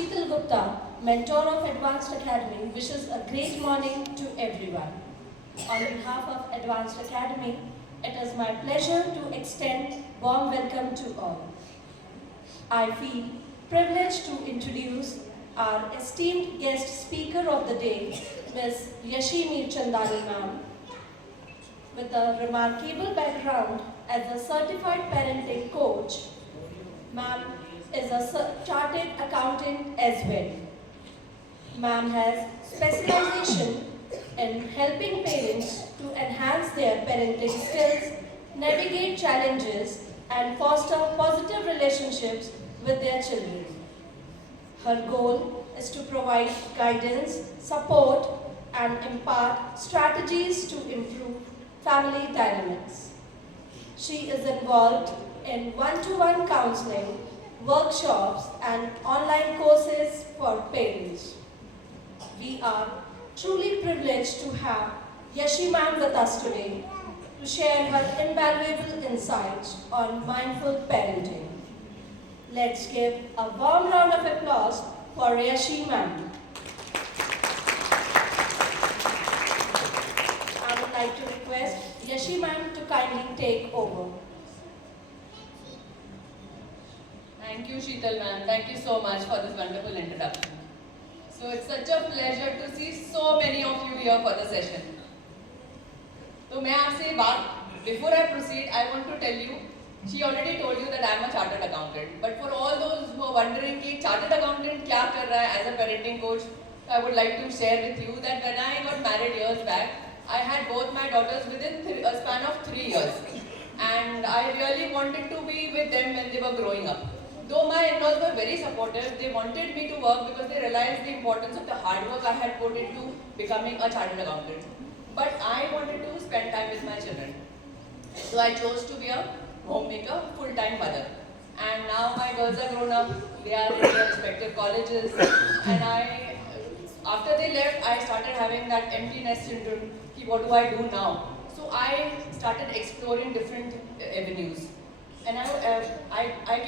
Sheetal Gupta, mentor of Advanced Academy, wishes a great morning to everyone. On behalf of Advanced Academy, it is my pleasure to extend warm welcome to all. I feel privileged to introduce our esteemed guest speaker of the day, Ms. Yashi Mirchandani ma'am. With a remarkable background as a certified parenting coach, ma'am is a chartered accountant as well. Ma'am has specialization in helping parents to enhance their parenting skills, navigate challenges, and foster positive relationships with their children. Her goal is to provide guidance, support, and impart strategies to improve family dynamics. She is involved in one-to-one counseling, workshops, and online courses for parents. We are truly privileged to have Yashi ma'am with us today to share her invaluable insights on mindful parenting. Let's give a warm round of applause for Yashi ma'am. I would like to request Yashi ma'am to kindly take over. Thank you, Sheetal ma'am. Thank you so much for this wonderful introduction. So it's such a pleasure to see so many of you here for the session. So मैं आपसे बात before I proceed, I want to tell you, she already told you that I am a chartered accountant. But for all those who are wondering कि chartered accountant क्या कर रहा है as a parenting coach, I would like to share with you that when I got married years back, I had both my daughters within a span of 3 years, and I really wanted to be with them when they were growing up. Though my in-laws were very supportive, they wanted me to work because they realized the importance of the hard work I had put into becoming a chartered accountant. But I wanted to spend time with my children. So I chose to be a homemaker, full-time mother. And now my girls are grown up, they are in their respective colleges, and after they left, I started having that empty nest syndrome. What do I do now? So I started exploring different avenues. And I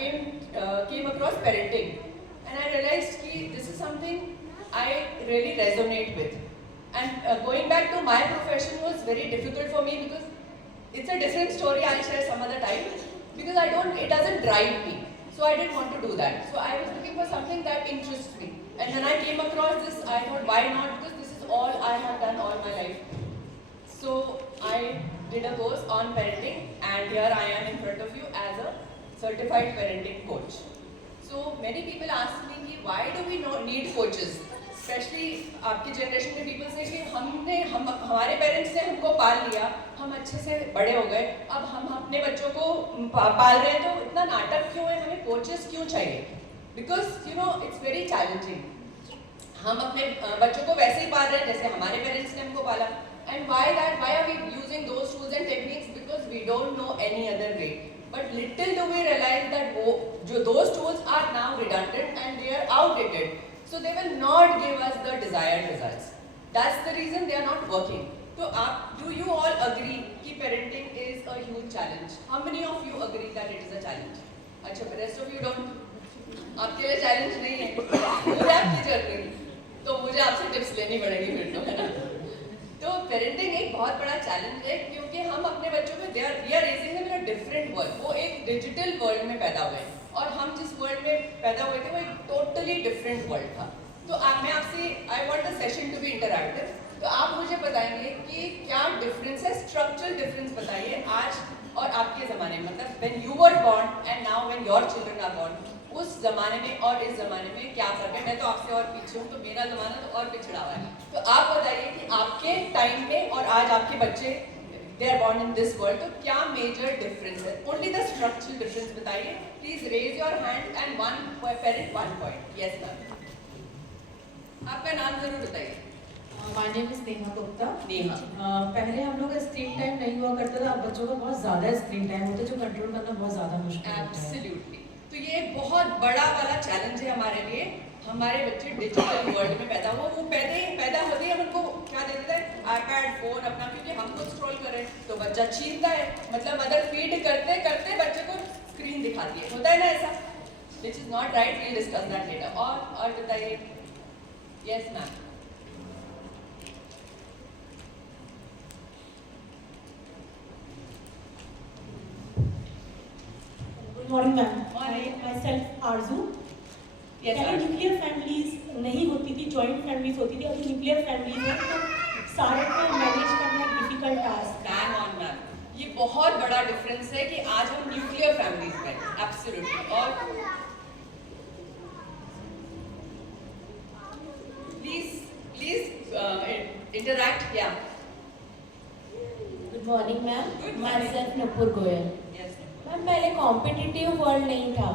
came across parenting, and I realized that this is something I really resonate with. And going back to my profession was very difficult for me because it's a different story. I'll share some other time because it doesn't drive me. So I didn't want to do that. So I was looking for something that interests me. And when I came across this, I thought, why not? Because this is all I have done all my life. So I did a course on parenting, and here I am in front of you as a certified parenting coach. So many people ask me, why do we need coaches? Especially आपकी generation में people say कि हमारे parents ने हमको पाल लिया, हम अच्छे से बड़े हो गए, अब हम अपने बच्चों को पाल रहे हैं, तो इतना नाटक क्यों है, हमें coaches क्यों चाहिए? Because it's very challenging. हम अपने बच्चों को वैसे ही पाल रहे हैं जैसे हमारे parents ने हमको पाला. And why that? Why are we using those tools and techniques? Because we don't know any other way. But little do we realize that those tools are now redundant and they are outdated. So they will not give us the desired results. That's the reason they are not working. So do you all agree that parenting is a huge challenge? How many of you agree that it is a challenge? अच्छा, the rest of you don't. आपके लिए challenge नहीं है. मुझे आपकी चल रही. तो मुझे आपसे tips लेनी पड़ेगी फिर तो, है ना? तो पेरेंटिंग एक बहुत बड़ा चैलेंज है क्योंकि हम अपने बच्चों को we are raising them in a different world. वो एक डिजिटल वर्ल्ड में पैदा हुए और हम जिस वर्ल्ड में पैदा हुए थे वो एक टोटली डिफरेंट वर्ल्ड था. तो मैं आपसे I want the session to be interactive. तो आप मुझे बताएंगे कि क्या डिफरेंस है, स्ट्रक्चरल डिफरेंस बताइए आज और आपके ज़माने में, मतलब when you were born and now when your children are born, उस ज़माने में और इस ज़माने में क्या फ़र्क है. मैं तो आपसे और पीछे हूँ, तो मेरा ज़माना तो और पिछड़ा हुआ है. तो आप बताइए कि आपके टाइम में और आज आपके बच्चे दे आर बॉर्न इन दिस वर्ल्ड, तो क्या मेजर डिफरेंस है. ओनली द स्ट्रक्चरल डिफरेंस बताइए. Please raise your hand and one parent one point. Yes ma'am, आपका नाम जरूर बताइए. My name is Neha Gupta. Neha, पहले हम लोग का स्क्रीन टाइम नहीं हुआ करता था, अब बच्चों का बहुत ज़्यादा स्क्रीन टाइम होता है जो कंट्रोल करना बहुत ज़्यादा मुश्किल होता है. एब्सोल्युटली. तो ये बहुत बड़ा वाला चैलेंज है हमारे लिए. हमारे बच्चे डिजिटल वर्ल्ड में पैदा हुए, वो पैदा होते ही हम उनको क्या दे देते हैं, आईपैड, फोन अपना, क्योंकि हम तो स्क्रॉल कर रहे हैं तो बच्चा छीनता है. मतलब मदर फीड करते करते बच्चे को स्क्रीन दिखाती है. होता है ना ऐसा? which is not right, we'll discuss that later. और बताइए. Yes, ma'am. Good morning, ma'am. Morning. Myself Arzu. Yes, पहले ma'am. न्यूक्लियर फैमिलीज नहीं होती थी, जॉइंट फैमिलीज होती थी. अभी न्यूक्लियर फैमिलीज हैं तो सारे को मैनेज करना difficult task. Bang on, ma'am. ये बहुत बड़ा डिफरेंस है कि आज हम न्यूक्लियर फैमिलीज में एब्सोल्युटली. और प्लीज इंटरैक्ट. या good morning ma'am. Good my morning. Self Nupur Goyal. Yes ma'am पहले कॉम्पिटिटिव वर्ल्ड नहीं था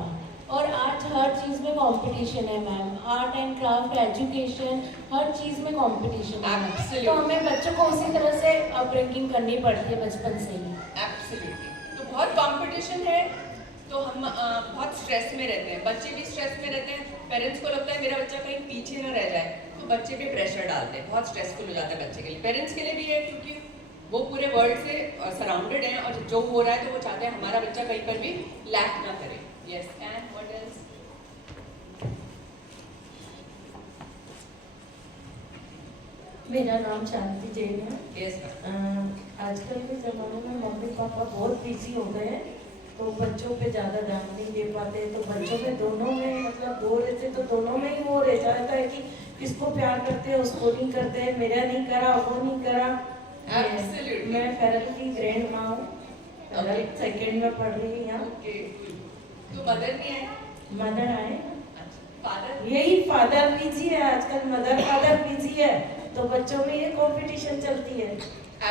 और आज हर चीज़ में कंपटीशन है ma'am. Art and craft, education, हर चीज़ में कंपटीशन है मैम. Absolutely. तो हमें बच्चों को उसी तरह से अपब्रिंगिंग करनी पड़ती है बचपन से ही. एब्सोल्युटली. तो बहुत कंपटीशन है तो हम बहुत स्ट्रेस में रहते हैं. बच्चे भी स्ट्रेस में रहते हैं. पेरेंट्स को लगता है मेरा बच्चा कहीं पीछे न रह जाए, तो बच्चे भी प्रेशर डालते हैं. बहुत स्ट्रेसफुल हो जाता है बच्चे के लिए. पेरेंट्स के लिए भी है क्योंकि वो पूरे वर्ल्ड से सराउंडेड हैं और जो हो रहा है तो वो चाहते हैं हमारा बच्चा कहीं पर भी लैक ना करे. यस. And what else? मेरा नाम शांति जैन है. यस. आजकल के ज़माने में मम्मी पापा बहुत बिजी हो गए हैं तो बच्चों पे ज़्यादा ध्यान नहीं दे पाते. तो बच्चों में दोनों में मतलब दो रहते तो दोनों में ही वो रह जाता है कि किसको प्यार करते हैं उसको नहीं करते हैं, मेरा नहीं करा वो नहीं करा. Absolutely. मैं फेरल की ग्रैंड माँ हूँ. Okay. सेकेंड में पढ़ रही हूँ यहाँ. ओके. तो मदर नहीं है? मदर आए. फादर? यही फादर बिजी है आजकल, मदर फादर बिजी है तो बच्चों में ये कंपटीशन चलती है.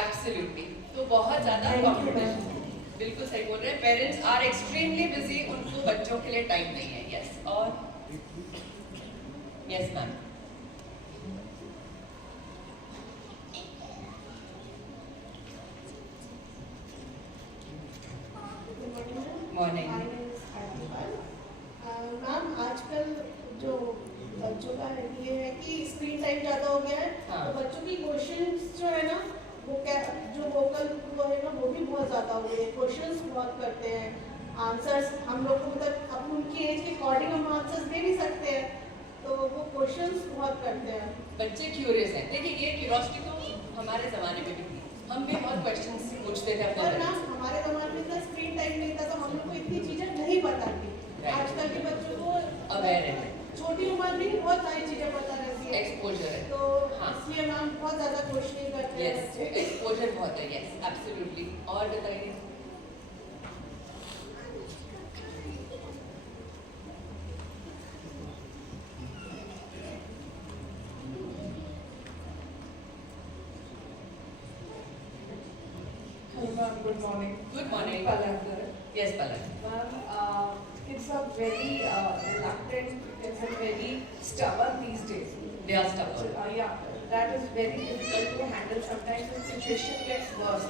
एब्सोल्युटली. तो बहुत ज्यादा Thank you, कंपटीशन. बिल्कुल सही बोल रहे हैं. Parents are extremely busy. उनको बच्चों के लिए टाइम नहीं है. यस. और यस मैम. मॉर्निंग. मैम आजकल जो बच्चों का ये है कि स्क्रीन टाइम ज़्यादा हो गया है. हाँ. तो बच्चों की क्वेश्चंस जो है ना वो क्या जो वोकल वो है ना वो भी बहुत ज़्यादा हो गए हैं. क्वेश्चंस बहुत करते हैं. आंसर्स हम लोग को मतलब अपनी उनकी एज के अकॉर्डिंग हम आंसर्स दे नहीं सकते हैं तो वो क्वेश्चंस बहुत करते हैं. बच्चे क्यूरियस हैं. देखिए ये क्यूरियोसिटी तो हमारे जमाने में भी थी. हम भी बहुत क्वेश्चंस पूछते थे अपने और ना पेरेंट्स. हमारे ज़माने में इतना स्क्रीन टाइम नहीं था तो हम लोग को इतनी चीज़ें नहीं पता थी. Right. आजकल के बच्चों को अवेयर है. छोटी उम्र में ही बहुत सारी चीज़ें पता रहती है. एक्सपोजर है. तो हाँ. इसलिए मैम बहुत ज़्यादा क्वेश्चनिंग करते हैं यस. बच्चे. एक्सपोजर बहुत है. Yes absolutely. और बताइए. Hello ma'am, good morning. Good morning. Palak. Yes, Palak. Ma'am, kids are very reluctant, kids are very stubborn these days. They are stubborn. Yeah, that is very difficult to handle. Sometimes the situation gets worse.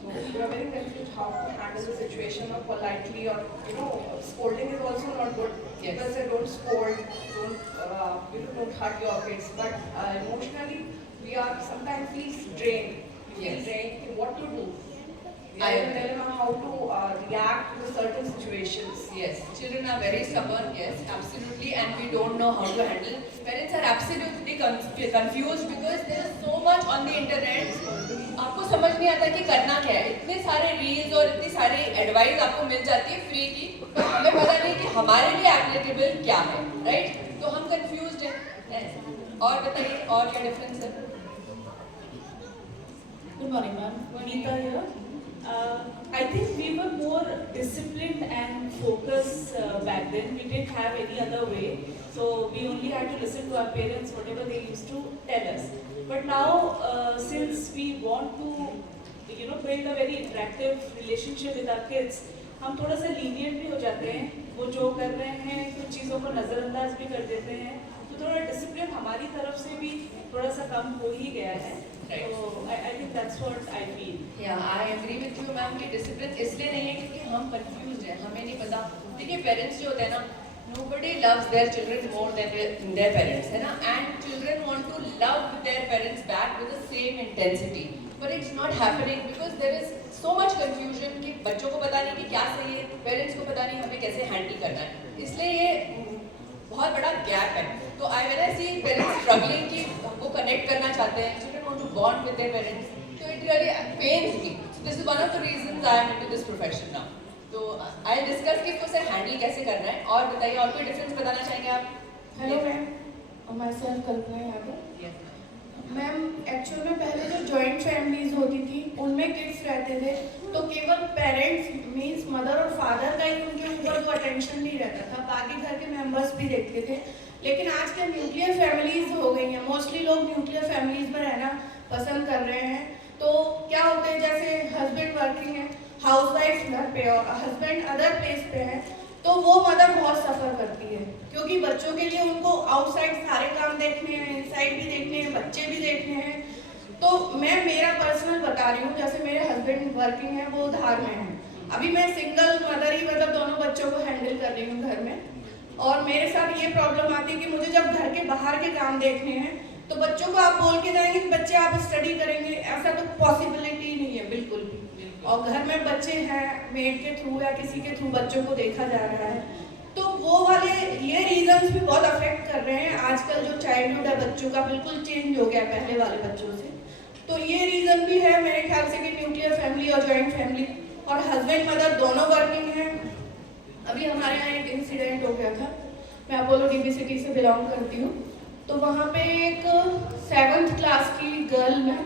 So you are very confused how to handle the situation or politely or scolding is also not good. Yes. People say don't scold, don't hurt your kids. But emotionally, we are sometimes feel drained. We feel Yes. drained. What to do? I I will tell them how to react to certain situations. Yes, children are very stubborn. Yes, absolutely, and we don't know how to handle. Parents are absolutely confused because there is so much on the internet. आपको समझ नहीं आता कि करना क्या है. इतने सारे रील्स और इतनी सारी एडवाइस आपको मिल जाती है फ्री की, पर हमें पता नहीं कि हमारे लिए एप्लीकेबल क्या है, राइट? तो हम कंफ्यूज्ड हैं. Yes. और बताइए और क्या डिफरेंस है? Good morning, ma'am. Vanita here. I think we were more disciplined and focused back then. We didn't have any other way. So we only had to listen to our parents, whatever they used to tell us. But now, since we want to, build a very interactive relationship with our kids, हम थोड़ा सा lenient भी हो जाते हैं. वो जो कर रहे हैं कुछ चीज़ों को नज़रअंदाज भी कर देते हैं. तो थोड़ा डिसिप्लिन हमारी तरफ से भी थोड़ा सा कम हो ही गया है. Right. So I think that's what I feel. Yeah, I agree with you, ma'am कि डिसिप्लिन इसलिए नहीं है क्योंकि हम कंफ्यूज हैं, हमें नहीं पता. देखिए पेरेंट्स जो होते हैं ना, Nobody loves their children more than their parents, है ना? And children want to love their parents back with the same intensity. But it's not happening because there is so much confusion कि बच्चों को पता नहीं कि क्या सही है, parents को पता नहीं हमें कैसे handle करना है. इसलिए ये बहुत बड़ा gap है. तो when I see parents struggling कि वो connect करना चाहते हैं, children want to bond with their parents, so it really pains me. So this is one of the reasons I am into this profession now. तो I discuss कि उसे handle कैसे करना है. और बताइए, और कोई डिफरेंस बताना चाहेंगे आप? Hello ma'am, my self Kalpana Yadav. Ma'am actual में पहले जो जॉइंट फैमिलीज होती थी उनमें किड्स रहते थे तो केवल पेरेंट्स मींस मदर और फादर का ही उनके ऊपर जो अटेंशन नहीं रहता था, बाकी घर के मेंबर्स भी देखते थे. लेकिन आज के न्यूक्लियर फैमिलीज हो गई हैं, मोस्टली लोग न्यूक्लियर फैमिलीज में रहना पसंद कर रहे हैं. तो क्या होते हैं, जैसे हस्बैंड वर्किंग है, हाउसवाइफ घर पे और हस्बैंड अदर प्लेस पे है, तो वो मदर बहुत सफ़र करती है क्योंकि बच्चों के लिए उनको आउटसाइड सारे काम देखने हैं, इनसाइड भी देखने हैं, बच्चे भी देखने हैं. तो मैं मेरा पर्सनल बता रही हूँ, जैसे मेरे हस्बैंड वर्किंग है, वो धार में है. अभी मैं सिंगल मदर ही मतलब दोनों बच्चों को हैंडल कर रही हूँ घर में. और मेरे साथ ये प्रॉब्लम आती है कि मुझे जब घर के बाहर के काम देखने हैं तो बच्चों को आप बोल के जाएंगे कि बच्चे आप स्टडी करेंगे, ऐसा तो पॉसिबिलिटी नहीं है बिल्कुल भी. और घर में बच्चे हैं, मेड के थ्रू या किसी के थ्रू बच्चों को देखा जा रहा है, तो वो वाले ये रीजंस भी बहुत अफेक्ट कर रहे हैं. आजकल जो चाइल्डहुड है बच्चों का बिल्कुल चेंज हो गया पहले वाले बच्चों से. तो ये रीजन भी है मेरे ख्याल से कि न्यूक्लियर फैमिली और जॉइंट फैमिली और हस्बैंड मदर दोनों वर्किंग हैं. अभी हमारे यहाँ एक इंसिडेंट हो गया था, मैं अपोलो डीबी सिटी से बिलोंग करती हूँ. तो वहाँ पे एक 7th क्लास की गर्ल ने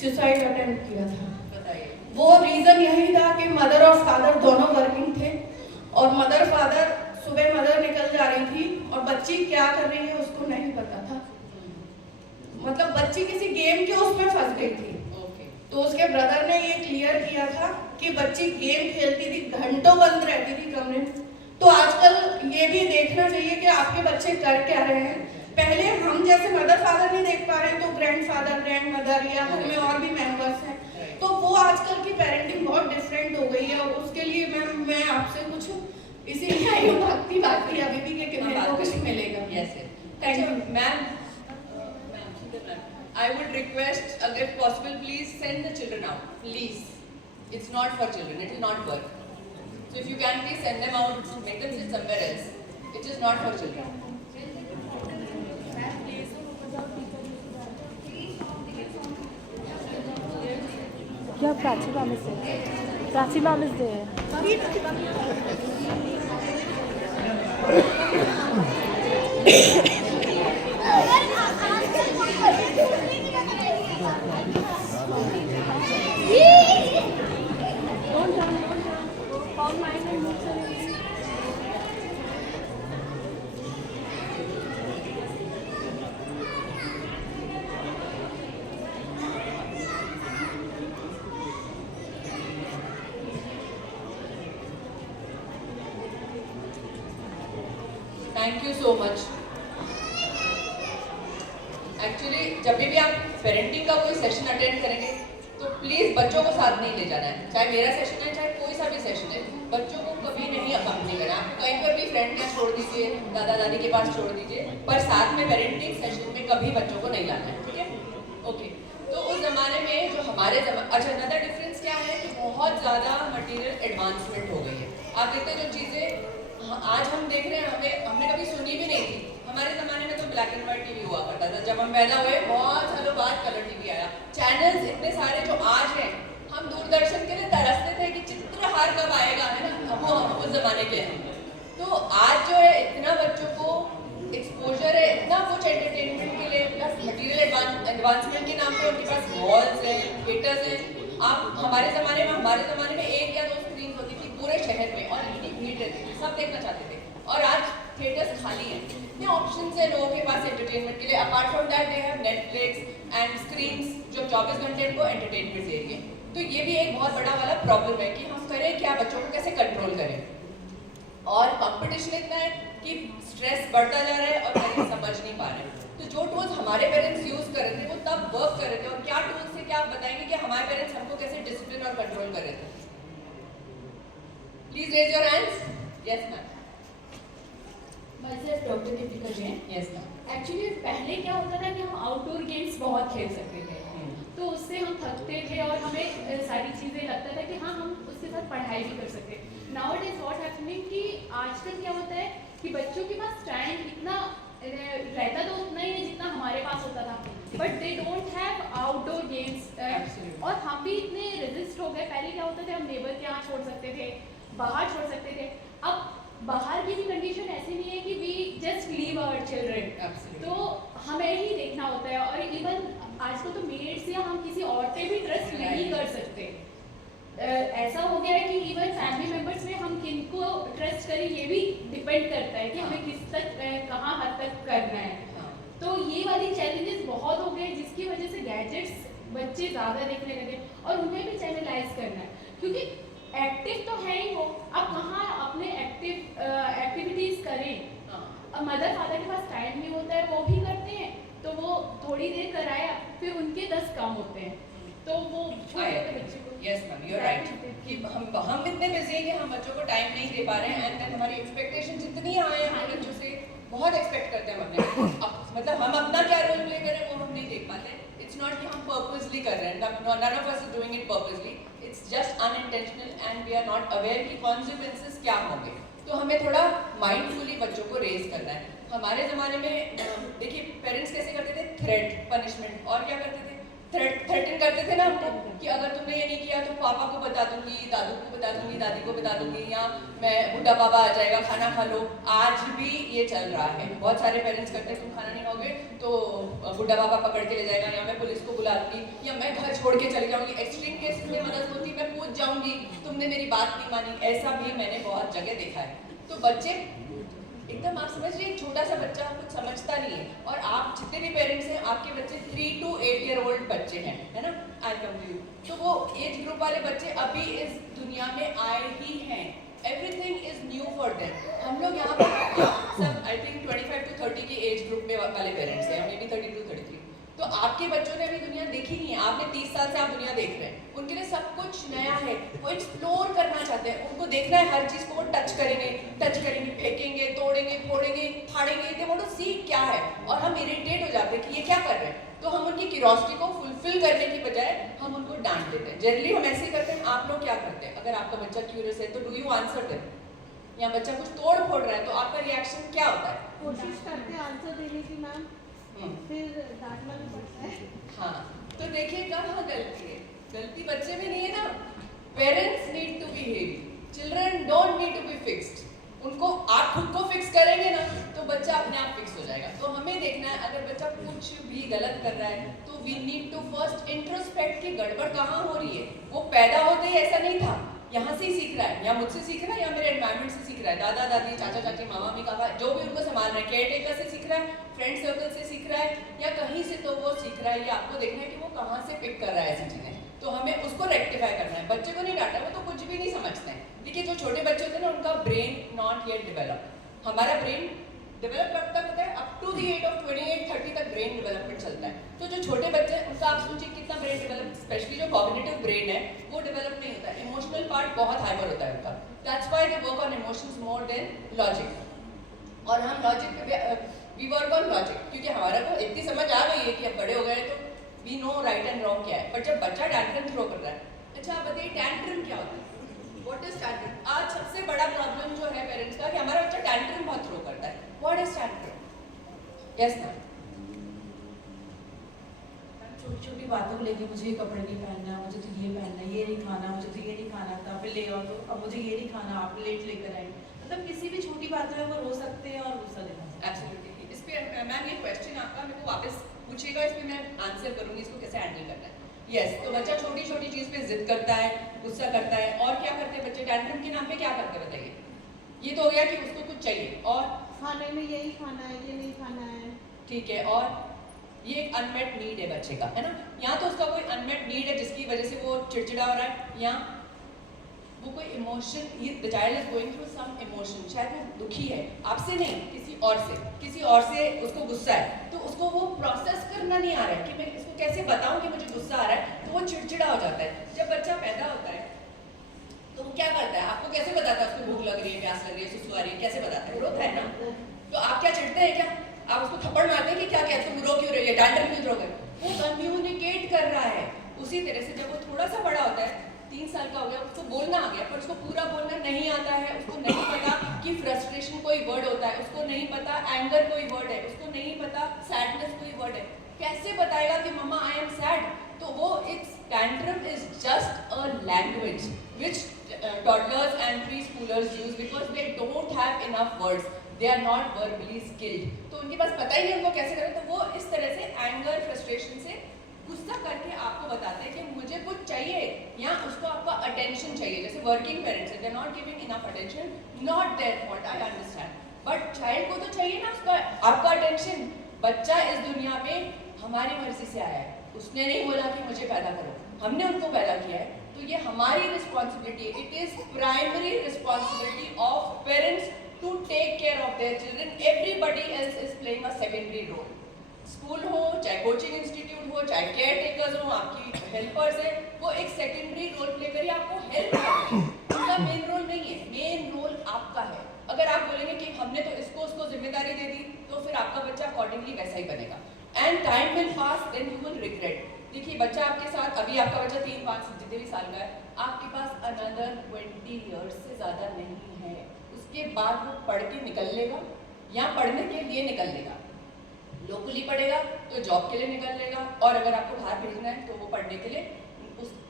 सुसाइड अटेम्प्ट किया था. वो रीज़न यही था कि मदर और फादर दोनों वर्किंग थे और मदर फादर सुबह मदर निकल जा रही थी और बच्ची क्या कर रही है उसको नहीं पता था. मतलब बच्ची किसी गेम के उसमें फंस गई थी. तो उसके ब्रदर ने ये क्लियर किया था कि बच्ची गेम खेलती थी, घंटों बंद रहती थी कमरे में. तो आजकल ये भी देखना चाहिए कि आपके बच्चे कर क्या रहे हैं. पहले हम जैसे मदर फादर नहीं देख पा रहे तो ग्रैंड फादर, ग्रैंड मदर या घर में और भी मेंबर्स हैं, तो वो आजकल की पेरेंटिंग बहुत डिफरेंट हो गई है. और उसके लिए मैं आपसे कुछ इसीलिए आई हूँ, आपकी बात की अभी भी कि मेरे को कुछ मिलेगा. Thank you ma'am. I would request, if possible, please send the children out. Please, it's not for children. It will not work. So if you can, please send them out. Make them sit somewhere else. It is not for children. Yeah, Prachi ma'am is there. Prachi ma'am is there. Thank you so much. Actually जब भी आप parenting का कोई session attend करेंगे तो please बच्चों को साथ नहीं ले जाना है. चाहे मेरा सेशन है, चाहे कोई सा भी सेशन है, बच्चों को कभी नहीं अकम्पनी करना. आप कहीं पर भी फ्रेंड के छोड़ दीजिए, दादा दादी के पास छोड़ दीजिए, पर साथ में पेरेंटिंग सेशन में कभी बच्चों को नहीं लाना है. ठीक है? ओके. तो उस ज़माने में जो हमारे अच्छा अनदर डिफरेंस क्या है कि बहुत ज़्यादा मटीरियल एडवांसमेंट हो गई है. आप देखते हैं जो चीज़ें आज हम देख रहे हैं हमने कभी सुनी भी नहीं थी. हमारे ज़माने में तो ब्लैक एंड व्हाइट टीवी हुआ करता था. जब हम पैदा हुए बहुत सालों बाद कलर टीवी आया. चैनल्स इतने सारे जो आज हैं, हम दूरदर्शन के लिए तरसते थे कि चित्रहार कब आएगा, है ना? वो हम उस ज़माने के हैं. तो आज जो है इतना बच्चों को एक्सपोजर है, इतना कुछ एंटरटेनमेंट के लिए, प्लस मटीरियल एडवांसमेंट के नाम पे उनके पास मॉल्स हैं, थिएटर्स हैं. आप हमारे ज़माने में 1 या 2 स्क्रीन होती थी पूरे शहर में और इतनी भीड़ रहती थी, सब देखना चाहते थे. और आज थिएटर्स खाली हैं. इतने ऑप्शंस हैं लोगों के पास एंटरटेनमेंट के लिए. Apart from that they have Netflix and screens जो 24 घंटे उनको एंटरटेनमेंट देंगे. तो ये भी एक बहुत बड़ा वाला प्रॉब्लम है कि हम करें क्या, बच्चों को कैसे कंट्रोल करें. और कंपटीशन इतना है कि स्ट्रेस बढ़ता जा रहा है और पेरेंट्स समझ नहीं पा रहे. तो जो टूल्स हमारे पेरेंट्स यूज कर रहे थे वो तब वर्क कर रहे थे, और क्या टूल्स थे, क्या आप बताएंगे कि हमारे पेरेंट्स हमको कैसे डिसिप्लिन और कंट्रोल कर रहे थे? Please raise your hands. Yes ma'am. myself Dr. Deepika Jain. Yes ma'am. Actually पहले क्या होता था कि हम आउटडोर गेम्स बहुत खेल सकते थे, तो उससे हम थकते थे और हमें सारी चीज़ें लगता था कि हाँ हम उसके साथ पढ़ाई भी कर सकते. Now it is what happening कि आजकल क्या होता है कि बच्चों के पास टाइम इतना रहता तो उतना ही नहीं जितना हमारे पास होता था, but they don't have outdoor games. और हम भी इतने रेजिस्ट हो गए. पहले क्या होता था हम नेबर के यहाँ छोड़ सकते थे, बाहर छोड़ सकते थे. अब बाहर की भी कंडीशन ऐसी नहीं है कि we just leave our children, तो हमें ही देखना होता है. और इवन आजकल तो मेड्स या हम किसी और पे भी ट्रस्ट नहीं कर सकते. ऐसा हो गया है कि इवन फैमिली मेंबर्स में हम किनको ट्रस्ट करें ये भी डिपेंड करता है कि हमें किस तक कहाँ हद तक करना है. तो ये वाली चैलेंजेस बहुत हो गए जिसकी वजह से गैजेट्स बच्चे ज़्यादा देखने लगे और उन्हें भी चैनलाइज करना है, क्योंकि एक्टिव तो है ही वो. अब कहाँ अपने एक्टिविटीज़ करें. अब मदर फादर के पास टाइम नहीं होता है, वो भी करते हैं तो वो थोड़ी देर कराया फिर उनके 10 काम होते हैं, तो वो बच्चे को. Yes ma'am, you are right कि हम इतने बिजी हैं कि हम बच्चों को टाइम नहीं दे पा रहे हैं. एंड देन हमारी एक्सपेक्टेशन जितनी हाई है हम बच्चों से बहुत एक्सपेक्ट करते हैं अपने. मतलब हम अपना क्या रोल प्ले करें वो हम नहीं देख पाते. इट्स नॉट कि हम पर्पसली कर रहे हैं, none of us is doing it purposely. It's just unintentional and we are not aware कि कॉन्सिक्वेंसेस क्या होंगे. तो हमें थोड़ा माइंडफुली बच्चों को रेज करना है. हमारे ज़माने में देखिए पेरेंट्स कैसे करते थे, थ्रेट, पनिशमेंट, और क्या करते थे, थ्रेटन करते थे ना हमको कि अगर तुमने ये नहीं किया तो पापा को बता दूंगी, दादू को बता दूंगी, दादी को बता दूंगी, या मैं बुढ़ा पापा आ जाएगा, खाना खा लो. आज भी ये चल रहा है. बहुत सारे पेरेंट्स करते हैं तुम खाना नहीं खाओगे तो बुढ़ा पापा पकड़ के ले जाएगा, या मैं पुलिस को बुला लूंगी, या मैं घर छोड़ के चली जाऊंगी. एक्सट्रीम केसेस में मदद होती मैं पूछ जाऊंगी तुमने मेरी बात नहीं मानी. ऐसा भी मैंने बहुत जगह देखा है. तो बच्चे एकदम, आप समझ रहे, छोटा सा बच्चा कुछ समझता नहीं है. और आप जितने भी पेरेंट्स हैं आपके बच्चे 3 to 8 year old बच्चे हैं, है ना, आई कम टू यू. तो वो एज ग्रुप वाले बच्चे अभी इस दुनिया में आए ही हैं. Everything is new for them. हम लोग यहाँ पर सब आई थिंक 25 to 30 के एज ग्रुप में वाले पेरेंट्स हैं, मे बी 30 to 33. तो आपके बच्चों ने अभी दुनिया देखी नहीं है. आपने 30 साल से आप दुनिया देख रहे हैं. उनके लिए सब कुछ नया है. वो एक्सप्लोर करना चाहते हैं. उनको देखना है हर चीज़ को. वो टच करेंगे, फेंकेंगे, तोड़ेंगे, फोड़ेंगे, फाड़ेंगे. दे वांट टू सी क्या है. और हम इरिटेट हो जाते हैं कि ये क्या कर रहे हैं. तो हम उनकी क्यूरियोसिटी को फुलफिल करने की बजाय हम उनको डांट देते हैं. जनरली हम ऐसे ही करते हैं. आप लोग क्या करते हैं? अगर आपका बच्चा क्यूरियस है तो डू यू आंसर देम? या बच्चा कुछ तोड़ फोड़ रहा है तो आपका रिएक्शन क्या होता है? कोशिश करते हैं आंसर देने की मैम, फिर डांटना भी पड़ता है. हाँ, तो देखिए कहाँ गलती है. गलती बच्चे में नहीं है ना. Parents need to be heavy. Children don't need to be fixed. उनको आप खुद को फिक्स करेंगे ना तो बच्चा अपने आप फिक्स हो जाएगा. तो हमें देखना है अगर बच्चा कुछ भी गलत कर रहा है तो we need to first introspect कि गड़बड़ कहाँ हो रही है. वो पैदा होते ही ऐसा नहीं था. यहाँ से ही सीख रहा है, या मुझसे सीख रहा है, या मेरे एनवायरमेंट से सीख रहा है. दादा दादी, चाचा चाची, मामा भी, काका, जो भी उनको संभाल रहा है, केयर टेकर से सीख रहा है, फ्रेंड सर्कल से सीख रहा है, या कहीं से तो वो सीख रहा है. ये आपको देखना है कि वो कहाँ से पिक कर रहा है ऐसी चीज़ें. तो हमें उसको रेक्टिफाई करना है. बच्चे को नहीं डांटा, वो तो कुछ भी नहीं समझते हैं. देखिए जो छोटे बच्चे होते हैं ना उनका ब्रेन नॉट येट डेवलप. हमारा ब्रेन डेवलप कब तक होता है? Up to the age of 28-30 तक ब्रेन डेवलपमेंट चलता है. तो जो छोटे बच्चे हैं उनका आप सोचिए कितना ब्रेन डेवलप, स्पेशली जो कॉग्निटिव ब्रेन है वो डेवलप नहीं होता है. इमोशनल पार्ट बहुत हाइपर होता है उनका. That's why they work on emotions more than logic. और हम लॉजिक पे वी वर्क ऑन लॉजिक क्योंकि हमारा को इतनी समझ आ गई है कि अब बड़े हो गए तो we know right and wrong क्या है. बट जब बच्चा टैंट्रम थ्रो कर रहा है, अच्छा आप बताइए टैंट्रम क्या होता है? What is tantrum? आज सबसे बड़ा प्रॉब्लम जो है पेरेंट्स का कि हमारा बच्चा टैंट्रम बहुत थ्रो करता है. What is tantrum? Yes ma'am. छोटी छोटी बातों को लेके मुझे ये कपड़े नहीं पहनना, मुझे तो ये पहनना, ये नहीं खाना, मुझे तो ये नहीं खाना था, फिर ले आओ तो अब मुझे ये नहीं खाना, आप लेट लेकर आए. मतलब किसी भी छोटी बात में वो रो सकते हैं और गुस्सा दिखा सकते हैं. एब्सोल्युटली. इस पे मैम ये क्वेश्चन आपका मेरे को वापस पूछिएगा, इस पे मैं आंसर करूंगी इसको कैसे हैंडल करना है. यस, तो बच्चा छोटी छोटी चीज़ पे जिद करता है, गुस्सा करता है. और क्या करते हैं बच्चे टैंट्रम के नाम पे? क्या करते हैं बताइए? ये तो हो गया कि उसको कुछ चाहिए, और खाने में यही खाना है, ये नहीं खाना है. ठीक है. और ये एक अनमेट नीड है बच्चे का, है ना. यहाँ तो उसका कोई अनमेट नीड है जिसकी वजह से वो चिड़चिड़ा हो रहा है, या वो कोई emotion, the child is going through some emotion. शायद वो दुखी है आपसे नहीं, किसी और से उसको गुस्सा है, तो उसको वो प्रोसेस करना नहीं आ रहा है कि मैं इसको कैसे बताऊं कि मुझे गुस्सा आ रहा है. तो वो चिड़चिड़ा हो जाता है. जब बच्चा पैदा होता है तो वो क्या करता है? आपको कैसे बताता है उसको भूख लग रही है, प्यास लग रही है, सुसु आ रही है? कैसे बताता है? रोता है ना. तो आप क्या चिढ़ते हैं क्या? आप उसको थप्पड़ मारते हैं कि क्या तुम रो क्यों रही है, डांटन क्यों रहोगे? वो कम्युनिकेट कर रहा है। उसी तरह से जब वो थोड़ा सा बड़ा होता है, 3 साल का हो गया, उसको बोलना आ गया, पर उसको पूरा बोलना नहीं आता है, उसको नहीं पता कि फ्रस्ट्रेशन कोई वर्ड होता है, उसको नहीं पता एंगर कोई वर्ड है, उसको नहीं पता सैडनेस कोई वर्ड है। कैसे बताएगा कि मम्मा आई एम सैड? तो वो it's tantrum is just a language which toddlers and preschoolers use because they don't have enough words, they are not verbally skilled, तो उनके पास पता ही नहीं उनको कैसे करें। तो वो इस तरह से एंगर फ्रस्ट्रेशन से गुस्सा करके आपको बताते हैं कि मुझे कुछ चाहिए या उसको आपका अटेंशन चाहिए। जैसे वर्किंग पेरेंट्स हैं, they are not giving enough attention, not their fault, I understand, but child को तो चाहिए ना उसका आपका अटेंशन। बच्चा इस दुनिया में हमारी मर्जी से आया है, उसने नहीं बोला कि मुझे पैदा करो, हमने उनको पैदा किया है, तो ये हमारी रिस्पॉन्सिबिलिटी है। It is primary responsibility of parents to take care of their children, everybody else is playing a secondary role. School हो, चाहे कोचिंग इंस्टीट्यूट हो, चाहे केयर टेकर्स हो, आपकी हेल्पर्स है, वो एक सेकेंडरी रोल प्ले करिए, आपको हेल्प कर रहे हैं, उनका मेन रोल नहीं है, मेन रोल आपका है। अगर आप बोलेंगे कि हमने तो इसको उसको जिम्मेदारी दे दी, तो फिर आपका बच्चा अकॉर्डिंगली वैसा ही बनेगा, and time will pass, then you will regret. देखिए बच्चा आपके साथ, अभी आपका बच्चा 3, 5 जितने भी साल का है, आपके पास अनदर 20 ईयर्स से ज़्यादा नहीं है। उसके बाद वो पढ़ के निकल लेगा या पढ़ने के लिए निकल लेगा, लोकली पढ़ेगा तो जॉब के लिए निकल लेगा, और अगर आपको बाहर भेजना है तो वो पढ़ने के लिए,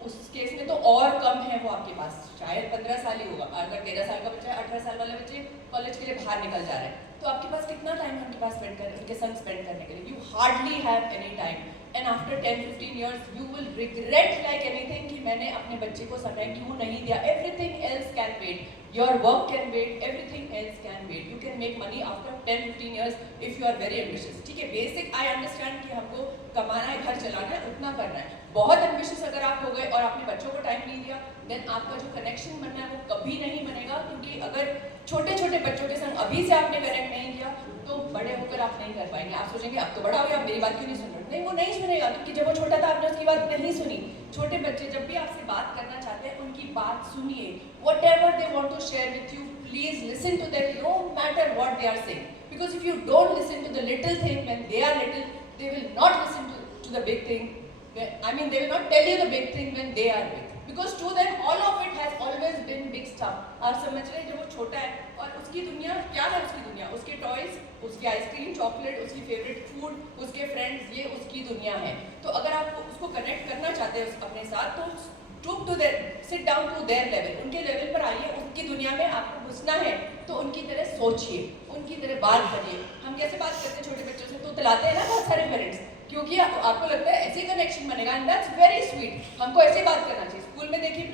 उस केस में तो और कम है वो आपके पास, शायद 15 साल ही होगा। अगर 13 साल का बच्चा है, 18 साल वाले बच्चे कॉलेज के लिए बाहर निकल जा रहे हैं, तो आपके पास कितना टाइम है उनके पास स्पेंड कर उनके संग स्पेंड करने के लिए? You hardly have any time, and after 10-15 years you will regret like anything कि मैंने अपने बच्चे को समय क्यों नहीं दिया। Everything else can wait, your work can wait, everything else can wait, you can make money after 10-15 years if you are very ambitious. ठीक है, बेसिक आई अंडरस्टैंड कि हमको कमाना है, घर चलाना है, उतना करना है। बहुत एम्बिशियस अगर आप हो गए और आपने बच्चों को टाइम नहीं दिया, देन आपका जो कनेक्शन बनना है वो कभी नहीं बनेगा, क्योंकि अगर छोटे छोटे बच्चों के संग अभी से आपने कनेक्ट नहीं किया तो बड़े होकर आप नहीं कर पाएंगे। आप सोचेंगे अब तो बड़ा हो गया, आप मेरी बात क्यों नहीं सुन रहे? नहीं, वो नहीं सुनेगा, क्योंकि जब वो छोटा था आपने उसकी बात नहीं सुनी। छोटे बच्चे जब भी आपसे बात करना चाहते हैं, उनकी बात सुनिए, whatever they want to share with you, please listen to them no matter what they are saying, because if you don't listen to the little thing when they are little, they will not listen to the big thing. I mean, they will not tell you the big thing when they are big, because to them all of it has always been big stuff. आप समझ रहे हैं, जब वो छोटा है और उसकी दुनिया क्या है, उसकी दुनिया उसके टॉयज, उसकी आइसक्रीम, चॉकलेट, उसकी फेवरेट फूड, उसके फ्रेंड्स, ये उसकी दुनिया है। तो अगर आप उसको कनेक्ट करना चाहते हैं अपने साथ, तो took to their, sit down to their level, उनके लेवल पर आइए, उनकी दुनिया में आपको घुसना है तो उनकी तरह सोचिए, उनकी तरह बात करिए। हम कैसे बात करते हैं छोटे बच्चों से, तो तलाते हैं ना बहुत सारे पेरेंट्स, क्योंकि आपको लगता है ऐसे कनेक्शन बनेगा, एंड दैट्स वेरी स्वीट। हमको ऐसे बात करना चाहिए। स्कूल में देखिए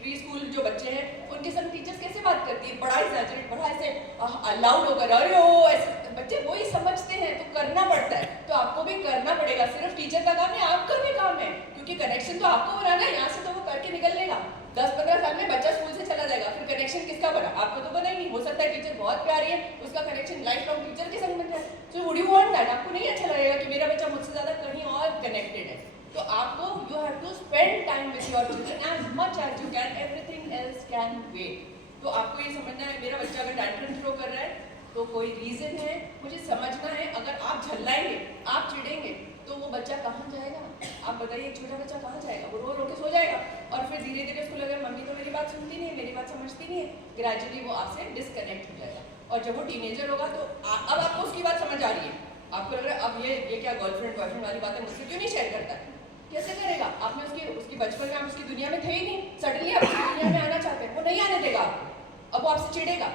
प्री स्कूल जो बच्चे हैं, उनके संग टीचर्स कैसे बात करती है, बड़ा एग्जैजरेट, बड़ा ऐसे लाउड होकर, अरे ओ ऐसे, बच्चे वही समझते हैं, तो करना पड़ता है, तो आपको भी करना पड़ेगा। सिर्फ टीचर का काम है, आपका भी काम है, क्योंकि कनेक्शन तो आपको बनाना है, यहाँ से तो वो करके निकल लेगा। 10-15 साल में बच्चा स्कूल से चला जाएगा, फिर कनेक्शन किसका बना? आपका तो बना ही नहीं। हो सकता है टीचर बहुत प्यारी है, उसका कनेक्शन लाइफ लॉन्ग टीचर के संग बन जाए, so would you want that? आपको नहीं अच्छा लगेगा कि मेरा बच्चा मुझसे ज़्यादा कहीं और कनेक्टेड है। तो आपको you have to spend time with your children as much as you can, everything else can wait. तो आपको ये समझना है, मेरा बच्चा अगर टैंट्रम थ्रो कर रहा है तो कोई रीजन है, मुझे समझना है। अगर आप झल्लाएंगे, आप चिढ़ेंगे, तो वो बच्चा कहाँ जाएगा? आप बताइए, एक छोटा बच्चा कहाँ जाएगा? वो रो रो के सो जाएगा, और फिर धीरे धीरे उसको लगेगा मम्मी तो मेरी बात सुनती नहीं है, मेरी बात समझती नहीं है, ग्रेजुअली वो आपसे डिस्कनेक्ट हो जाएगा। और जब वो टीनेजर होगा तो अब आपको उसकी बात समझ आ रही है, आपको लग रहा है अब ये क्या गर्लफ्रेंड बॉयफ्रेंड वाली बात है, मुझसे क्यों नहीं शेयर करता है? कैसे करेगा? आपने उसकी बचपन में आप उसकी दुनिया में थे ही नहीं, सडनली आप उसकी दुनिया में आना चाहते हैं, वो नहीं आने देगा आपको, अब वो आपसे चिढ़ेगा।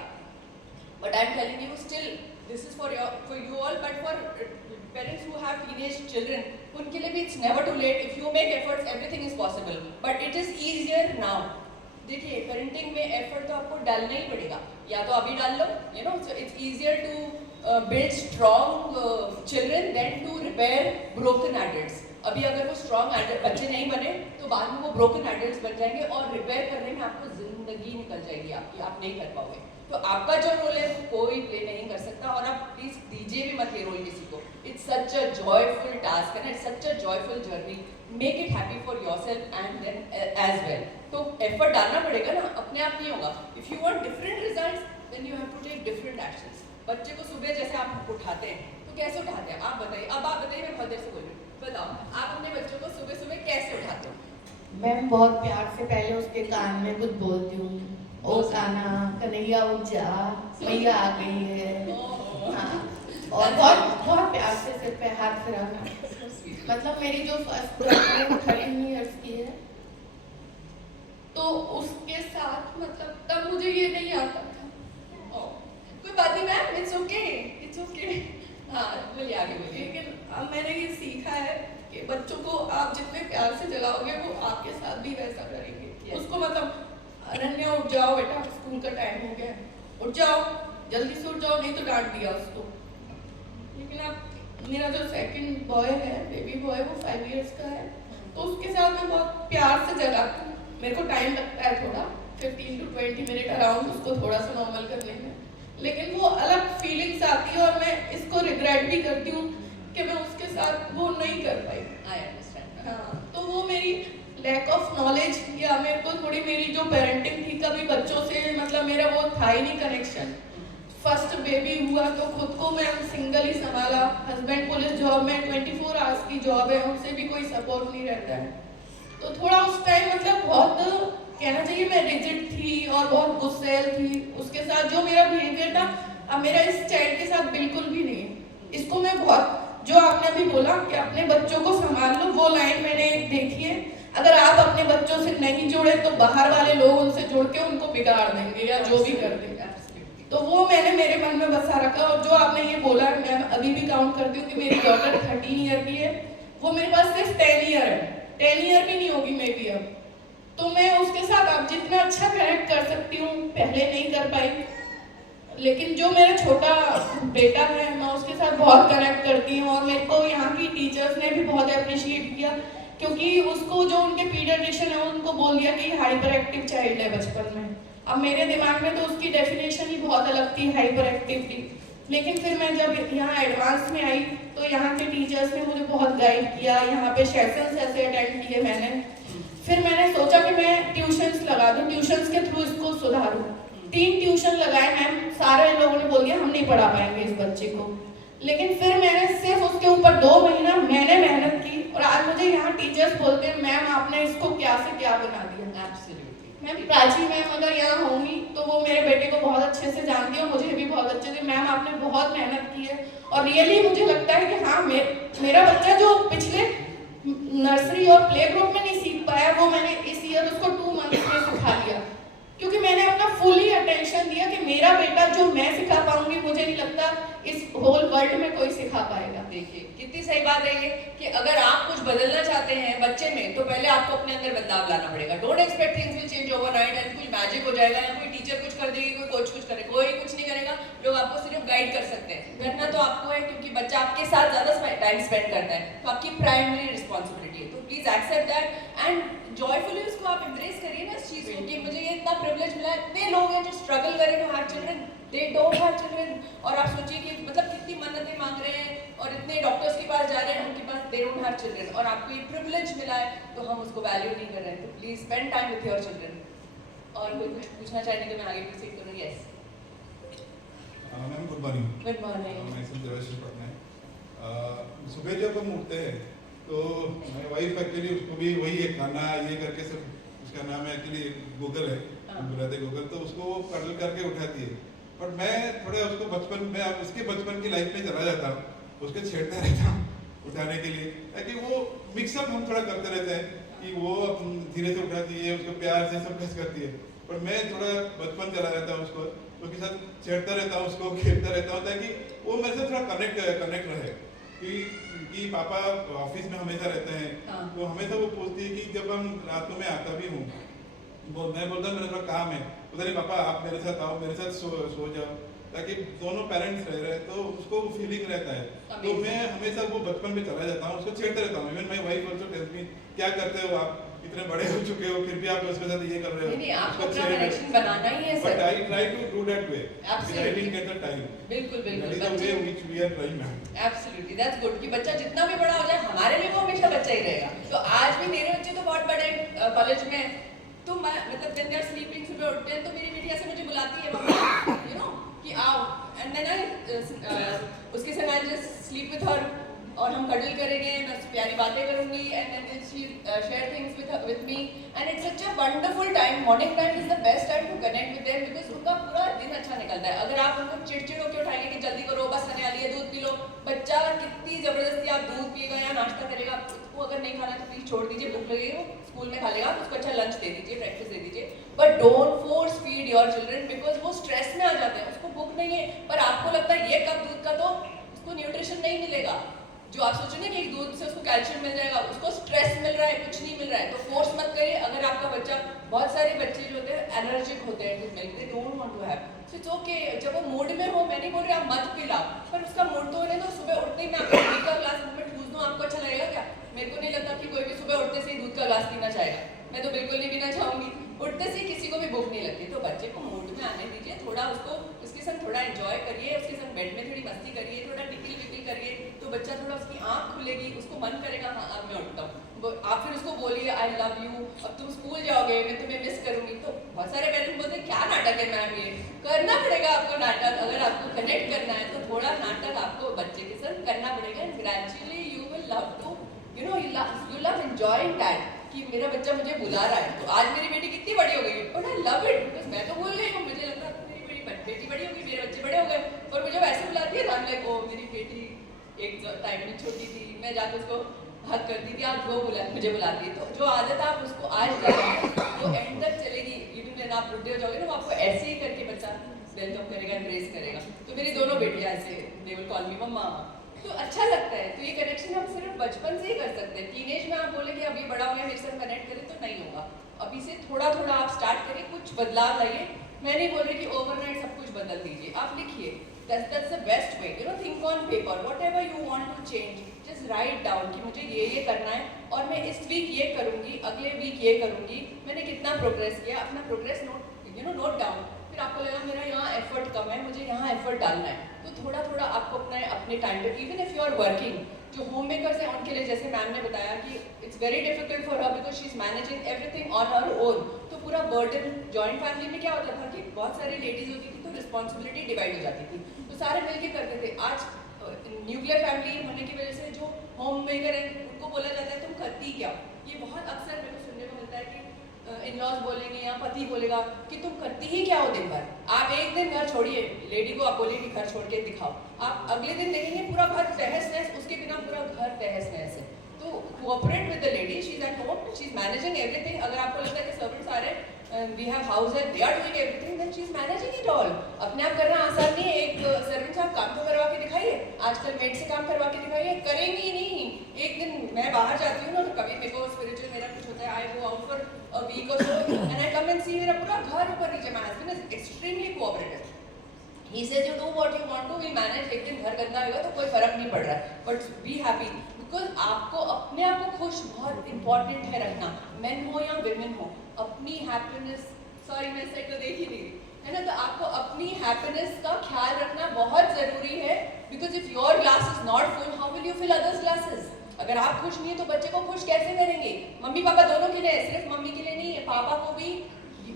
But I am telling you still, this is for you all, but for parents who have teenage children, उनके लिए भी it's never too late. If you make efforts, everything is possible. But it is easier now. देखिए, parenting में effort तो आपको डालना ही पड़ेगा, या तो अभी डाल लो, you know, so it's easier to build strong children than to repair broken adults. अभी अगर वो स्ट्रॉन्ग बच्चे नहीं बने तो बाद में वो ब्रोकन एडल्ट्स बन जाएंगे, और रिपेयर करने में आपको जिंदगी निकल जाएगी आपकी, आप नहीं कर पाओगे। तो आपका जो रोल है वो कोई प्ले नहीं कर सकता, और आप प्लीज दीजिए भी मत ये रोल किसी को। It's such a joyful task and it's such a joyful journey, make it happy for yourself and then as well. तो एफर्ट डालना पड़ेगा ना, अपने आप नहीं होगा। If you want different results then you have to take different actions. बच्चे को सुबह जैसे आप उठाते हैं तो कैसे उठाते हैं आप बताइए। अब आप बताइए, मैं बहुत देर से बोल रही हूँ, बताओ आप अपने बच्चों को सुबह सुबह कैसे उठाते हो? मैम बहुत प्यार से पहले उसके कान में कुछ बोलती हूँ, ओ काना कन्हैया उठ जा, मैया आ गई है। हाँ, और बहुत बहुत प्यार से सिर पे हाथ फिराना। मतलब मेरी जो फर्स्ट बर्थडे है वो 13 इयर्स की है, तो उसके साथ मतलब तब मुझे ये नहीं आता था। कोई बात नहीं ma'am, it's okay, it's okay. हाँ बोलिए, आगे बोलिए। लेकिन अब मैंने ये सीखा है कि बच्चों को आप जितने प्यार से जगाओगे वो आपके साथ भी वैसा करेंगे। Yes. उसको मतलब अनन्या उठ जाओ बेटा, स्कूल का टाइम हो गया, उठ जाओ, जल्दी से उठ जाओ, नहीं तो डांट दिया उसको। लेकिन अब मेरा जो सेकंड बॉय है, बेबी बॉय, वो 5 इयर्स का है, तो उसके साथ मैं बहुत प्यार से जगाती हूँ। मेरे को टाइम लगता है थोड़ा, 15 to 20 मिनट अराउंड उसको थोड़ा सा नॉर्मल करने में, लेकिन वो अलग फीलिंग्स आती है और मैं इसको रिग्रेट भी करती हूँ कि मैं उसके साथ वो नहीं कर पाई। I understand. हाँ, तो वो मेरी लैक ऑफ नॉलेज या मेरे को थोड़ी मेरी जो पेरेंटिंग थी, कभी बच्चों से मतलब मेरा वो था ही नहीं कनेक्शन। फर्स्ट बेबी हुआ तो खुद को मैं सिंगल ही संभाला, हस्बैंड पुलिस जॉब में 24 आवर्स की जॉब है, उनसे भी कोई सपोर्ट नहीं रहता है, तो थोड़ा उस टाइम मतलब बहुत कहना चाहिए मैं रिजिड थी और बहुत गुस्सैल थी उसके साथ। जो मेरा बिहेवियर था अब मेरा इस चाइल्ड के साथ बिल्कुल भी नहीं है। इसको मैं बहुत, जो आपने अभी बोला कि अपने बच्चों को संभाल लो, वो लाइन मैंने एक देखी है, अगर आप अपने बच्चों से नहीं जुड़े तो बाहर वाले लोग उनसे जुड़ के उनको बिगाड़ देंगे या जो भी कर देंगे। तो वो मैंने मेरे मन में बसा रखा। और जो आपने ये बोला, मैं अभी भी काउंट करती हूँ कि मेरी डॉटर 13 ईयर की है, वो मेरे पास सिर्फ 10 ईयर है, 10 ईयर भी नहीं होगी मे बी अब। तो मैं उसके साथ अब जितना अच्छा कनेक्ट कर सकती हूँ पहले नहीं कर पाई, लेकिन जो मेरा छोटा बेटा है मैं उसके साथ बहुत कनेक्ट करती हूँ। और मेरे को यहाँ की टीचर्स ने भी बहुत अप्रिशिएट किया, क्योंकि उसको जो उनके पीडियाट्रिशियन है उनको बोल दिया कि हाइपर एक्टिव चाइल्ड है बचपन में। अब मेरे दिमाग में तो उसकी डेफिनेशन ही बहुत अलग थी, हाइपर एक्टिविटी। लेकिन फिर मैं जब यहाँ एडवांस में आई तो यहाँ के टीचर्स ने मुझे बहुत गाइड किया, यहाँ पे सेशंस ऐसे अटेंड किए मैंने। फिर मैंने सोचा कि मैं ट्यूशंस लगा दूँ, ट्यूशंस के थ्रू इसको सुधारूँ। 3 ट्यूशन लगाए मैम, सारे लोगों ने बोल दिया हम नहीं पढ़ा पाएंगे इस बच्चे को। लेकिन फिर मैंने सिर्फ उसके ऊपर 2 महीना मैंने मेहनत की और आज मुझे यहाँ टीचर्स बोलते हैं मैम आपने इसको क्या से क्या बना दिया। मैम प्राची मैम अगर यहाँ होंगी तो वो मेरे बेटे को बहुत अच्छे से जानती है और मुझे भी बहुत अच्छे से, मैम आपने बहुत मेहनत की है। और रियली मुझे लगता है कि हाँ मेरा बच्चा जो पिछले नर्सरी और प्ले ग्रुप में नहीं सीख पाया वो मैंने इस ईयर उसको 2 मंथ्स में सिखा दिया, क्योंकि मैंने अपना फुली अटेंशन दिया कि मेरा बेटा जो मैं सिखा पाऊंगी मुझे नहीं लगता इस होल वर्ल्ड में कोई सिखा पाएगा। देखिए कितनी सही बात है ये कि अगर आप कुछ बदलना चाहते हैं बच्चे में तो पहले आपको अपने अंदर बदलाव लाना पड़ेगा। Don't expect things will change overnight and कुछ मैजिक हो जाएगा या कोई टीचर कुछ कर देगी, कोई कोच कुछ करे, कोई कुछ नहीं करेगा। लोग आपको सिर्फ गाइड कर सकते हैं, करना तो आपको है क्योंकि बच्चा आपके साथ ज्यादा टाइम स्पेंड करता है, तो आपकी प्राइमरी रिस्पॉन्सिबिलिटी है। तो please accept that and joyfully उसको आप एम्ब्रेस करिए ना इस चीज को कि मुझे ये इतना प्रिविलेज मिला है। इतने लोग हैं जो स्ट्रगल करें to have children, they don't have children. और आप सोचिए कि मतलब कितनी मन्नतें मांग रहे हैं और इतने डॉक्टर्स के पास जा रहे हैं, उनके पास दे डोंट हैव चिल्ड्रन, और आपको ये प्रिविलेज मिला है तो हम उसको वैल्यू नहीं कर रहे हैं। तो please spend time with your children. और कोई कुछ पूछना चाहेंगे तो मैं आगे प्रोसीड करूँ। Yes ma'am good morning. Good morning. मैं देवेश पटनायक। सुबह जब हम उठते हैं तो मेरी वाइफ एक्चुअली उसको भी वही एक खाना ये करके सब, उसका नाम है एक्चुअली गूगल है, बुलाते गूगल, तो उसको वो कडल करके उठाती है। बट मैं थोड़ा उसको बचपन में अब उसके बचपन की लाइफ में चला जाता हूँ, उसके छेड़ता रहता हूँ उठाने के लिए, ताकि वो मिक्सअप हम थोड़ा करते रहते हैं कि वो धीरे से उठाती है, उसको प्यार से सब कुछ करती है। पर मैं थोड़ा बचपन चला जाता हूँ, उसके साथ छेड़ता रहता हूँ, उसको खेलता रहता हूँ, ताकि वो मेरे से थोड़ा कनेक्ट रहे। कि पापा ऑफिस में हमेशा रहते हैं, तो हमेशा वो पूछती है कि जब हम रातों में आता भी हूँ वो मैं बोलता हूँ मेरा थोड़ा काम है, बोलता नहीं पापा आप मेरे साथ आओ, मेरे साथ सो जाओ, ताकि दोनों पेरेंट्स रह रहे हैं तो उसको फीलिंग रहता है। तो मैं हमेशा वो बचपन में चला जाता हूँ, उसको छेड़ता रहता हूँ। Even my wife also tells me क्या करते हो आप, इतने बड़े हो चुके हो फिर भी आप उसके साथ ये कर रहे हो। नहीं आपको अपना कनेक्शन बनाना ही है sir. But I try to do that way, Absolutely. I didn't get the time. बिल्कुल that is the way which we are trying now. Absolutely that's good कि बच्चा जितना भी बड़ा हो जाए हमारे लिए वो हमेशा बच्चा ही रहेगा। तो आज भी मेरे बच्चे तो बहुत बड़े कॉलेज में, तो मैं मतलब दिन देर स्लीपिंग सुबह उठते हैं तो मेरी बेटी ऐसे मुझे बुलाती है यू नो कि आओ, एंड देन आई उसके संग I just sleep with her, और हम कडल करेंगे, मैं उससे प्यारी बातें करूंगी, and then she share things with me, and it's such a wonderful time. Morning time is the best time to connect with them, because उनका पूरा दिन अच्छा निकलता है. अगर आप उनको चिड़चिड़ होकर उठाएंगे कि जल्दी करो, बस आने वाली है, दूध पी लो, बच्चा कितनी जबरदस्ती आप दूध पिएगा या नाश्ता करेगा, उसको अगर नहीं खाना तो प्लीज छोड़ दीजिए, भूख लगेगी वो स्कूल में खा लेगा, आप उसको अच्छा लंच दे दीजिए, ब्रेकफास्ट दे दीजिए, but don't force feed your children, because वो स्ट्रेस में आ जाते हैं, उसको भूख नहीं है, पर आपको लगता है ये कप दूध का तो उसको न्यूट्रिशन नहीं मिलेगा. जो आप सोचो ना कि एक दूध से उसको कैल्शियम मिल जाएगा, उसको स्ट्रेस मिल रहा है, कुछ नहीं मिल रहा है, तो फोर्स मत करिए. अगर आपका बच्चा, बहुत सारे बच्चे जो होते हैं एलर्जिक होते हैं milk, they don't want to have, so it's okay. जब वो मूड में हो, मैं नहीं बोल रही आप मत पिलाओ, पर उसका मूड तो होने दो. सुबह उठते ही मैं आपको दूध का ग्लास मुंह में ठूस दूं, आपको अच्छा लगेगा क्या? मेरे को नहीं लगता कि कोई भी सुबह उठते से ही दूध का ग्लास पीना चाहेगा, मैं तो बिल्कुल नहीं पीना चाहूंगी. उठते से किसी को भी भूख नहीं लगती, तो बच्चे को मूड में आने दीजिए, थोड़ा उसको उसके संग थोड़ा एंजॉय करिए, उसके संग बेड में थोड़ी मस्ती करिए, थोड़ा टिकल विकल करिए, तो बच्चा थोड़ा उसकी आंख खुलेगी, उसको मन करेगा हाँ अब मैं उठता हूँ. आप फिर उसको बोलिए आई लव यू, अब तुम स्कूल जाओगे, मैं तुम्हें मिस करूंगी. तो बहुत सारे पेरेंट्स बोलते हैं क्या नाटक है मैम, ये करना पड़ेगा आपको नाटक. अगर आपको कनेक्ट करना है तो थोड़ा नाटक आपको बच्चे के साथ करना पड़ेगा, and gradually you will love to you love enjoying that कि मेरा बच्चा मुझे बुला रहा है. तो आज मेरी बेटी कितनी बड़ी हो गई है, but I love it, because मैं तो भूल गई हूँ, मुझे लगता है मेरी बेटी बड़ी हो गई, मेरे बच्चे बड़े हो गए, और मुझे वैसे बुलाती है, राम लाइक ओ मेरी बेटी एक टाइम में छोटी थी, मैं जाकर उसको हक करती थी, आप वो मुझे बुलाती है. तो जो आदत आप उसको आज करेंगे वो एंड तक चलेगी. इवन जब आप बुढ़े हो जाओगे ना, वो आपको ऐसे ही करके बच्चा वेलकम करेगा, एम्ब्रेस करेगा. तो मेरी दोनों बेटियां ऐसे, दे विल कॉल मी मम्मा, तो अच्छा लगता है. तो ये कनेक्शन हम सिर्फ बचपन से ही कर सकते हैं. टीनेज में आप बोले कि अभी बड़ा हो गया मेरे साथ कनेक्ट करें, तो नहीं होगा. अभी से थोड़ा थोड़ा आप स्टार्ट करिए, कुछ बदलाव लाइए. मैं नहीं बोल रही कि ओवरनाइट सब कुछ बदल दीजिए, आप लिखिए, that's the best way, you know, think on paper, whatever you want to change, just write down कि मुझे ये करना है, और मैं इस वीक ये करूँगी, अगले वीक ये करूँगी, मैंने कितना प्रोग्रेस किया, अपना प्रोग्रेस नोट डाउन. फिर आपको लगा मेरा यहाँ एफर्ट कम है, मुझे यहाँ एफर्ट डालना है, तो थोड़ा थोड़ा आपको अपने टाइम पे, even if you are working, जो होम मेकर्स हैं उनके लिए, जैसे मैम ने बताया कि it's very difficult for her because she is managing everything on her own. तो पूरा बर्डन, जॉइंट फैमिली में क्या होता था कि बहुत सारी लेडीज होती थी, तो रिस्पॉन्सिबिलिटी डिवाइड हो जाती थी, तो सारे मिलके करते थे. आज न्यूक्लियर फैमिली होने की वजह से जो होम मेकर है उनको बोला जाता है तुम करती क्या. ये बहुत अक्सर मेरे को सुनने को मिलता है कि इन-लॉज बोलेंगे या पति बोलेगा कि तुम करती ही क्या हो दिन भर. आप एक दिन घर छोड़िए, लेडी को आप बोलिए कि घर छोड़ के दिखाओ, आप अगले दिन देखेंगे पूरा घर तहस नहस, उसके बिना पूरा घर तहस नहस है. तो cooperate with the lady, she is at home, she is managing everything. अगर आपको लगता है कि सर्वेंट्स आ रहे हैं, वी हैव हाउस है, they are doing everything, then she is managing it all. अपने आप करना आसान नहीं है. एक सर्वेंट से आप काम तो करवा के दिखाइए, आजकल मेड से काम करवा के दिखाइए, करेंगी ही नहीं. एक दिन मैं बाहर जाती हूँ ना, तो कभी मेरे को स्पिरिचुअल मेरा कुछ होता है, I go out for a week or so and I come and see मेरा पूरा घर ऊपर नीचे. My husband is extremely cooperative. He says you do what you want to, we manage. एक दिन घर गंदा होगा तो कोई फर्क नहीं पड़ रहा है, but be happy because आपको अपने आप को खुश बहुत important है रखना. Men हो या women हो, अपनी happiness, sorry मैं इस साइड को देख ही नहीं रही है ना, तो आपको अपनी happiness का ख्याल रखना बहुत जरूरी है. Because if your glass is not full, how will you fill others' glasses? अगर आप खुश नहीं है तो बच्चे को खुश कैसे करेंगे? मम्मी पापा दोनों के लिए, सिर्फ मम्मी के लिए नहीं है, पापा को भी.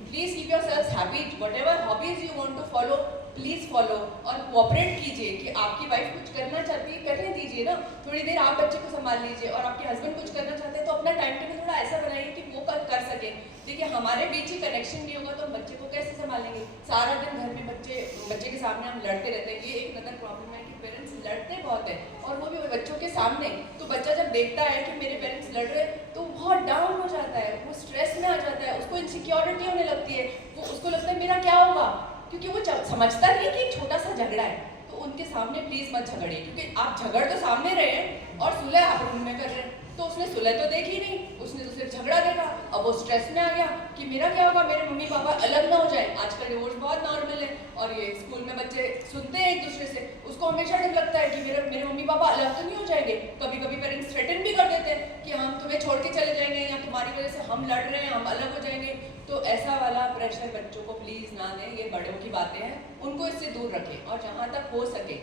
Please keep yourselves happy, whatever hobbies you want to follow please follow, और कोऑपरेट कीजिए कि आपकी वाइफ कुछ करना चाहती है करने दीजिए ना, थोड़ी देर आप बच्चे को संभाल लीजिए, और आपके हस्बैंड कुछ करना चाहते हैं तो अपना टाइम टेबल थोड़ा ऐसा बनाइए कि वो कर सके. देखिए हमारे बीच ही कनेक्शन नहीं होगा तो हम बच्चे को कैसे संभालेंगे? सारा दिन घर में बच्चे के सामने हम लड़ते रहते हैं. ये एक नदर प्रॉब्लम है कि पेरेंट्स लड़ते बहुत है, और वो भी बच्चों के सामने. तो बच्चा जब देखता है कि मेरे पेरेंट्स लड़ रहे हैं तो बहुत डाउन हो जाता है, वो स्ट्रेस में आ जाता है, उसको इनसिक्योरिटी होने लगती है, वो उसको लगता है मेरा क्या होगा, क्योंकि वो समझता नहीं कि एक छोटा सा झगड़ा है. तो उनके सामने प्लीज मत झगड़िए, क्योंकि आप झगड़ तो सामने रहे हैं और सुलह आप रूम में कर रहे हैं. तो उसने सुलह तो देखी नहीं, उसने तो सिर्फ झगड़ा देखा. अब वो स्ट्रेस में आ गया कि मेरा क्या होगा, मेरे मम्मी पापा अलग ना हो जाए. आजकल डिवोर्स बहुत नॉर्मल है, और ये स्कूल में बच्चे सुनते हैं एक दूसरे से, उसको हमेशा डर लगता है कि मेरे मम्मी पापा अलग तो नहीं हो जाएंगे. कभी कभी पेरेंट्स थ्रेटन भी कर देते हैं कि हम तुम्हें छोड़ के चले जाएंगे, या तुम्हारी वजह से हम लड़ रहे हैं, हम अलग हो जाएंगे. तो ऐसा वाला प्रेशर बच्चों को प्लीज ना दें. ये बड़ों की बातें हैं, उनको इससे दूर रखें. और जहाँ तक हो सके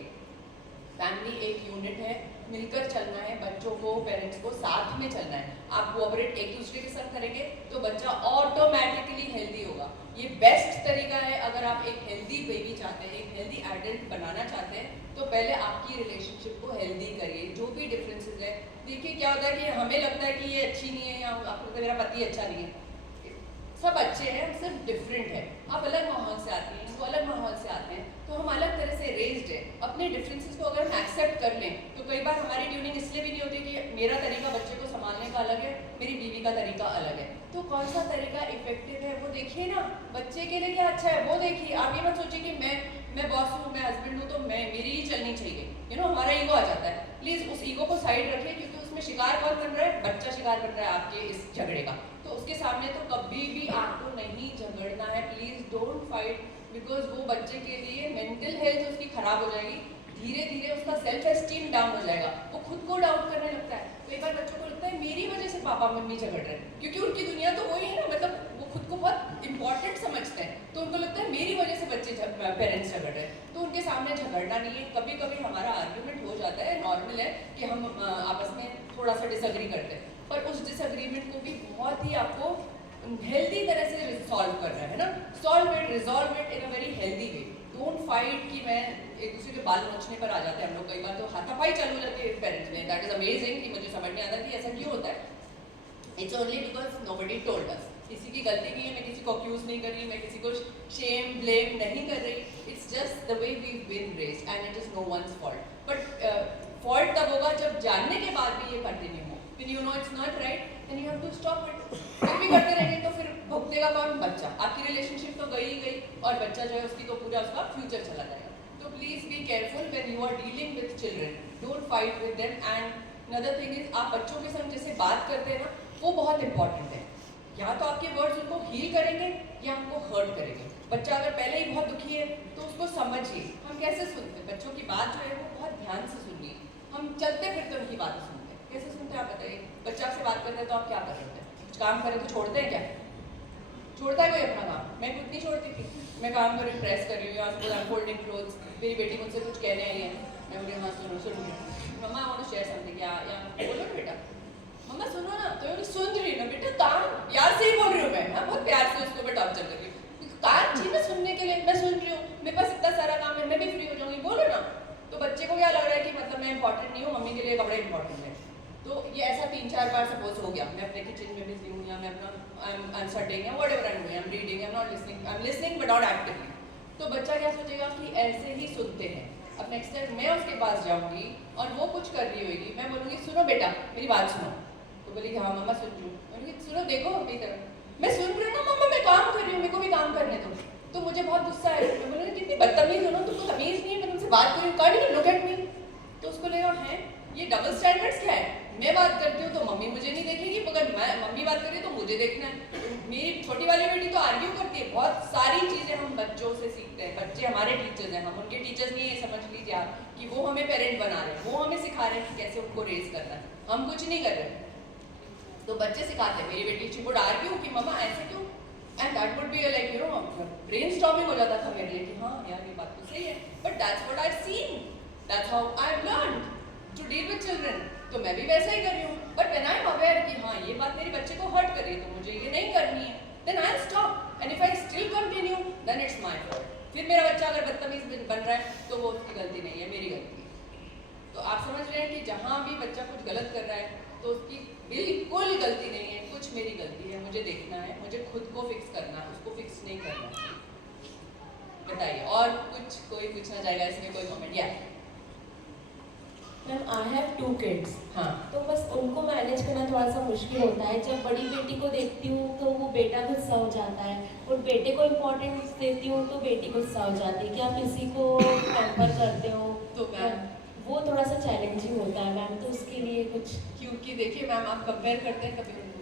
फैमिली एक यूनिट है, मिलकर चलना है, बच्चों को पेरेंट्स को साथ में चलना है। आप कोऑपरेट एक दूसरे के साथ करेंगे तो बच्चा ऑटोमेटिकली हेल्दी होगा। ये बेस्ट तरीका है अगर आप एक हेल्दी बेबी चाहते हैं, एक हेल्दी एडल्ट बनाना चाहते हैं, तो पहले आपकी रिलेशनशिप को हेल्दी करिए। जो भी डिफरेंसेस है, देखिए क्या होता है कि हमें लगता है कि ये अच्छी नहीं है या आपको लगता है मेरा पति अच्छा नहीं है, सब अच्छे हैं, सिर्फ डिफरेंट है। आप अलग माहौल से आती हैं, वो अलग माहौल से आते हैं, तो हम अलग तरह से रेज्ड है। अपने डिफरेंसेस को अगर हम एक्सेप्ट कर लें तो कई बार हमारी ट्यूनिंग इसलिए भी नहीं होती कि मेरा तरीका बच्चे को संभालने का अलग है, मेरी बीवी का तरीका अलग है। तो कौन सा तरीका इफेक्टिव है वो देखिए ना, बच्चे के लिए क्या अच्छा है वो देखिए। आप ये मत सोचिए कि मैं बॉस हूँ, मैं हस्बैंड हूँ तो मेरी ही चलनी चाहिए। हमारा ईगो आ जाता है। प्लीज उस ईगो को साइड रखिए, क्योंकि उसमें शिकार कौन बन रहा है? बच्चा शिकार बन रहा है आपके इस झगड़े का। तो उसके सामने तो कभी भी आपको नहीं झगड़ना है। प्लीज डोंट फाइट, बिकॉज वो बच्चे के लिए मेंटल हेल्थ उसकी खराब हो जाएगी, धीरे धीरे उसका सेल्फ एस्टीम डाउन हो जाएगा, वो खुद को डाउट करने लगता है। कई बार बच्चों को लगता है मेरी वजह से पापा मम्मी झगड़ रहे हैं, क्योंकि उनकी दुनिया तो वही है ना, मतलब वो खुद को बहुत इंपॉर्टेंट समझते हैं, तो उनको लगता है मेरी वजह से बच्चे पेरेंट्स झगड़ रहे हैं। तो उनके सामने झगड़ना नहीं है। कभी कभी हमारा आर्ग्यूमेंट हो जाता है, नॉर्मल है कि हम आपस में थोड़ा सा डिसएग्री करते हैं, पर उस डिसएग्रीमेंट को भी बहुत ही आपको हेल्दी तरह से सॉल्व करना है ना। Solve it, resolve it in a very healthy way. Don't fight कि मैं एक दूसरे के बाल नोचने पर आ जाते हैं हम लोग। कई बार तो हाथापाई चालू हो जाती है पेरेंट्स में। दैट इज अमेजिंग कि मुझे समझ नहीं आता कि ऐसा क्यों होता है। It's only because nobody told us. किसी की गलती नहीं है, मैं किसी को अक्यूज नहीं कर रही, मैं किसी को शेम ब्लेम नहीं कर रही। It's just the way we been raised and it is no one's fault. But fault तब होगा जब जानने के बाद भी ये कंटिन्यू हो। When you know it's not right then you have to stop it. फिर भी करते रहेंगे तो फिर भुगतेगा कौन? बच्चा। आपकी रिलेशनशिप तो गई ही गई, और बच्चा जो है उसकी तो पूरा उसका फ्यूचर चला जाएगा। तो please be careful when you are dealing with children. Don't fight with them. And another thing is, आप बच्चों के संग जैसे बात करते हैं ना, वो बहुत इंपॉर्टेंट है। या तो आपके वर्ड्स उनको हील करेंगे या उनको हर्ट करेंगे। बच्चा अगर पहले ही बहुत दुखी है तो उसको समझिए। हम कैसे सुनते हैं बच्चों की बात, जो है वो बहुत ध्यान से सुनिए। हम चलते फिरते उनकी बातें सुनते हैं। कैसे सुनते हैं आप बताइए? बच्चा आपसे बात करता है तो आप क्या कर रहे हैं? कुछ काम करें तो छोड़ते हैं क्या? छोड़ता है कोई अपना काम? मैं खुद नहीं छोड़ती थी। मैं काम कर रही हूँ, प्रेस कर रही हूँ, या फोल्डिंग क्लोथ्स, मेरी बेटी मुझसे कुछ कहने आई है, मैं बोली हाँ सुन रही हूँ, mamma I want to share something, या बोलो ना बेटा, मम्मा सुनो ना, तो मैं सुन रही हूँ ना बेटा, काम प्यार से ही बोल रही हूँ मैं, हाँ बहुत प्यार से उसको मैं टॉर्चर कर रही हूँ, काम चाहिए ना सुनने के लिए, मैं सुन रही हूँ, मेरे पास इतना सारा काम है, मैं भी फ्री हो जाऊंगी, बोलो ना। तो बच्चे को क्या लग रहा है कि मतलब मैं इंपॉर्टेंट नहीं हूँ, मम्मी के लिए कपड़े इंपॉर्टेंट है। तो ये ऐसा 3-4 बार सपोज हो गया, मैं अपने किचन में बिजी हूँ, या मैं अपना आई एम अनसर्टेन, या whatever I am doing, I am reading, I am not listening, I am listening but not actively. तो बच्चा क्या सोचेगा कि ऐसे ही सुनते हैं। अब नेक्स्ट टाइम मैं उसके पास जाऊंगी और वो कुछ कर रही होगी, मैं बोलूँगी सुनो बेटा मेरी बात सुनो, तो बोलेगी हाँ मम्मा सुन रही हूँ, बोलूँगी सुनो देखो मेरी तरफ, मैं सुन रही हूँ ना मम्मा, मैं काम कर रही हूँ, मेरे को भी काम करने दो। तो मुझे बहुत गुस्सा है, मैं बोलूँगी कितनी बदतमीज हो ना, तुमको तमीज नहीं है, मैं तुमसे बात कर रही हूँ, can't you look at me. तो उसको लगेगा है ये डबल स्टैंडर्ड्स क्या है, मैं बात करती हूँ तो मम्मी मुझे नहीं देखेगी, मगर मैं मम्मी बात कर रही है तो मुझे देखना है। मेरी छोटी वाली बेटी तो आर्ग्यू करती है। बहुत सारी चीज़ें हम बच्चों से सीखते हैं, बच्चे हमारे टीचर्स हैं, हम उनके टीचर्स नहीं है, समझ लीजिए आप कि वो हमें पेरेंट बना रहे हैं, वो हमें सिखा रहे हैं कि कैसे उनको रेज करना है, हम कुछ नहीं कर रहे। तो बच्चे सिखाते हैं। मेरी बेटी शी वुड आर्ग्यू कि मम्मा ऐसे क्यों, and that would be like you know brainstorming हो जाता था मेरे लिए कि हाँ यार ये बात तो सही है, but that's what I seen, that's how I have learned to deal with children. तो मैं भी वैसा ही कर रही हूँ, but when I am aware कि हाँ ये बात मेरे बच्चे को हर्ट कर रही है तो मुझे ये नहीं करनी है, then I stop, and if I still continue then it's my fault. फिर मेरा बच्चा अगर बदतमीज बन रहा है तो वो उसकी गलती नहीं है, मेरी गलती है। तो आप समझ रहे हैं कि जहाँ भी बच्चा कुछ गलत कर रहा है तो उसकी बिल्कुल गलती नहीं है, कुछ मेरी गलती है, मुझे देखना है, मुझे खुद को फिक्स करना है, उसको फिक्स नहीं करना। बताइए और कुछ कोई पूछना चाहेगा इसमें, कोई कमेंट? या मैम आई हैव 2 किड्स। हाँ, तो बस उनको मैनेज करना थोड़ा सा मुश्किल होता है। जब बड़ी बेटी को देखती हूँ तो वो बेटा गुस्सा हो जाता है, और बेटे को इम्पोर्टेंस देती हूँ तो बेटी गुस्सा हो जाती है कि आप किसी को पैम्पर करते हो, तो मैम वो थोड़ा सा चैलेंजिंग होता है मैम। तो उसके लिए कुछ, क्योंकि देखिए मैम आप कंपेयर करते हैं कभी उनको?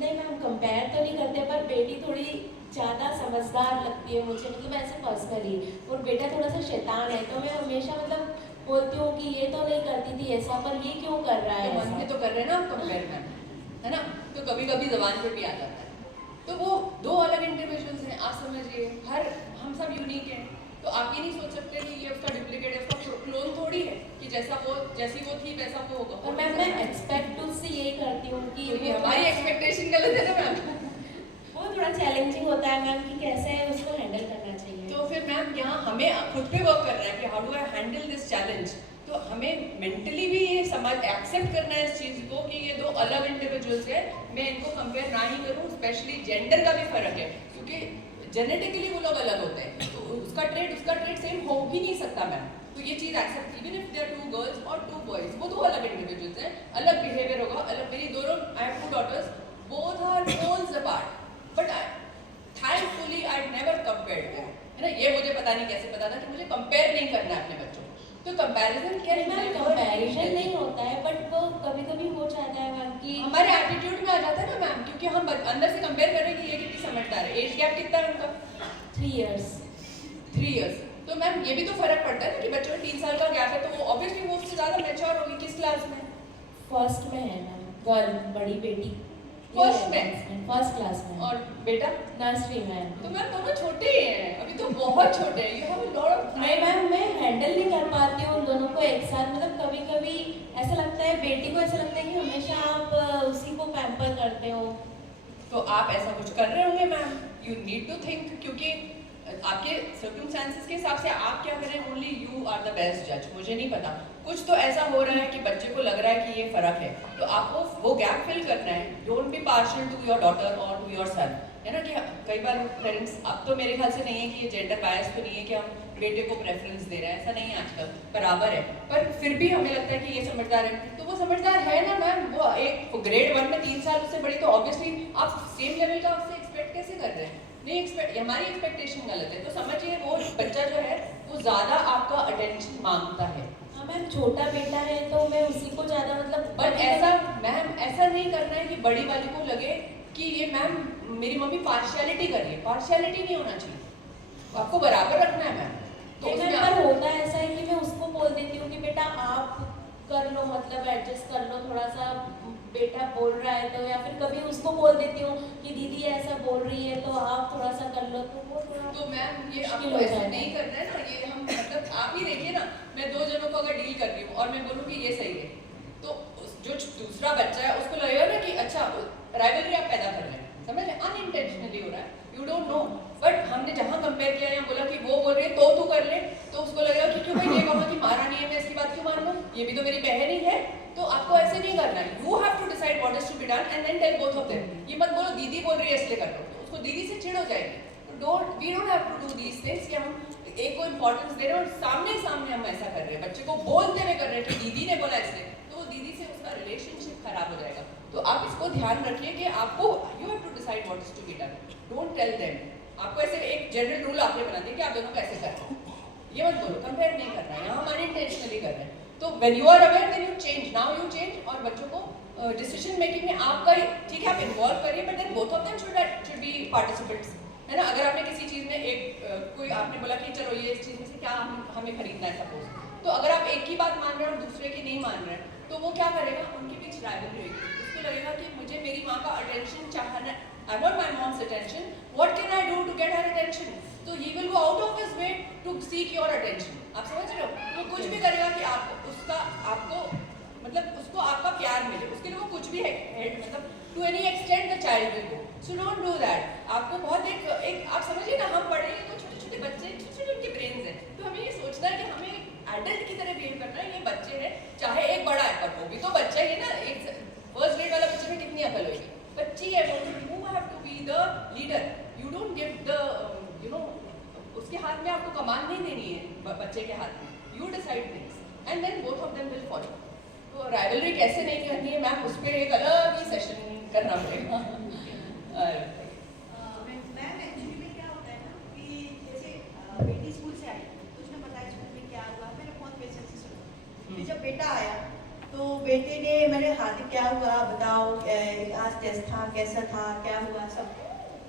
नहीं मैम कंपेयर तो नहीं करते, पर बेटी थोड़ी ज़्यादा समझदार लगती है मुझे, मतलब ऐसे पर्सनली, और बेटा थोड़ा सा शैतान है। तो मैं हमेशा मतलब बोलती हूँ कि ये तो नहीं करती थी ऐसा, पर ये क्यों कर रहा है? तो मन में तो कर रहे हैं ना आप कंपेयर मैम, है ना? तो कभी कभी जबान पे भी आ जाता है। तो वो 2 अलग इंडिविजुअल्स हैं, आप समझिए। हम सब यूनिक हैं, तो आप ये नहीं सोच सकते कि ये उसका डुप्लीकेट है, उसका क्लोन थोड़ी है कि जैसी वो थी वैसा वो होगा। और मैम मैं एक्सपेक्ट टू से यही करती हूँ कि हमारी एक्सपेक्टेशन गलत है ना मैम। वो थोड़ा चैलेंजिंग होता है मैम कि कैसे उसको हैंडल करना चाहिए। तो फिर मैम यहाँ हमें खुद पे वर्क करना है कि how do I handle this challenge. तो हमें मेंटली भी ये समझ एक्सेप्ट करना है इस चीज़ को कि ये दो अलग इंडिविजुअल्स हैं, मैं इनको कंपेयर ना ही करूँ। स्पेशली जेंडर का भी फर्क है क्योंकि जेनेटिकली वो लोग अलग होते हैं, तो उसका ट्रेड सेम हो ही नहीं सकता मैम। तो ये चीज़ accept, even if they are 2 girls और 2 बॉयज, वो दो अलग इंडिविजुअल्स हैं, अलग बिहेवियर होगा, अलग। मेरी दोनों, I have 2 daughters, both are poles apart, but thankfully I never compared them, है ना। ये मुझे पता नहीं कैसे पता था कि मुझे कंपेयर नहीं करना है अपने बच्चों को। तो कंपैरिजन क्या है मैम, कंपैरिजन नहीं होता है, बट वो कभी-कभी हो जाता है मैम कि हमारे एटीट्यूड में आ जाता है ना मैम, क्योंकि हम अंदर से कंपेयर कर रहे हैं कि ये कितनी समझदार है। एज गैप कितना है उनका? 3 years। 3 years। तो मैम ये भी तो फर्क पड़ता है ना कि बच्चों में 3 साल का गैप है, तो वो ऑब्वियसली वो उससे ज़्यादा मैच्योर होगी। किस क्लास में? फर्स्ट में है मैम, गर्ल, बड़ी बेटी फर्स्ट में, फर्स्ट क्लास में, और बेटा नर्सरी में। तो मैम दोनों छोटे ही हैं, अभी तो बहुत छोटे हैं। You have a lot of नहीं मैम, मैं हैंडल नहीं कर पाती हूँ उन दोनों को एक साथ। मतलब कभी-कभी ऐसा लगता है, बेटी को ऐसा लगता है कि हमेशा आप उसी को पैम्पर करते हो। तो आप ऐसा कुछ कर रहे होंगे ma'am, you need to think, क्योंकि आपके सर्कमस्टेंसेस के हिसाब से आप क्या करें, only you are the best जज। मुझे नहीं पता, कुछ तो ऐसा हो रहा है कि बच्चे को लग रहा है कि ये फर्क है, तो आपको वो गैप फिल करना है। Don't be partial two your daughter और टू योर सन, है ना। कि कई बार पेरेंट्स, अब तो मेरे ख्याल से नहीं है कि ये जेंडर बायस तो नहीं है कि हम बेटे को प्रेफरेंस दे रहे हैं, ऐसा नहीं है, आजकल बराबर है। पर फिर भी हमें लगता है कि ये समझदार है, तो वो समझदार है ना मैम। वो एक ग्रेड 1 में 3 साल उससे बड़ी, तो ऑब्वियसली आप सेम लेवल का उससे एक्सपेक्ट कैसे कर रहे हैं? नहीं एक्सपेक्ट, हमारी एक्सपेक्टेशन गलत है। तो समझिए वो बच्चा जो है वो ज़्यादा आपका अटेंशन मांगता है। हाँ मैम, छोटा बेटा है तो मैं उसी को ज़्यादा, मतलब बट ऐसा मैम, ऐसा नहीं करना है कि बड़ी वाली को लगे कि ये मैम मेरी मम्मी पार्शियलिटी कर रही है। पार्शियलिटी नहीं होना चाहिए, आपको बराबर रखना है मैम। तो पर होता ऐसा है कि मैं उसको बोल देती हूँ कि बेटा आप कर लो, मतलब एडजस्ट कर लो थोड़ा सा, बेटा बोल रहा है तो, या फिर कभी उसको बोल देती हूँ कि दीदी ऐसा बोल रही है तो आप थोड़ा सा कर लो, तो वो थोड़ा। तो मैम ये आपको ऐसे नहीं करना है ना, ये हम मतलब आप ही देखिए ना, मैं 2 जनों को अगर डील कर रही हूँ और मैं बोलूँ कि ये सही है, तो जो दूसरा बच्चा है उसको लगेगा ना कि अच्छा राइवलरी आप पैदा कर रहे हैं, समझ रहे, अनइंटेंशनली हो रहा है, यू डोंट नो। बट हमने जहाँ कंपेयर किया या बोला कि वो बोल रही है तो तू कर ले, तो उसको लगेगा कि क्यों भाई ये कहा कि महारानी है, मैं इसकी बात क्यों मान लूँ, ये भी तो मेरी बहन ही है। तो आपको ऐसे नहीं करना है, you have to decide what is to be done and then tell both of them. ये मत बोलो दीदी बोल रही है इसलिए कर लो, तो उसको दीदी से चिढ़ हो जाएगी। तो we don't have to do these things कि हम एक को इंपॉर्टेंस दे रहे हैं और सामने हम ऐसा कर रहे हैं, बच्चे को बोलते हुए कर रहे हैं कि दीदी ने बोला इसलिए, तो दीदी से उसका रिलेशनशिप खराब हो जाएगा। तो आप इसको ध्यान रखिए कि आपको you have to decide what is to be done, don't tell them. आपको ऐसे एक जनरल रूल आपने बना दिया कि आप दोनों को ऐसे करना है, ये मत बोलो, कंपेयर नहीं करना है, यहाँ हम अनइंटेंशनली कर रहे हैं। तो when you are aware then you change, now you change. और बच्चों को डिसीजन मेकिंग में आपका ठीक है, आप इन्वॉल्व करिए, but then both of them should be participants, है ना। अगर आपने किसी चीज़ में कोई आपने बोला कि चलो ये इस चीज़ में से क्या हमें खरीदना है सपोज, तो अगर आप एक की बात मान रहे हैं और दूसरे की नहीं मान रहे हैं, तो वो क्या करेगा, उनके बीच राइवलरी होगी। उसको लगेगा कि मुझे मेरी माँ का अटेंशन चाहना, I want my mom's attention, what can I do to get her attention. तो he will go out of his way to seek your attention. आप समझ रहे हो, वो कुछ भी करेगा कि आपको मतलब उसको आपका प्यार मिले, उसके लिए वो कुछ भी है मतलब to any extent the child will go. So don't do that. आपको बहुत एक आप समझिए ना, हम पढ़े तो छोटे छोटे बच्चे, छोटे उनके ब्रेन्स हैं, तो हमें ये सोचना है कि हमें एडल्ट की तरह बिहेव करना है। ये बच्चे हैं, चाहे एक बड़ा है पर वो भी तो बच्चा ही है ना। एक फर्स्ट ग्रेड वाला बच्चे में कितनी अकल होगी, बच्ची है वो, you have to be the leader, you don't give the you know, उसके हाथ में आपको कमान नहीं देनी है बच्चे के हाथ में, you decide things and then both of them will follow. तो राइवलरी कैसे नहीं करनी है मैम, उस पर एक अलग ही सेशन करना पड़ेगा। मैम एक्चुअली में क्या होता है ना कि जैसे बेटी स्कूल से आई तो उसने बताया स्कूल में क्या हुआ, मैंने बहुत पेशेंस से सुना। फिर जब बेटा आया तो बेटे ने, मैंने हार्दिक क्या हुआ बताओ, आज टेस्ट था, कैसा था, क्या हुआ सब।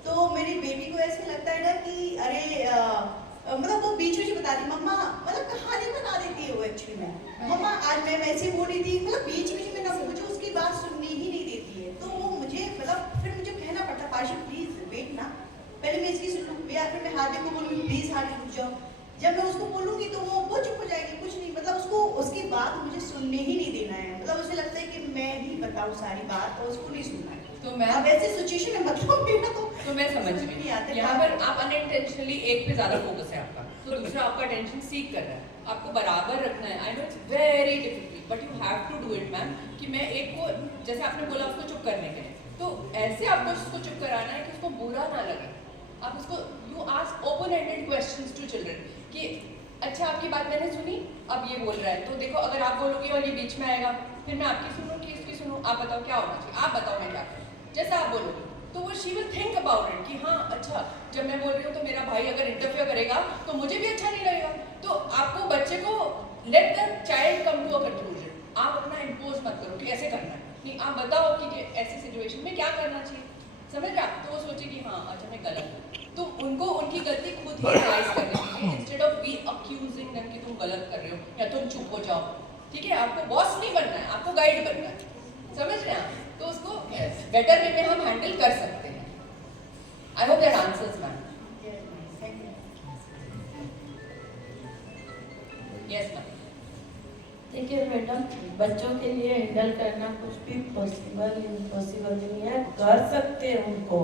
तो मेरी बेटी को ऐसे लगता है ना कि अरे मतलब वो बीच में बता दी, मम्मा मतलब कहानी बना देती है वो एक्चुअली में, मम्मा आज मैं ऐसी बोल रही थी, मतलब बीच में ना मुझे उसकी बात सुननी ही नहीं देती है। तो वो मुझे मतलब फिर मुझे कहना पड़ता, पाशा प्लीज वेट ना, पहले मैं इसकी सुन लूँ, या फिर मैं हार्दिक को बोलूँ प्लीज हार्दिक रुक जाओ। जब मैं उसको बोलूँगी तो वो चुप हो जाएगी, कुछ नहीं, मतलब उसको उसकी बात मुझे सुनने ही नहीं देना है, मतलब उसे लगता है कि मैं ही बताऊँ सारी बात और उसको नहीं सुनना है। तो मैं अब ऐसी सिचुएशन में मतलब मेरा तो मैं समझ गई, यहाँ पर आप अनइंटेंशनली एक पे ज्यादा फोकस है आपका, तो दूसरा आपका अटेंशन सीख कर रहा है, आपको बराबर रखना है। I know it's very difficult but you have to do it ma'am, कि मैं एक को, जैसे आपने बोला उसको चुप करने के लिए, तो ऐसे आपको उसको चुप कराना है कि उसको बुरा ना लगे। आप उसको you ask open ended questions to children कि अच्छा आपकी बात मैंने सुनी, अब ये बोल रहा है, तो देखो अगर आप बोलोगे और ये बीच में आएगा, फिर मैं आपकी सुनूँ कि इसकी सुनूँ, आप बताओ क्या होना चाहिए, आप बताओ मैं क्या करूँ, जैसा आप बोलोगे तो वो she will think about it कि हाँ अच्छा जब मैं बोल रही हूँ तो मेरा भाई अगर इंटरफेयर करेगा तो मुझे भी अच्छा नहीं लगेगा। तो आपको बच्चे को let the child come to a conclusion, आप अपना इम्पोज मत करो कि ऐसे करना है, नहीं आप बताओ कि ऐसी सिचुएशन में क्या करना चाहिए, समझ रहे आप, तो वो सोचे कि हाँ अच्छा मैं गलत हूँ, तो उनको उनकी गलती खुद ही रियलाइज करनी चाहिए instead of we accusing them कि तुम गलत कर रहे हो या तुम चुप हो जाओ। ठीक है, आपको बॉस नहीं बनना है, आपको गाइड बनना है, समझ रहे हैं आप, तो उसको बेटर वे में हम हैंडल कर सकते हैं। I hope that answers ma'am. Yes ma'am. देखिए मैडम, बच्चों के लिए हैंडल करना कुछ भी पॉसिबल इम्पॉसिबल नहीं है, कर सकते हैं उनको।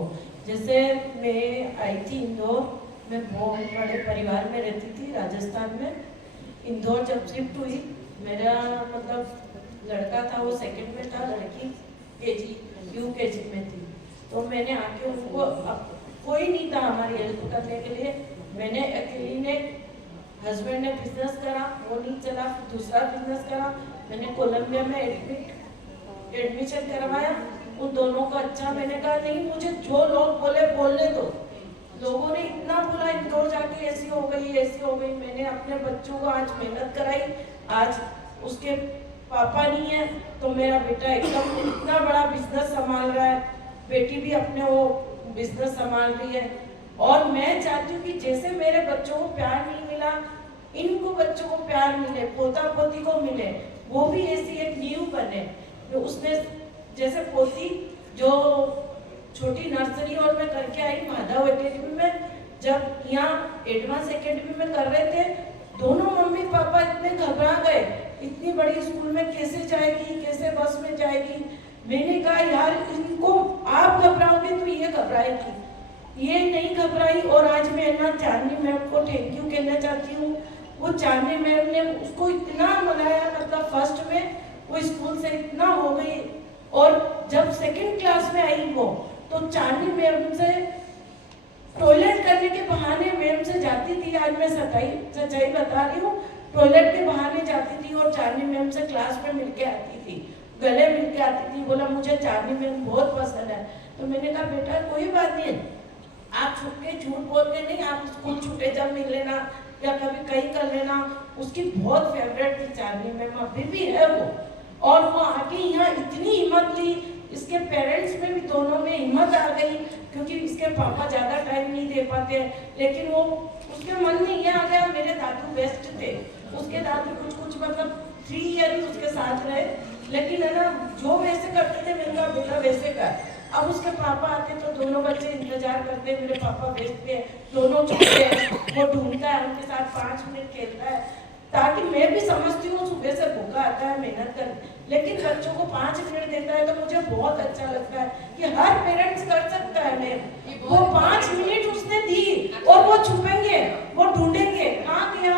जैसे मैं आई थी इंदौर, मैं बहुत बड़े परिवार में रहती थी राजस्थान में। इंदौर जब शिफ्ट हुई, मेरा मतलब लड़का था वो सेकंड में था, लड़की UKG में थी, तो मैंने आके उनको, अब कोई नहीं था हमारी हेल्प करने के लिए, मैंने अकेली ने, हस्बैंड ने बिजनेस करा, वो नहीं चला, फिर दूसरा बिजनेस करा, मैंने कोलंबिया में एडमिशन करवाया, उन दोनों का अच्छा, मैंने कहा नहीं मुझे जो लोग बोले बोलने दो, लोगों ने इतना बोला इंदौर जाके ऐसी हो गई, मैंने अपने बच्चों को आज मेहनत कराई, आज उसके पापा नहीं है तो मेरा बेटा एकदम इतना बड़ा बिजनेस संभाल रहा है, बेटी भी अपने वो बिजनेस संभाल रही है, और मैं चाहती हूँ कि जैसे मेरे बच्चों को प्यार नहीं मिला, इनको बच्चों को प्यार मिले, पोता पोती को मिले, वो भी ऐसी एक नींव बने। तो उसने जैसे पोती जो छोटी नर्सरी और मैं करके आई माधव एकेडमी में, जब यहाँ एडवांस एकेडमी में कर रहे थे, दोनों मम्मी पापा इतने घबरा गए, इतनी बड़ी स्कूल में कैसे जाएगी, कैसे बस में जाएगी। मैंने कहा यार इनको आप घबराओगे तो ये घबराएगी, ये नहीं घबराई, और आज मैं ना चांदनी मैम को थैंक यू कहना चाहती हूँ। वो चांदनी मैम ने उसको इतना मनाया, मतलब फर्स्ट में वो स्कूल से इतना हो गई, और जब सेकंड क्लास में आई वो, तो चांदनी मैम से टॉयलेट करने के बहाने मैम से जाती थी, आज मैं सच्चाई बता रही हूँ, टॉयलेट के बहाने जाती थी और चांदनी मैम से क्लास में मिलके आती थी, गले मिलके आती थी, बोला मुझे चांदनी मैम बहुत पसंद है। तो मैंने कहा बेटा कोई बात नहीं, आप छुप के झूठ बोल के नहीं, आप स्कूल छूटे जब मिल लेना या कभी कहीं कर लेना। उसकी बहुत फेवरेट थी चांदनी मैम, अभी भी है वो, और वो आके यहाँ इतनी हिम्मत ली, इसके पेरेंट्स में भी दोनों में हिम्मत आ गई, क्योंकि इसके पापा ज़्यादा टाइम नहीं दे पाते, लेकिन वो उसके मन में ये आ गया मेरे दादू बेस्ट थे, उसके दादू कुछ मतलब 3 ईयर उसके साथ रहे, लेकिन है ना जो वैसे करते थे मेरा बेटा वैसे कर। अब उसके पापा आते तो दोनों बच्चे इंतजार करते, मेरे पापा बेस्ट पे, दोनों छोटे हैं, वो ढूंढता है उनके साथ 5 मिनट खेलता है, ताकि मैं भी समझती हूँ सुबह से भूखा आता है मेहनत कर, लेकिन बच्चों को 5 मिनट देता है तो मुझे बहुत अच्छा लगता है कि हर पेरेंट्स कर सकता है। मैं वो 5 मिनट उसने दी, और वो छुपेंगे, वो ढूंढेंगे कहाँ गया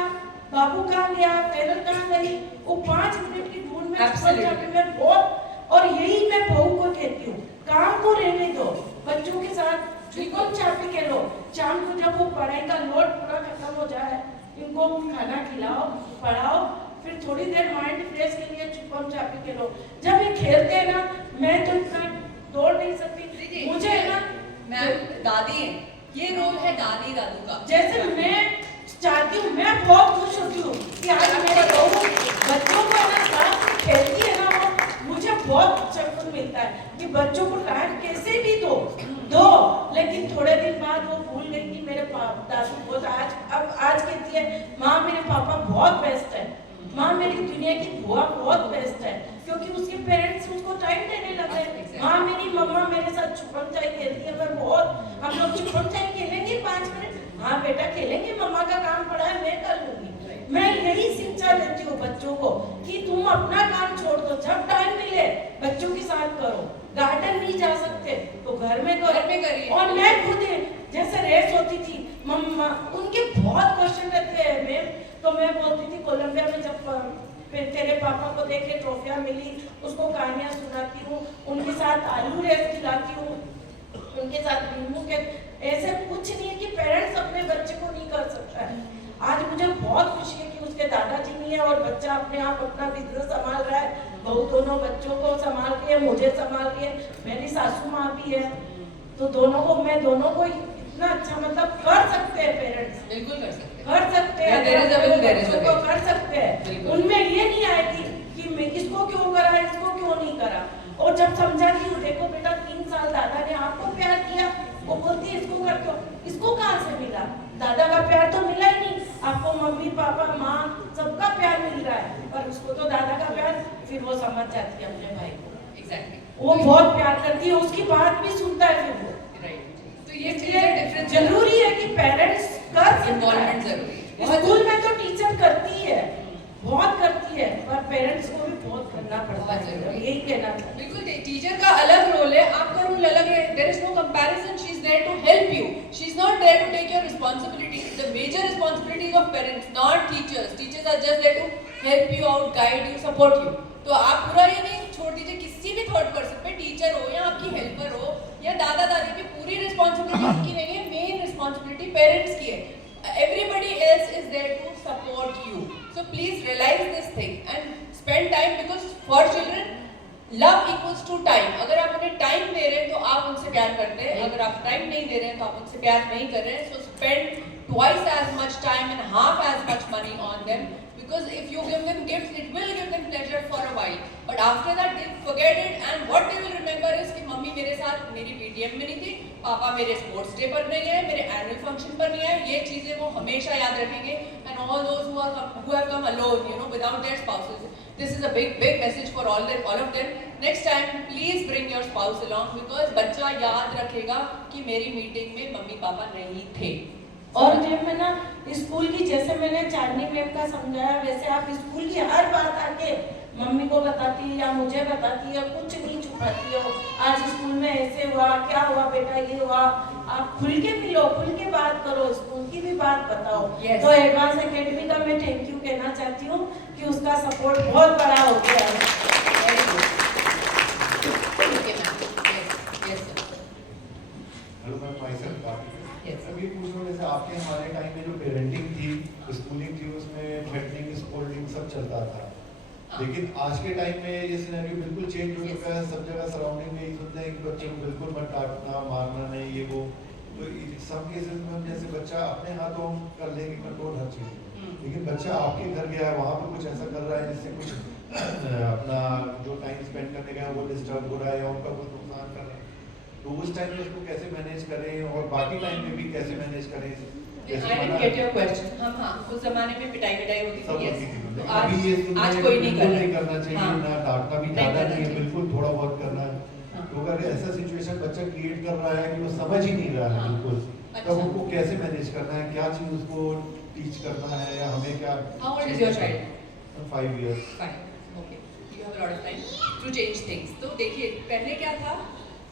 बाबू, कहाँ गया पैदल, कहाँ गई, वो 5 मिनट की ढूंढ में बहुत। और यही मैं बहू को कहती हूँ, काम को रहने दो, बच्चों के साथ छुपम छापी के लो, शाम को जब वो पढ़ाई का लोड पूरा खत्म हो जाए, इनको खाना खिलाओ, पढ़ाओ, फिर थोड़ी देर माइंड फ्रेश के लिए छुपम छापी के लो। जब ये खेलते हैं ना, मैं तो इतना दौड़ नहीं सकती, मुझे है ना मैम दादी है, ये रोल है दादी दादू का। जैसे मैं चाहती हूँ, मैं बहुत खुश होती हूँ कि आज मेरे बहू बच्चों को है ना साथ खेलती है ना, वो मुझे बहुत सुकून मिलता है कि बच्चों को टाइम कैसे भी दो, लेकिन थोड़े दिन बाद वो भूल गई कि मेरे दादू बहुत आज कहती है माँ मेरे पापा बहुत बेस्ट है, माँ मेरी दुनिया की बुआ बहुत बेस्ट है, क्योंकि उसके पेरेंट्स उसको टाइम देने लगे। माँ मेरी मम्मा मेरे साथ छुपन चाय खेलती है, मैं बहुत, हम लोग छुपन चाय खेलेंगे 5 मिनट, हाँ बेटा खेलेंगे, मम्मा का काम पड़ा है मैं कर कि तुम अपना काम छोड़ दो, जब टाइम मिले बच्चों के साथ करो। गार्डन नहीं जा सकते तो घर में करो। घर में करिए। और मैं खुद जैसे रेस होती थी, मम्मा उनके बहुत क्वेश्चन रहते हैं मैम, तो मैं बोलती थी कोलंबिया में जब फिर तेरे पापा को देखे ट्रॉफियाँ मिली, उसको कहानियाँ सुनाती हूँ, उनके साथ आलू रेस खिलाती हूँ, उनके साथ नींबू के। ऐसे कुछ नहीं है कि पेरेंट्स अपने बच्चे को नहीं कर सकता है। आज मुझे बहुत खुशी है कि उसके दादाजी नहीं है और बच्चा अपने आप अपना बिजनेस संभाल रहा है, बहू दोनों बच्चों को संभाल रही है, मुझे संभाल रही है, मेरी सासू माँ भी है, तो दोनों को इतना अच्छा मतलब कर सकते हैं पेरेंट्स, बिल्कुल कर सकते हैं, कर सकते हैं, बच्चों को कर सकते हैं। उनमें ये नहीं आएगी कि मैं इसको क्यों करा, इसको क्यों नहीं करा। और जब समझाती हूँ, देखो बेटा 3 साल दादा ने आपको प्यार किया, वो बोलती है इसको करते हो, इसको कहाँ से मिला, दादा का प्यार तो मिला ही नहीं आपको, मम्मी पापा माँ सबका प्यार मिल रहा है, पर उसको तो दादा का प्यार। फिर वो समझ जाती है अपने भाई को, एग्जैक्टली, वो बहुत प्यार करती है, उसकी बात भी सुनता है फिर वो। तो ये डिफरेंस जरूरी है कि पेरेंट्स कर इन्वॉल्वमेंट जरूरी है। स्कूल में तो टीचर करती है, बहुत करती है, पर पेरेंट्स को भी बहुत करना पड़ता है, यही कहना है। बिल्कुल, टीचर का अलग रोल है, आपका रोल अलग है। There is no comparison, she is there to help you, she is not there to take your responsibility. The major responsibilities of parents, not teachers. Teachers are just there to help you out, guide you, support you. तो आप पूरा ये नहीं छोड़ दीजिए किसी भी third person पे, टीचर हो या आपकी हेल्पर हो या दादा दादी की, पूरी रिस्पांसिबिलिटी उनकी नहीं है, मेन रिस्पांसिबिलिटी पेरेंट्स की है। Everybody else is there to support you. So please realize this thing and spend time, because for children love equals to time. अगर आप उन्हें टाइम दे रहे हैं तो आप उनसे प्यार करते हैं, अगर आप टाइम नहीं दे रहे हैं तो आप उनसे प्यार नहीं कर रहे हैं। So spend twice as much time and half as much money on them, because if you give them gifts, it will give them pleasure for a while, but after that they'll forget it, and what they will remember is कि mummy मेरे साथ मेरी PTM में नहीं थी, पापा मेरे sports day पर नहीं है, मेरे एनुअल फंक्शन पर नहीं है। ये चीजें वो हमेशा याद रखेंगे। And all those who have come alone, you know, without their spouses, this is a big message for all of them. Next time please bring your spouse along, because बच्चा याद रखेगा कि मेरी मीटिंग में मम्मी पापा नहीं थे। और जब मैं ना स्कूल की, जैसे मैंने चांदनी मैम का समझाया, वैसे आप स्कूल की हर बात आके मम्मी को बताती है या मुझे बताती है, कुछ नहीं छुपाती हो। आज स्कूल में ऐसे हुआ, क्या हुआ बेटा, ये हुआ, आप खुल के मिलो, खुल के बात करो, स्कूल की भी बात बताओ। तो एडवांस एकेडमी का मैं थैंक यू कहना चाहती हूँ कि उसका सपोर्ट बहुत बड़ा हो गया है। अभी पूछ रहा हूँ, जैसे आपके हमारे टाइम में जो पेरेंटिंग थी, स्कूलिंग थी, उसमें थ्रेटनिंग, स्कोल्डिंग सब चलता था, लेकिन आज के टाइम में ये सिनेरियो बिल्कुल चेंज हो चुका है। सब जगह सराउंडिंग में यही सुनते हैं कि बच्चे को बिल्कुल मत डांटना, मारना नहीं, ये वो। तो सब केसेस में हम जैसे बच्चा अपने हाथों कर लेंगे कंट्रोल हर चीज़, लेकिन बच्चा आपके घर गया है, वहाँ पर कुछ ऐसा कर रहा है जिससे कुछ अपना जो टाइम स्पेंड करने का है वो डिस्टर्ब हो रहा है या उनका कुछ नुकसान कर रहा है, तो उस टाइम में उसको कैसे मैनेज करें और बाकी टाइम में भी कैसे मैनेज करें? I didn't get your question. हाँ, उस जमाने में पिटाई होती थी, yes. तो आज कोई नहीं करना चाहिए, ना डांटना भी ज़्यादा नहीं है, बिल्कुल थोड़ा बहुत करना है। तो अगर ऐसा सिचुएशन बच्चा क्रिएट कर रहा है कि वो समझ ही नहीं रहा है बिल्कुल, तब उनको कैसे मैनेज करना है, क्या चीज़ उसको टीच करना है, या हमें क्या? How old is your child? 5 years. 5. Okay. You have a lot of time to change things. तो देखिए, पहले क्या था,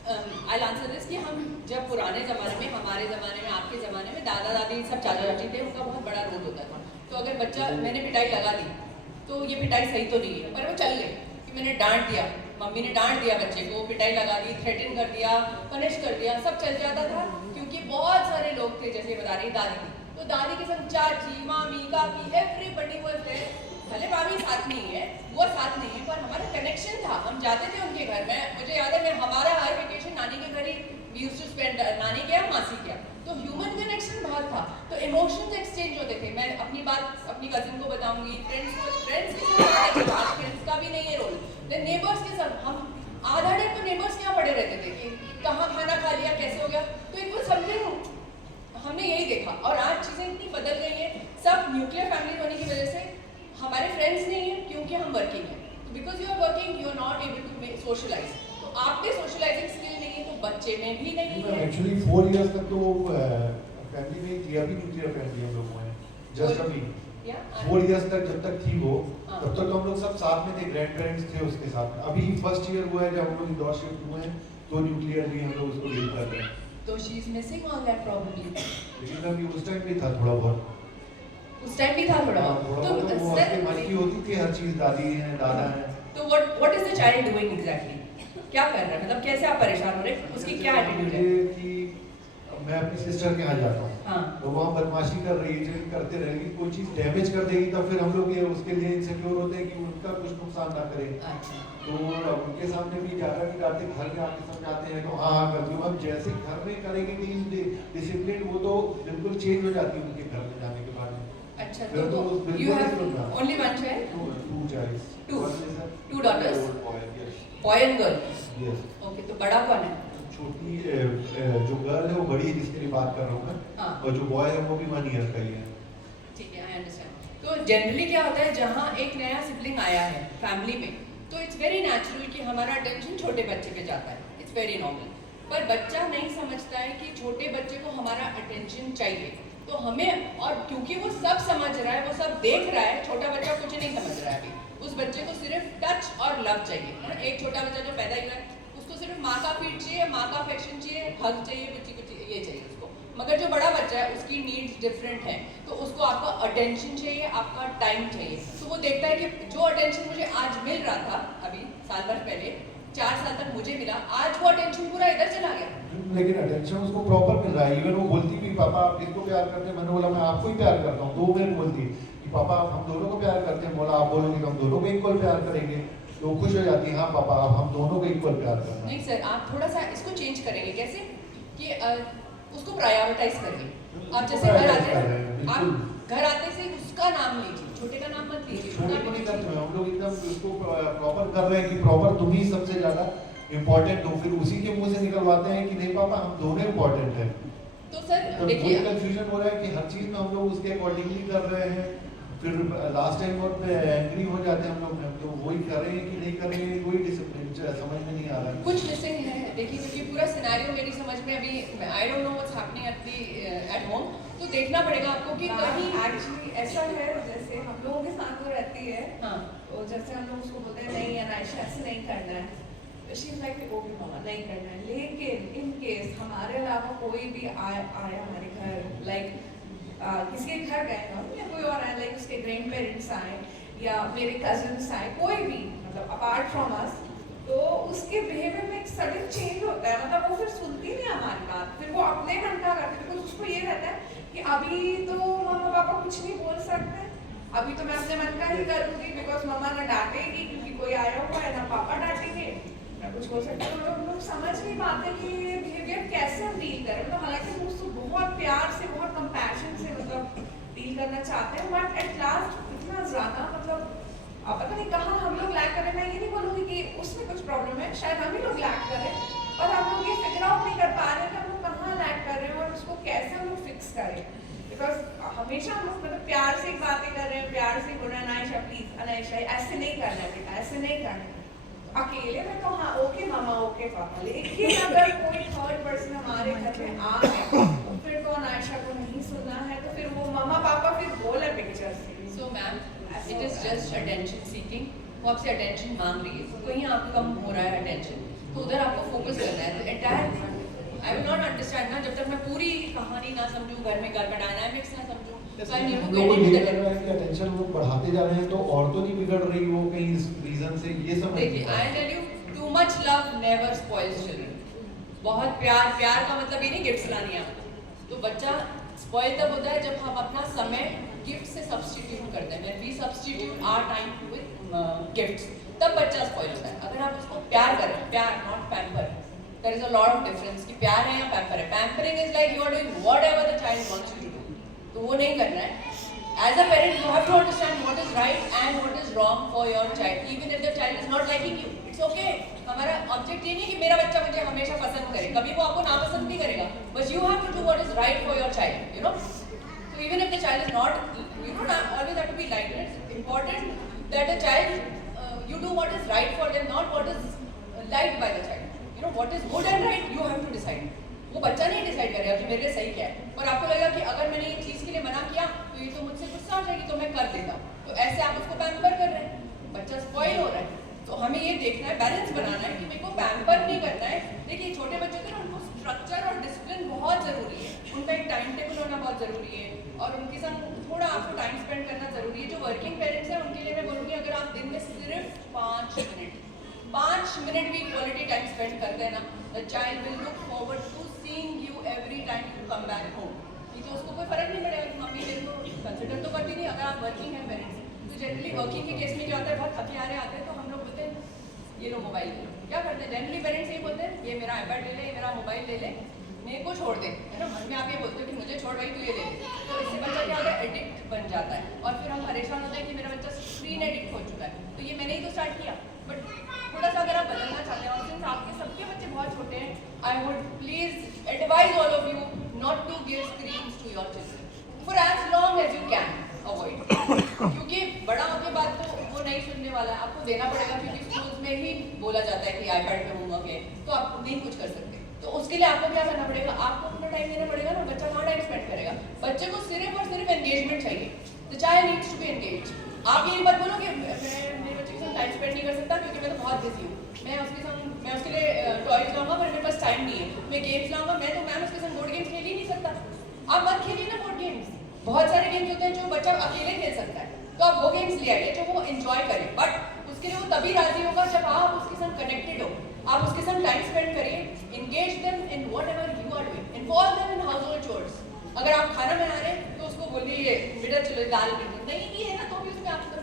I'll answer this, कि हम जब पुराने ज़माने में, हमारे ज़माने में, आपके ज़माने में दादा दादी सब चाचा चाची थे, उनका बहुत बड़ा रोल होता था। तो अगर बच्चा, मैंने पिटाई लगा दी तो ये पिटाई सही तो नहीं है, पर वो चल गई कि मैंने डांट दिया, मम्मी ने डांट दिया बच्चे को, पिटाई लगा दी, थ्रेटन कर दिया, पनिश कर दिया, सब चल जाता था। क्योंकि बहुत सारे लोग थे, जैसे बता रही दादी थी, तो दादी के संग चाची, मामी, काकी, एवरीबॉडी वाज देयर। भले मामी साथ नहीं है, वो साथ नहीं है, पर हमारा कनेक्शन था, हम जाते थे उनके घर में। मुझे याद है, हमारा हर वेकेशन नानी के घर ही वी यूज्ड टू स्पेंड, नानी गया, मासी गया, तो ह्यूमन कनेक्शन बहुत था, तो इमोशंस एक्सचेंज होते थे। मैं अपनी बात अपनी कजिन को बताऊंगी, फ्रेंड्स के साथ, आज फ्रेंड्स का भी नहीं है रोल, नेबर्स के साथ। हम आधा डे तो नेबर्स के यहाँ पड़े रहते थे कि कहाँ खाना खा लिया, कैसे हो गया, तो इट वाज समथिंग, हमने यही देखा। और आज चीज़ें इतनी बदल गई हैं, सब न्यूक्लियर फैमिली होने की वजह से हमारे फ्रेंड्स नहीं है, क्योंकि हम वर्किंग हैं। तो because you are working, you are not able to socialise, तो आपके सोशलाइजिंग स्किल नहीं है, तो बच्चे में भी नहीं है। एक्चुअली 4 इयर्स तक तो फैमिली में किया भी न्यूक्लियर फैमिली हम लोगों में, जस्ट अभी 4 इयर्स तक जब तक थी वो, हाँ। तब तक तो हम लोग सब साथ में थे, ग्रैंड पेरेंट्स थे उसके साथ में। अभी फर्स्ट ईयर हुआ है जब हम लोग इंदौर शिफ्ट हुए हैं, तो न्यूक्लियरली हम लोग उसको डील कर रहे हैं। तो she is missing all that probably. लेकिन अभी उस टाइम भी था थोड़ा बहुत, उस टाइम भी था थोड़ा हाँ, बहुत। थोड़ा बहुत वो उसके मन की होती थी हर चीज, दादी है दादा है। तो what is the child doing exactly? क्या कर रहा है, मतलब कैसे आप परेशान हो रहे हैं, उसकी क्या एटीट्यूड है? कि मैं अपनी सिस्टर के यहाँ जाता हूँ, हाँ। तो वहाँ बदमाशी कर रही है, करते रहेगी, कोई चीज डैमेज कर देगी, तो फिर हम लोग ये उसके लिए इनसिक्योर होते हैं कि उनका कुछ नुकसान ना करे। अच्छा। तो उनके सामने भी ज्यादा नहीं डालते, घर में आके समझाते हैं तो हाँ कर दो। अब जैसे घर में करेंगे डिसिप्लिन, वो तो बिल्कुल चेंज हो जाती है उनके घर में जाने के बाद। अच्छा, फिर तो बिल्कुल you have नहीं होता। only one child? Two childs. Two daughters? Boy, yes. Boy and girl? Yes. Okay, तो बड़ा कौन है? छोटी जो गर्ल है वो बड़ी है जिसके लिए बात कर रहा हूँ मैं, हाँ। और जो बॉय है वो भी 1 ईयर का ही है। ठीक है, आई अंडरस्टैंड। तो जनरली क्या होता है, जहाँ एक नया सिबलिंग आया है फैमिली में, तो इट्स वेरी नेचुरल कि हमारा अटेंशन छोटे बच्चे पे जाता है, इट्स वेरी नॉर्मल। पर बच्चा नहीं समझता है कि छोटे बच्चे को हमारा अटेंशन चाहिए, तो हमें, और क्योंकि वो सब समझ रहा है, वो सब देख रहा है, छोटा बच्चा कुछ नहीं समझ रहा है अभी, उस बच्चे को सिर्फ टच और लव चाहिए, है ना। एक छोटा बच्चा जो पैदा हुआ है, उसको सिर्फ माँ का फीड चाहिए, माँ का अफेक्शन चाहिए, हग चाहिए, कुछ ये चाहिए उसको। मगर जो बड़ा बच्चा है उसकी नीड्स डिफरेंट हैं, तो उसको आपका अटेंशन चाहिए, आपका टाइम चाहिए। तो वो देखता है कि जो अटेंशन मुझे आज मिल रहा था, अभी साल भर पहले 4 साल तक मुझे मिला, आज वो अटेंशन पूरा इधर चला गया। लेकिन अटेंशन उसको प्रॉपर मिल रहा है। इवन वो बोलती भी पापा आप किसको प्यार करते हैं, मैंने बोला मैं आपको ही प्यार करता हूँ, तो वो मेरे बोलती कि पापा हम दोनों को प्यार करते हैं। बोला आप बोलोगे तो हम दोनों को इक्वल प्यार करेंगे, तो खुश हो जाती है, हाँ पापा अब हम दोनों को इक्वल प्यार करना। नहीं सर, आप थोड़ा सा इसको चेंज करेंगे, कैसे कि उसको प्रायोरिटाइज करिए। आप जैसे घर आते हैं, आप घर आते से उसका नाम लीजिए, छोटे का नाम मत लीजिए। छोटे को नहीं करते हैं हम लोग, एकदम उसको प्रॉपर कर रहे हैं कि प्रॉपर तुम ही सबसे ज्यादा इम्पोर्टेंट हो, फिर उसी के मुंह से निकलवाते हैं कि नहीं पापा हम दोनों इम्पोर्टेंट हैं। तो सर तो देखिए, कंफ्यूजन हो रहा है कि हर चीज में हम लोग उसके अकॉर्डिंगली कर रहे हैं, फिर लास्ट टाइम बहुत एंग्री हो जाते हैं हम लोग, तो वही कर रहे हैं कि नहीं कर रहे हैं, कोई डिसिप्लिन समझ में नहीं आ रहा है। कुछ मिसिंग है देखिए, क्योंकि पूरा सिनेरियो मेरी समझ में अभी, आई don't know what's happening at home, तो देखना पड़ेगा आपको कि कहीं एक्चुअली ऐसा है, जैसे हम लोगों के साथ वो रहती है, हाँ, तो जैसे हम लोग उसको बोलते हैं नहीं अनायशा ऐसे नहीं करना है, शी इज लाइक ओके मामा नहीं करना है। लेकिन इन केस हमारे अलावा कोई भी आया हमारे घर, लाइक किसी के घर गए हम या कोई और आए, लाइक उसके ग्रैंड पेरेंट्स आए या मेरे कजन्स आए, कोई भी मतलब अपार्ट फ्रॉम अस, तो उसके बिहेवियर में एक सडन चेंज होता है। मतलब वो फिर सुनती नहीं हमारी बात, फिर वो अपने मन का करती है, बिकॉज उसको ये रहता है कि अभी तो मम्मा पापा कुछ नहीं बोल सकते, अभी तो मैं अपने मन का ही करूँगी, बिकॉज मम्मा ना डांटेगी क्योंकि कोई आया हुआ है, ना पापा डांटेंगे, ना कुछ बोल सकते। तो हम लोग समझ नहीं पाते कि ये बिहेवियर कैसे हम डील करें। मतलब हालांकि हम उसको बहुत प्यार से, बहुत कंपैशन से मतलब डील करना चाहते हैं, बट एट लास्ट इतना ज़्यादा मतलब पता नहीं कहाँ हम लोग लैक करें। मैं ये नहीं बोलूँगी कि उसमें कुछ प्रॉब्लम है, शायद हम ही लोग लैक करें, पर हम लोग ये फिगर आउट नहीं कर पा रहे कि हम लोग कहाँ लैक कर रहे हैं और उसको कैसे हम लोग फिक्स करें। बिकॉज हमेशा हम लोग मतलब प्यार से बातें कर रहे हैं, प्यार से बोल रहे हैं अनायशा प्लीज, अनायशा ऐसे नहीं करना है बेटा, ऐसे नहीं करना है। अकेले में तो हाँ ओके मामा ओके पापा, लेकिन अगर कोई थर्ड पर्सन हमारे घर में आ गए तो फिर तो अनायशा को नहीं सुनना है, तो फिर वो मामा पापा फिर बोले पिक्चर से। So ma'am it is just attention seeking, वो आपसे अटेंशन मांग रही है, तो कहीं आप कम हो रहा है अटेंशन, तो उधर आपको फोकस करना है। तो entire I will not understand ना, जब तक मैं पूरी कहानी ना समझूँ, घर में घर का डायनामिक्स ना समझूँ, अटेंशन वो बढ़ाते जा रहे हैं, तो और तो नहीं बिगड़ रही वो कहीं इस रीजन से, ये समझ। देखिए I tell you, too much love never spoils children. बहुत प्यार, प्यार का मतलब ये नहीं गिफ्ट्स लानी आपको, तो बच्चा स्पॉइल तब होता है जब हम अपना समय गिफ्ट से सब्स्टिट्यूट करते हैं। When we substitute our time with gifts, तब बच्चा स्पॉइल होता है। अगर आप उसको प्यार करें, प्यार not pamper, there is a lot of difference कि प्यार है या पैम्पर है। Pampering is like you are doing whatever the child wants you to do, तो वो नहीं करना है। As a parent, you have to understand what is right and what is wrong for your child, even if the child is not liking you. It's okay. हमारा object ये नहीं कि मेरा बच्चा मुझे हमेशा पसंद करे, कभी वो आपको नापसंद भी करेगा, but you have to do what is right for your child, you know. So even if the child is not, you don't always have to be like it. It's important that the child, you do what is right for them, not what is liked by the child. You know what is good and right, you have to decide. वो बच्चा नहीं decide करेगा कि मेरे लिए सही क्या है, और आपको लगेगा कि अगर मैंने ये चीज़ के लिए मना किया तो ये तो मुझसे गुस्सा हो जाएगी, तो मैं कर देता हूँ। तो ऐसे आप उसको पैम्पर कर रहे हैं, बच्चा स्पॉइल हो रहा है। तो हमें ये देखना है, बैलेंस बनाना है कि मेरे को पैम्पर नहीं करना है। देखिए छोटे बच्चों के ना उनको स्ट्रक्चर और डिसिप्लिन बहुत ज़रूरी है, उनका एक टाइम टेबल होना बहुत ज़रूरी है और उनके साथ थोड़ा आपको टाइम स्पेंड करना ज़रूरी है। जो वर्किंग पेरेंट्स हैं उनके लिए मैं बोलूँगी, अगर आप दिन में सिर्फ 5 मिनट भी क्वालिटी टाइम स्पेंड करते हैं ना, the child will look forward to seeing you every time you come back home. ठीक है, उसको कोई फर्क नहीं पड़ेगा कि मम्मी मेरे को कंसिडर तो करती नहीं। अगर आप वर्किंग हैं पेरेंट्स, तो जनरली वर्किंग के केस में क्या होता है, बहुत थके हारे आते हैं, तो हम लोग बोलते हैं ये लो मोबाइल ले लो। क्या करते हैं जनरली पेरेंट्स यही बोलते हैं, ये मेरा आईपैड ले ले, ये मेरा मोबाइल ले ले, मेरे को छोड़ दे, है ना। मन में आप ये बोलते हो कि मुझे छोड़ भाई, तू ये ले ले। तो इससे बच्चा क्या होता है, एडिक्ट बन जाता है और फिर हम परेशान होते हैं कि मेरा बच्चा स्क्रीन एडिक्ट हो चुका है। तो ये मैंने ही तो स्टार्ट किया, बट थोड़ा सा अगर आप बदलना चाहते हैं और सिंस आपके सबके बच्चे बहुत छोटे हैं, I would please advise all of you not to give screens to your children for as long as you can avoid, क्योंकि बड़ा होने बाद तो वो नहीं सुनने वाला है, आपको देना पड़ेगा, क्योंकि स्कूल्स में ही बोला जाता है कि आईपैड पे होमवर्क है, तो आप नहीं कुछ कर सकते। तो उसके लिए आपको क्या करना पड़ेगा, आपको अपना टाइम देना पड़ेगा ना। बच्चा कहाँ टाइम स्पेंड करेगा, बच्चे को सिर्फ और सिर्फ एंगेजमेंट चाहिए। The child needs to be engage. आप ये मत बोलो कि मैं मेरे बच्चे के साथ टाइम स्पेंड नहीं कर सकता क्योंकि मैं तो बहुत बिजी हूँ, मैं उसके लिए टॉयज लाऊंगा पर मेरे पास टाइम नहीं है, मैं गेम्स लाऊंगा, मैं तो मैम उसके साथ बोर्ड गेम्स खेल ही नहीं सकता। आप मत खेलिए ना बोर्ड गेम्स, बहुत सारे गेम्स होते हैं जो बच्चा अकेले खेल सकता है, तो आप वो गेम्स ले आइए जो वो एंजॉय करे। बट उसके लिए वो तभी राजी होगा जब आप उसके साथ कनेक्टेड हो, आप उसके साथ टाइम स्पेंड करिए, engage them in whatever you are doing, involve them in household chores. अगर आप खाना बना रहे हैं तो उसको बोलिए बेटा चलो दाल नहीं भी है ना, तो भी उसमें आप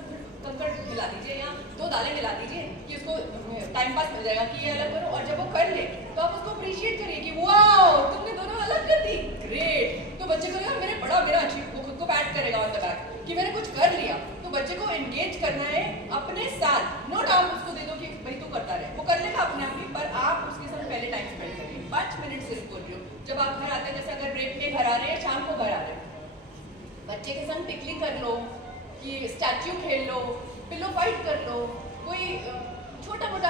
कंकड़ मिला दीजिए या 2 दालें मिला दीजिए कि उसको टाइम पास मिल जाएगा कि ये अलग करो। और जब वो कर ले तो आप उसको अप्रिशिएट करिए कि वाओ तुमने दोनों अलग कर दी, ग्रेट। तो बच्चे को लगा मेरा अचीव, वो खुद को पैट करेगा ऑन द बैक कि मैंने कुछ कर लिया। तो बच्चे को एंगेज करना है अपने साथ, नोट आप उसको दे दो कि भाई तू करता रहे, वो कर लेगा अपने आप ही, पर आप उसके साथ पहले टाइम स्पेंड करिए। 5 मिनट सिर्फ बोल रही हो। जब आप घर आते हैं, जैसे अगर ब्रेक के घर आ रहे हैं, शाम को घर आ रहे हैं, बच्चे के संग टिकलिंग कर लो, कि स्टैच्यू खेल लो, पिलो फाइट कर लो, कोई छोटा मोटा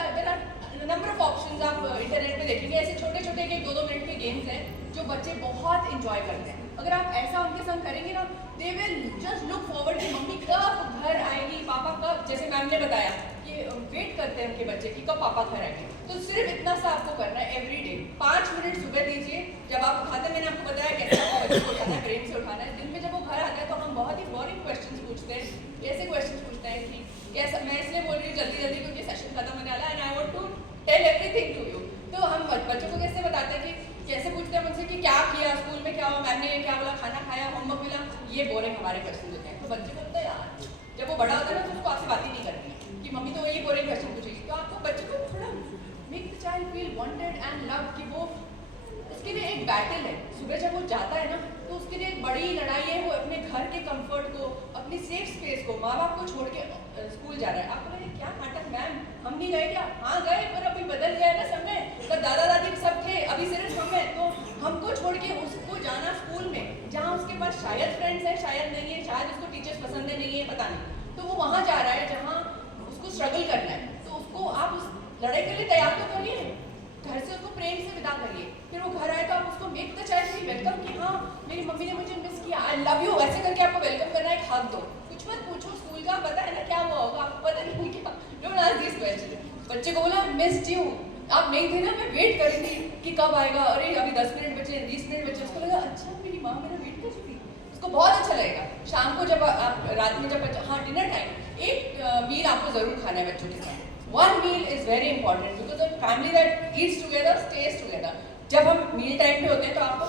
नंबर ऑफ ऑप्शंस आप इंटरनेट पे देखेंगे, ऐसे छोटे छोटे के 2-2 मिनट के गेम्स हैं जो बच्चे बहुत इंजॉय करते हैं। अगर आप ऐसा उनके संग करेंगे ना, they will just look forward कि मम्मी कब घर आएगी, पापा कब, जैसे मैम ने बताया कि वेट करते हैं उनके बच्चे कि कब पापा घर आएंगे। तो सिर्फ इतना सा आपको करना है एवरी डे। 5 मिनट सुबह दीजिए जब आप उठाते हैं, मैंने आपको बताया कैसे आपको बच्चे को उठाना है, प्रेम से उठाना है। दिन में जब वो घर आता है तो हम बहुत ही बोरिंग क्वेश्चन पूछते हैं, ऐसे क्वेश्चन पूछते हैं कि कैसा, मैं इसलिए बोल रही हूँ जल्दी क्योंकि सेशन खत्म होने वाला है and I want to tell everything to you. तो हम बच्चों को कैसे बताते हैं कि कैसे पूछते हैं मुझसे कि क्या किया स्कूल में, क्या हुआ, मैम ने क्या बोला, खाना खाया, होमवर्क मिला, ये बोरिंग हमारे क्वेश्चन होते हैं। तो बच्चे को लगता है यार जब वो बड़ा होता है ना तो उसको आपसे बात ही नहीं करनी है कि मम्मी तो वही बोरिंग क्वेश्चन पूछेगी। तो आपको बच्चे को थोड़ा make the child feel wanted and love, कि वो उसके लिए एक बैटल है। सुबह जब वो जाता है ना तो उसके लिए एक बड़ी लड़ाई है, वो अपने घर के कंफर्ट को, अपनी सेफ स्पेस को, माँ बाप को छोड़ के स्कूल जा रहा है। आपको लगे क्या नाटक मैम, हम नहीं गए क्या? हाँ गए, पर अभी बदल गया ना समय, तो दादा दादी सब थे, अभी सिर्फ हम हैं। तो हमको छोड़ के उसको जाना स्कूल में जहाँ उसके पास शायद फ्रेंड्स हैं, शायद नहीं है, शायद उसको टीचर्स पसंद है, नहीं है, पता नहीं। तो वो वहाँ जा रहा है जहाँ उसको स्ट्रगल करना है। तो उसको आप उस लड़ाई के लिए तैयार तो करिए, घर से उसको प्रेम से विदा करिए। फिर वो घर आए तो आप उसको make the child feel welcome कि हाँ मेरी मम्मी ने मुझे मिस किया, आई लव यू, ऐसे करके आपको वेलकम करना है। एक हक दो, कुछ मत पूछो, स्कूल का पता है ना क्या हुआ होगा, आपको पता नहीं क्या, डोंट आस्क दिस क्वेश्चन। बच्चे को बोला मिस्ड यू, आप नहीं थे ना, मैं वेट कर रही थी कि कब आएगा, अरे अभी 10 मिनट बचे, 20 मिनट बचे। उसको लगा अच्छा मेरी माँ मेरा वेट कर रही थी, उसको बहुत अच्छा लगेगा। शाम को जब आप रात में जब हाँ डिनर टाइम, एक मील आपको जरूर खाना है बच्चों के साथ। One meal is very important because a family that eats together stays together. जब हम मील टाइम पे होते हैं तो आपको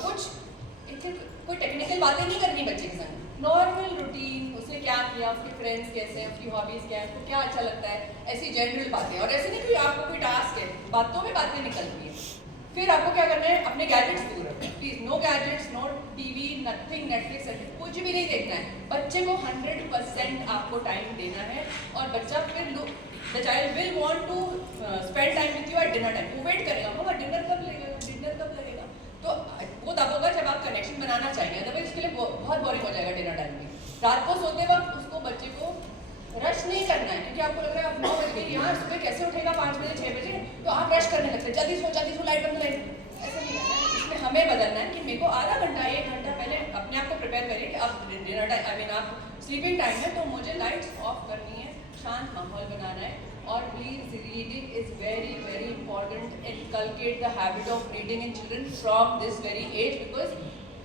कोई टेक्निकल बातें नहीं करनी बच्चे के संग, नॉर्मल रूटीन, उसने क्या किया, उसके फ्रेंड्स कैसे हैं, उसकी हॉबीज क्या है, उसको क्या अच्छा लगता है, ऐसी जनरल बातें। और ऐसे नहीं कि आपको कोई टास्क है, बातों में बातें निकलती है। फिर आपको क्या करना है, अपने गैजेट्स दूर रखें please, no gadgets, no TV, nothing, Netflix, कुछ भी नहीं देखना है। बच्चे को 100% आपको टाइम देना है और बच्चा फिर the child will want to spend time with you at dinner time. वो वेट करेगा, मम्मा डिनर कब लगेगा। तो वो तब होगा जब आप कनेक्शन बनाना चाहिए, अदरवाइज उसके लिए बहुत बोरिंग हो जाएगा डिनर टाइम में। रात को सोते वक्त उसको बच्चे को रश नहीं करना है, क्योंकि आपको लग रहा है आप 9 बजे यार सुबह कैसे उठेगा 5 बजे 6 बजे, तो आप रश करने लगते हैं, जल्दी सो लाइट बंद। ऐसा नहीं करना है, इसमें हमें बदलना है कि मेरे को आधा घंटा 1 घंटा पहले अपने आप को प्रिपेयर करिए कि अब डिनर टाइम आई मीन आप स्लीपिंग टाइम है तो मुझे लाइट्स ऑफ करनी है, शांत माहौल बनाना है। और please reading is very very important. Inculcate the habit of reading in children from this very age because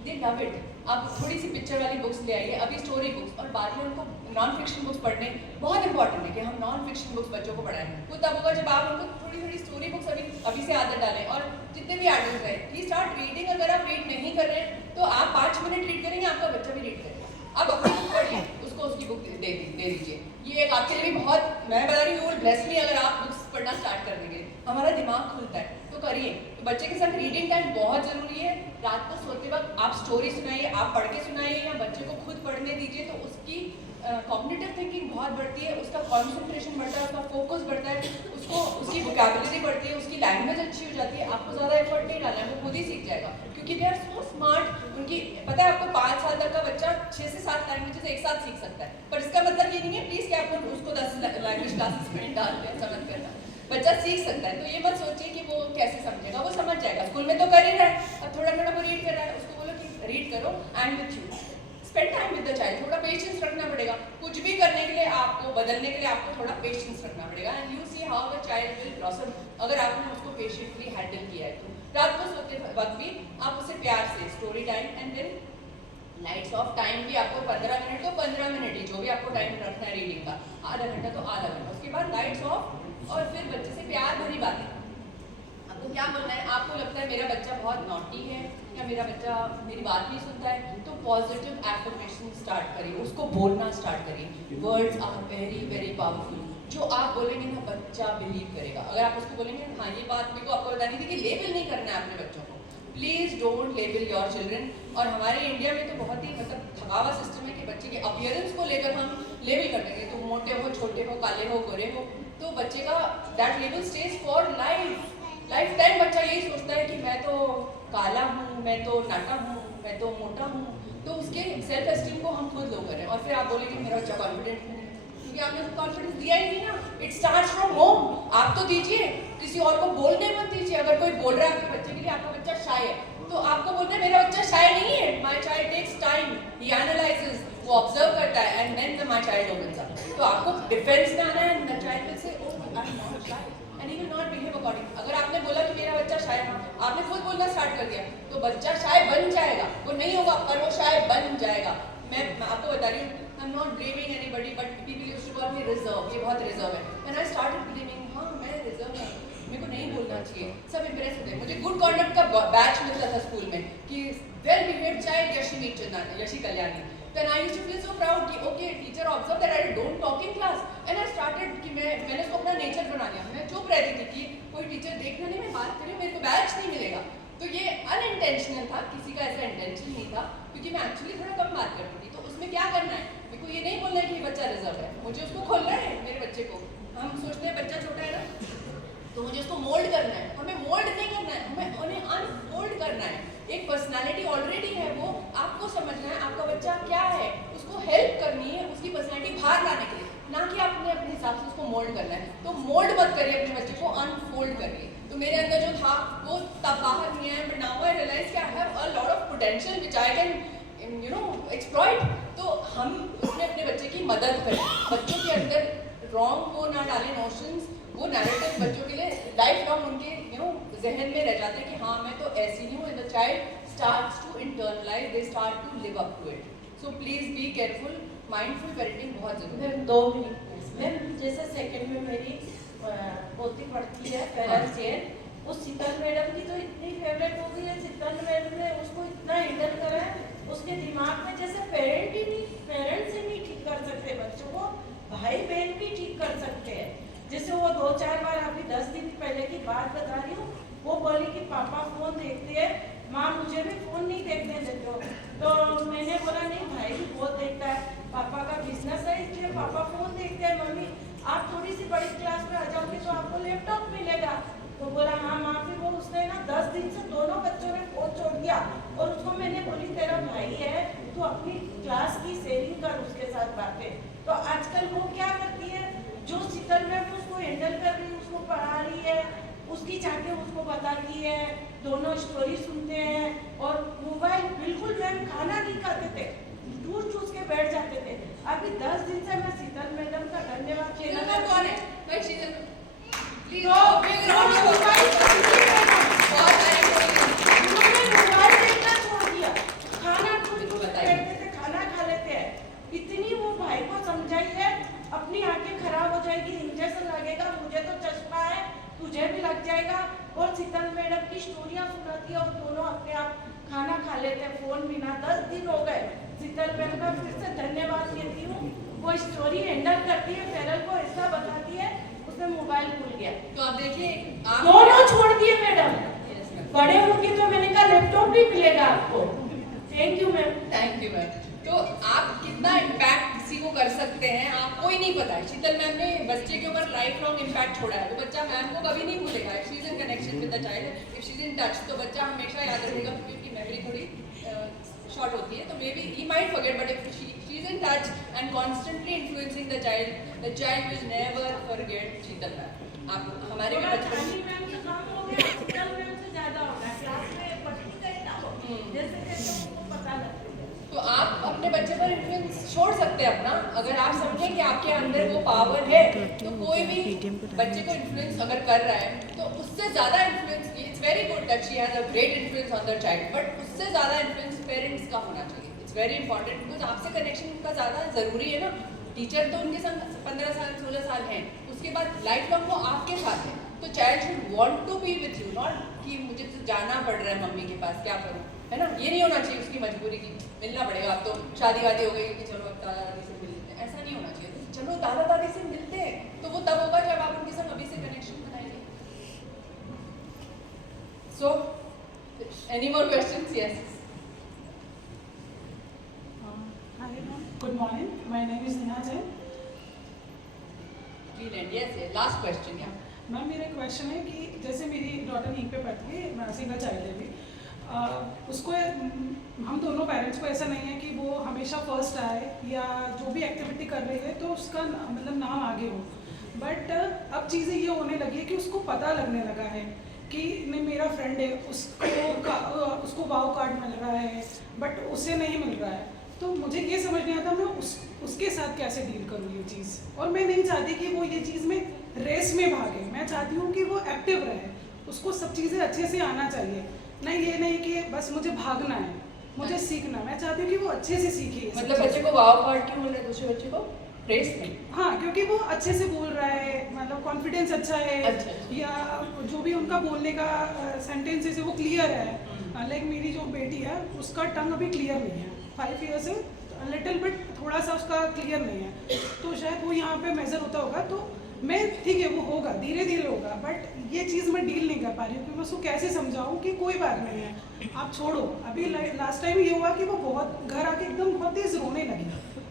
they love it. आप थोड़ी सी पिक्चर वाली बुक्स ले आइए, अभी स्टोरी बुक्स, और बाद में उनको नॉन फिक्शन बुक्स पढ़ने बहुत इंपॉर्टेंट है कि हम नॉन फिक्शन बुक्स बच्चों को पढ़ाएं। वो तब होगा जब आप उनको थोड़ी थोड़ी स्टोरी बुक्स अभी से आदत डालें। और जितने भी एडल्ट हैं प्लीज स्टार्ट रीडिंग। अगर आप रीड नहीं कर रहे हैं तो आप 5 मिनट रीड करेंगे, आपका बच्चा भी रीड करेगा। आप अपनी बुक पढ़िए, उसको उसकी बुक दे दीजिए। ये एक आपके लिए भी बहुत, मैं बता रही हूँ, ब्लेस मी अगर आप बुक्स पढ़ना स्टार्ट कर देंगे, हमारा दिमाग खुलता है, तो करिए। तो बच्चे के साथ रीडिंग टाइम बहुत ज़रूरी है। रात को सोते वक्त आप स्टोरी सुनाइए, आप पढ़ के सुनाइए या बच्चे को खुद पढ़ने दीजिए, तो उसकी कॉग्निटिव थिंकिंग बहुत बढ़ती है, उसका कॉन्सेंट्रेशन बढ़ता है, उसका फोकस बढ़ता है, उसको उसकी वोकैबुलरी बढ़ती है, उसकी लैंग्वेज अच्छी हो जाती है। आपको ज़्यादा एफर्ट नहीं डालना है, वो खुद ही सीख जाएगा क्योंकि दे आर सो स्मार्ट। उनकी पता है आपको 5 साल तक का बच्चा 6 से 7 लैंग्वेजेस एक साथ सीख सकता है। पर इसका मतलब ये नहीं है प्लीज़ कि आप उसको 10 लैंग्वेज क्लासेस में डाल दें, समझ करना। बच्चा सीख सकता है, तो ये मत सोचिए कि वो कैसे समझेगा, वो समझ जाएगा। स्कूल में तो कर ही रहा है, अब थोड़ा थोड़ा वो रीड कर रहा है, उसको बोलो कि रीड करो and with you spend time with the child. थोड़ा पेशेंस रखना पड़ेगा, कुछ भी करने के लिए आपको, बदलने के लिए आपको थोड़ा पेशेंस रखना पड़ेगा। And you see how the child will blossom अगर आपने उसको पेशेंटली हैंडल किया है तो। रात को सोते वक्त भी आप उसे प्यार से story time and then lights off time भी आपको 15 मिनट तो 15 मिनट ही, जो भी आपको टाइम रखना है रीडिंग का, आधा घंटा तो आधा घंटा, उसके बाद लाइट्स ऑफ। और फिर बच्चे से प्यार भरी बातें। आपको क्या बोलना है? आपको लगता है मेरा बच्चा बहुत नॉटी है या मेरा बच्चा मेरी बात नहीं सुनता है, तो पॉजिटिव एफर्मेशन स्टार्ट करिए, उसको बोलना स्टार्ट करिए। Words are very very powerful. जो आप बोलेंगे ना बच्चा बिलीव करेगा। अगर आप उसको बोलेंगे हाँ ये बात मेरे को आपको बतानी थी कि लेबल नहीं करना है अपने बच्चों को, please don't label your children. और हमारे इंडिया में तो बहुत ही मतलब थकावा सिस्टम है कि बच्चे के अपीयरेंस को लेकर हम लेबल कर देंगे, तो मोटे हो, छोटे हो, काले हो, गोरे हो, तो बच्चे का that label stage for life time. बच्चा यही सोचता है कि मैं तो काला हूँ, मैं तो नाटा हूँ, मैं तो मोटा हूँ, तो उसके सेल्फ एस्टीम को हम खुद लो करें। और फिर आप बोलेंगे मेरा बच्चा कॉन्फिडेंट नहीं है, क्योंकि आपने उसको कॉन्फिडेंस दिया ही नहीं ना। It starts from home. आप तो दीजिए, किसी और को बोलने मत दीजिए। अगर कोई बोल रहा है आपके बच्चे के लिए आपका बच्चा शाय है, तो आपको बोलना है मेरा बच्चा शाय नहीं है, my child takes time, he analyses, वो ऑब्जर्व करता है and then my child opens up. तो आपको डिफेंस में आना है and the child will say oh I am not shy and he will not behave according. अगर आपने बोला कि मेरा बच्चा शाय है, आपने खुद बोलना स्टार्ट कर दिया, तो बच्चा शाय बन जाएगा। वो नहीं होगा पर वो शाय बन जाएगा। मैं आपको बता रही हूँ, I am not blaming anybody but people used to call me reserve. ये बहुत रिजर्व है। व्हेन आई स्टार्टेड ब्लेमिंग, हाँ मैं रिजर्व हूँ, मेरे को नहीं बोलना चाहिए, सब इंप्रेस होते हैं। मुझे गुड कॉन्डक्ट का बैच मिलता था स्कूल में कि well behaved child Yeshi Kalyani. Then I used to feel so proud कि okay teacher observed that I don't talk in class and I started कि मैंने उसको अपना नेचर बना लिया। मैं चुप रहती थी कि कोई टीचर देखना नहीं, मैं बात करी, मेरे को बैच नहीं मिलेगा। तो ये अनइंटेंशनल था, किसी का ऐसा इंटेंशन नहीं था, क्योंकि मैं एक्चुअली थोड़ा कम बात करती थी। तो उसमें क्या करना है, मेरे को ये नहीं बोलना है कि ये बच्चा रिजर्व है, मुझे उसको खोलना है मेरे बच्चे को। हम सोचते हैं बच्चा छोटा है ना, तो मुझे उसको मोल्ड करना है। हमें मोल्ड नहीं करना है, हमें उन्हें अनफोल्ड करना है। एक पर्सनालिटी ऑलरेडी है, वो आपको समझना है आपका बच्चा क्या है, उसको हेल्प करनी है उसकी पर्सनालिटी बाहर लाने के लिए, ना कि आपने अपने हिसाब से उसको मोल्ड करना है। तो मोल्ड मत करिए अपने बच्चे को, अनफोल्ड करिए। तो मेरे अंदर जो था वो तब बाहर नहीं आया, बट नाउ आई रियलाइज कि I have a lot of potential which I can exploit. तो हम उसमें अपने बच्चे की मदद करें, बच्चों के अंदर रॉन्ग को ना डालें नोशंस। वो नैरेटिव बच्चों के लिए लाइफ लॉन्ग उनके जहन में रह जाते हैं कि हाँ मैं तो ऐसी ही हूँ। And the child starts to internalise, they start to live up to it. So please be careful, mindful parenting बहुत जरूरी है। मैम 2 मिनट मैम, जैसे सेकंड में मेरी पोती पढ़ती है पेरेंट्स जैन, उस शीतल मैडम की तो इतनी फेवरेट हो गई है। शीतल मैडम ने उसको इतना हैंडल करा है, उसके दिमाग में जैसे पेरेंट्स ही नहीं ठीक कर सकते बच्चों को, भाई बहन भी ठीक कर सकते हैं। जैसे वो 2-4 बार, अभी 10 दिन पहले की बात बता रही हूँ, वो बोली कि पापा फोन देखते हैं, माँ मुझे भी फोन नहीं देखने देते हो। तो मैंने बोला नहीं भाई भी बहुत देखता है, पापा का बिजनेस है इसलिए पापा फोन देखते हैं। मम्मी आप थोड़ी सी बड़ी क्लास में आ जाओगे तो आपको लैपटॉप मिलेगा। तो बोला हाँ माँ। फिर वो उसने ना 10 दिन से दोनों बच्चों ने फोन छोड़ दिया, और उसको मैंने बोली तेरा भाई है, तू अपनी क्लास की शेयरिंग कर उसके साथ बातें। तो आजकल वो क्या करती है, जो शीतल मैम उसको हैंडल कर रही है, उसको पढ़ा रही है, उसकी चाटें उसको बताती है, दोनों स्टोरी सुनते हैं। और मोबाइल बिल्कुल मैम खाना नहीं खाते थे, ठूस के बैठ जाते थे। अभी 10 दिन से मैं शीतल मैडम का धन्यवाद शीतल कहना मैम कौन है? चाहती भाई शीतल मैम, प्लीज तो big round of applause। बहुत तारीफ करेंगे। उन्होंने मोबाइल देखना छोड़ दिया, खाना ठूस के बताइए। बैठते थे, खाना खा लेते हैं। इतनी वो भाई को समझाई है, अपनी आंखें खराब हो जाएगी, इंजेक्शन लगेगा, मुझे तो चश्मा है, तुझे भी लग जाएगा। और शीतल मैडम की स्टोरियाँ सुनाती है और दोनों अपने आप खाना खा लेते हैं फोन बिना। 10 दिन हो गए। शीतल मैडम का फिर से धन्यवाद कहती हूँ। वो स्टोरी हैंडल करती है, फेरल को ऐसा बताती है, उसने मोबाइल भूल गया। तो आप देखिए, आप दोनों छोड़ दिए मैडम। बड़े होंगे तो मैंने कहा लैपटॉप भी मिलेगा आपको। Thank you ma'am. Thank you ma'am. तो आप कितना इम्पैक्ट किसी को कर सकते हैं आपको ही नहीं पता है। शीतल मैम ने बच्चे के ऊपर लाइफ लॉन्ग इम्पैक्ट छोड़ा है। तो बच्चा मैम को कभी नहीं भूलेगा। If she is in connection with the child, if she is in touch, तो बच्चा हमेशा याद रखेगा, क्योंकि मेमोरी थोड़ी शॉर्ट होती है। तो may B he might forget, but if she is in touch and constantly influencing the child will never forget Sheetal ma'am. आप हमारे भी बचपन रानी मैम से कम हो गया, शीतल मैम से ज्यादा हो गया। क्लास में पढ़ती गई ना वो, जैसे जैसे उनको पता लगता है। तो आप अपने बच्चे पर इन्फ्लुएंस छोड़ सकते हैं अपना। अगर आप समझें कि आपके अंदर वो पावर है, तो कोई भी बच्चे को इन्फ्लुएंस अगर कर रहा है, तो उससे ज़्यादा influence, it's very good that she has a great influence on the child, but उससे ज़्यादा इन्फ्लुएंस पेरेंट्स का होना चाहिए। इट्स वेरी इंपॉर्टेंट, बिकॉज आपसे कनेक्शन उनका ज़्यादा ज़रूरी है ना। टीचर तो उनके संग 15 साल 16 साल हैं, उसके बाद लाइफ लॉन्ग वो आपके साथ है। तो child should want to be with you, not कि मुझे तो जाना पड़ रहा है मम्मी के पास, क्या करूँ, है ना। ये नहीं होना चाहिए उसकी मजबूरी की मिलना पड़ेगा। अब तो शादी वादी हो गई कि चलो अब दादा दादी से मिलते हैं, ऐसा नहीं होना चाहिए। चलो दादा दादी से मिलते हैं, तो वो तब होगा जब आप उनके संग अभी से कनेक्शन बनाएंगे। So any more questions? Yes. Hi, good morning. My name is Neha Jain. Yes, yes. Last question, yeah. Ma'am मेरा क्वेश्चन है कि जैसे मेरी डॉटर यहीं पे पढ़ती है, सिंगल चाइल्ड है भी, उसको हम दोनों पेरेंट्स को ऐसा नहीं है कि वो हमेशा फर्स्ट आए या जो भी एक्टिविटी कर रही है तो उसका मतलब नाम आगे हो। बट अब चीज़ें ये होने लगी है कि उसको पता लगने लगा है कि नहीं मेरा फ्रेंड है, उसको वाओ कार्ड मिल रहा है बट उसे नहीं मिल रहा है। तो मुझे ये समझ नहीं आता मैं उसके साथ कैसे डील करूँ ये चीज़। और मैं नहीं चाहती कि वो ये चीज़ में रेस में भागे, मैं चाहती हूँ कि वो एक्टिव रहे, उसको सब चीज़ें अच्छे से आना चाहिए। नहीं ये नहीं कि बस मुझे भागना है, मुझे सीखना। मैं चाहती हूँ कि वो अच्छे से सीखे। मतलब बच्चे को वाओ कार्ड क्यों मिल रहा है दूसरे बच्चे को रेस में? हाँ, क्योंकि वो अच्छे से बोल रहा है, मतलब कॉन्फिडेंस अच्छा है। अच्छा। या जो भी उनका बोलने का सेंटेंसेस है वो क्लियर है। लाइक मेरी जो बेटी है उसका टंग अभी क्लियर नहीं है, 5 ईयर्स है, लिटिल बिट थोड़ा सा उसका क्लियर नहीं है। तो शायद वो यहाँ पे मेजर होता होगा। तो मैं ठीक है वो होगा, धीरे धीरे होगा, बट ये चीज़ मैं डील नहीं कर पा रही हूँ कि मैं उसको कैसे समझाऊँ कि कोई बात नहीं है, आप छोड़ो। अभी लास्ट टाइम ये हुआ कि वो बहुत घर आके एकदम बहुत तेज रोने लगी,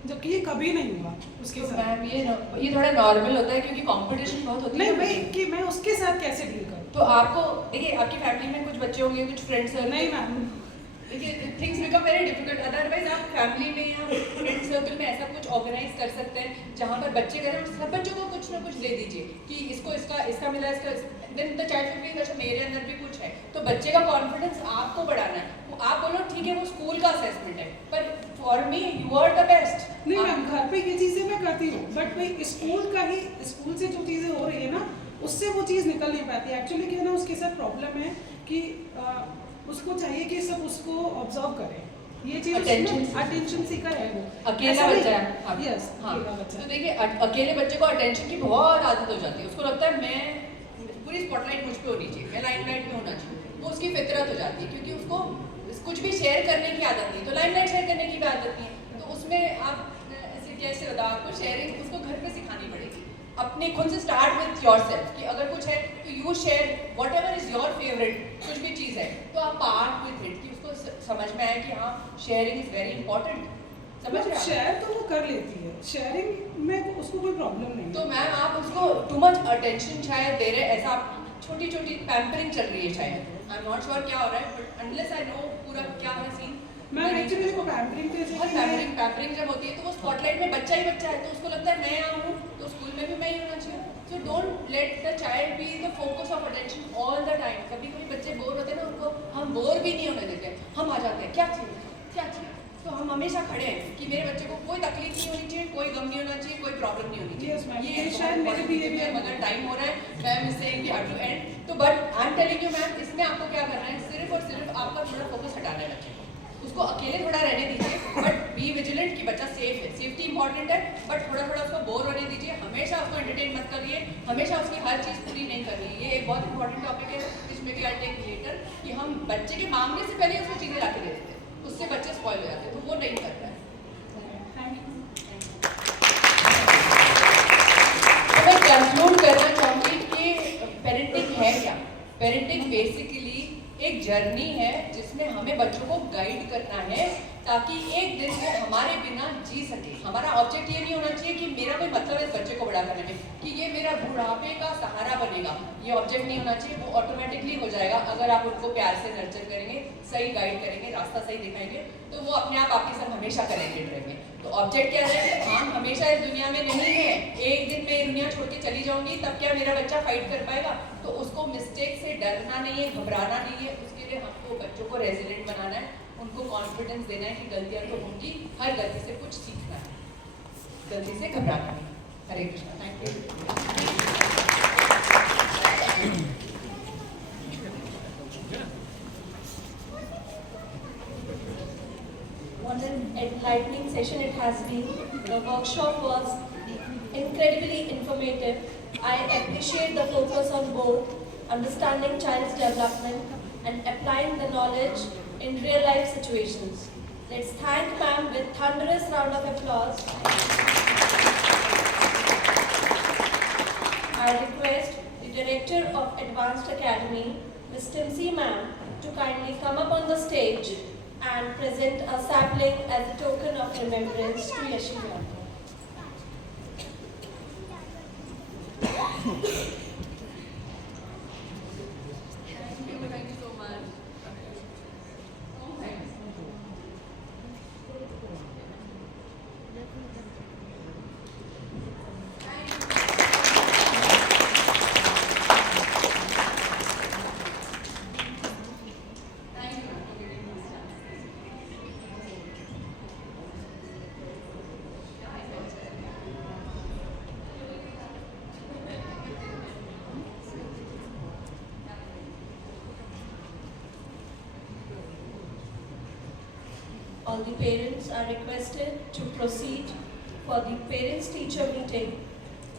जबकि ये कभी नहीं हुआ उसके साथ। मैम ये थोड़ा नॉर्मल होता है क्योंकि कंपटीशन बहुत होती है। नहीं भाई कि मैं उसके साथ कैसे डील करूँ। तो आपको देखिए आपकी फैमिली में कुछ बच्चे होंगे, कुछ फ्रेंड्स हैं। नहीं मैम, देखिए things become very difficult. Otherwise आप फैमिली में या फ्रेंड सर्कल में ऐसा कुछ ऑर्गेनाइज कर सकते हैं जहाँ पर बच्चे करें और सब बच्चों को कुछ ना कुछ दे दीजिए कि इसको इसका मिला, इसका then the child will feel अच्छा मेरे अंदर भी कुछ है। तो बच्चे का कॉन्फिडेंस आपको बढ़ाना है। आप बोलो ठीक है वो स्कूल का असेसमेंट है, पर for me you are the best. नहीं मैम घर पे ये चीज़ें मैं करती हूँ, बट भाई स्कूल से जो चीज़ें हो रही है ना उससे वो चीज़ निकल नहीं पाती। एक्चुअली क्या है ना उसके साथ प्रॉब्लम है कि उसको चाहिए कि सब उसको ऑब्जर्व करें। ये चीज़ अटेंशन सीकर है वो, अकेला बच्चा है। यस हाँ। अकेला बच्चा। तो देखिए अकेले बच्चे को अटेंशन की बहुत आदत हो जाती है। उसको लगता है मैं पूरी स्पॉटलाइट मुझ पे होनी चाहिए, मैं लाइमलाइट में होना चाहिए। वो उसकी फितरत हो जाती है क्योंकि उसको कुछ भी शेयर करने की आदत नहीं, तो लाइमलाइट शेयर करने की भी आदत नहीं है। तो उसमें आप ऐसे कैसे होता, आपको शेयरिंग उसको घर पे सिखानी पड़ेगी। अपने खुद से स्टार्ट विथ योरसेल्फ कि अगर कुछ है तो you share whatever is your favourite. कुछ भी चीज़ है तो आप पार्ट विथ इट कि उसको समझ में आए कि हाँ शेयरिंग इज वेरी इंपॉर्टेंट। समझ रहे हैं? शेयर तो वो कर लेती है, शेयरिंग में उसको कोई प्रॉब्लम नहीं। तो मैम आप उसको टू मच अटेंशन शायद दे रहे, ऐसा छोटी छोटी पैम्परिंग चल रही है शायद। आई एम नॉट श्योर क्या हो रहा है, बट अनलेस आई नो पूरा क्या है सीन। मैम एक्चुअली देखो पैम्परिंग जब होती है तो वो स्पॉटलाइट में बच्चा ही बच्चा है, तो उसको लगता है मैं आऊँ तो स्कूल में भी मैं ही होना चाहिए। So don't let the child be the focus of attention all the time. कभी कभी बच्चे बोर होते हैं ना, उनको हम बोर भी नहीं होने देते, हम आ जाते हैं क्या चाहिए क्या चाहिए तो हम हमेशा खड़े हैं कि मेरे बच्चे को कोई तकलीफ नहीं होनी चाहिए, कोई गम नहीं होना चाहिए, कोई प्रॉब्लम नहीं होनी चाहिए। ये शायद मेरे बिहेवियर, अगर टाइम हो रहा है मैम इससे वी हैव टू एंड, तो but I am telling you ma'am, इसमें आपको क्या करना है, सिर्फ और सिर्फ आपका थोड़ा फोकस हटाना है बच्चे को, उसको अकेले थोड़ा रहने दीजिए, बट बी विजिलेंट कि बच्चा सेफ है, सेफ्टी इंपॉर्टेंट है, बट थोड़ा थोड़ा उसको बोर होने दीजिए, हमेशा उसको एंटरटेन मत करिए, हमेशा उसकी हर चीज़ पूरी नहीं करनी है। ये एक बहुत इंपॉर्टेंट टॉपिक है, इसमें भी आई टेक लेटर, कि हम बच्चे के मांगने से पहले उसको चीज़ें ला के दे देते हैं, उससे बच्चे स्पॉइल हो जाते हैं, तो वो नहीं करता है। तो मैं कंक्लूड करना चाहूँगी कि पेरेंटिंग है क्या? पेरेंटिंग बेसिकली एक जर्नी है जिसमें हमें बच्चों को गाइड करना है ताकि एक दिन वो हमारे बिना जी सके। हमारा ऑब्जेक्ट ये नहीं होना चाहिए कि मेरा कोई मतलब है इस बच्चे को बड़ा करने में, कि ये मेरा बुढ़ापे का सहारा बनेगा, ये ऑब्जेक्ट नहीं होना चाहिए। वो ऑटोमेटिकली हो जाएगा अगर आप उनको प्यार से नर्चर करेंगे, सही गाइड करेंगे, रास्ता सही दिखाएंगे, तो वो अपने आप आपके साथ हमेशा कनेक्टेड रहेंगे। तो ऑब्जेक्ट क्या है, हम हमेशा इस दुनिया में नहीं है, एक दिन मैं दुनिया छोड़ के चली जाऊंगी, तब क्या मेरा बच्चा फाइट कर पाएगा? तो उसको मिस्टेक से डरना नहीं है, घबराना नहीं है, उसके लिए हमको बच्चों को रेजिलेंट बनाना है, उनको कॉन्फिडेंस देना है कि गलतियां तो होंगी, हर गलती से कुछ सीखना है, गलती से घबराना नहीं। Hare Krishna, thank you. What an enlightening session it has been. The workshop was incredibly informative. I appreciate the focus on both understanding child's development and applying the knowledge in real life situations. Let's thank ma'am with thunderous round of applause. I request the Director of Advanced Academy, Ms. Timsi ma'am, to kindly come up on the stage and present a sapling as a token of remembrance to Yeshiva. Thank you so much. All the parents are requested to proceed for the parents-teacher meeting,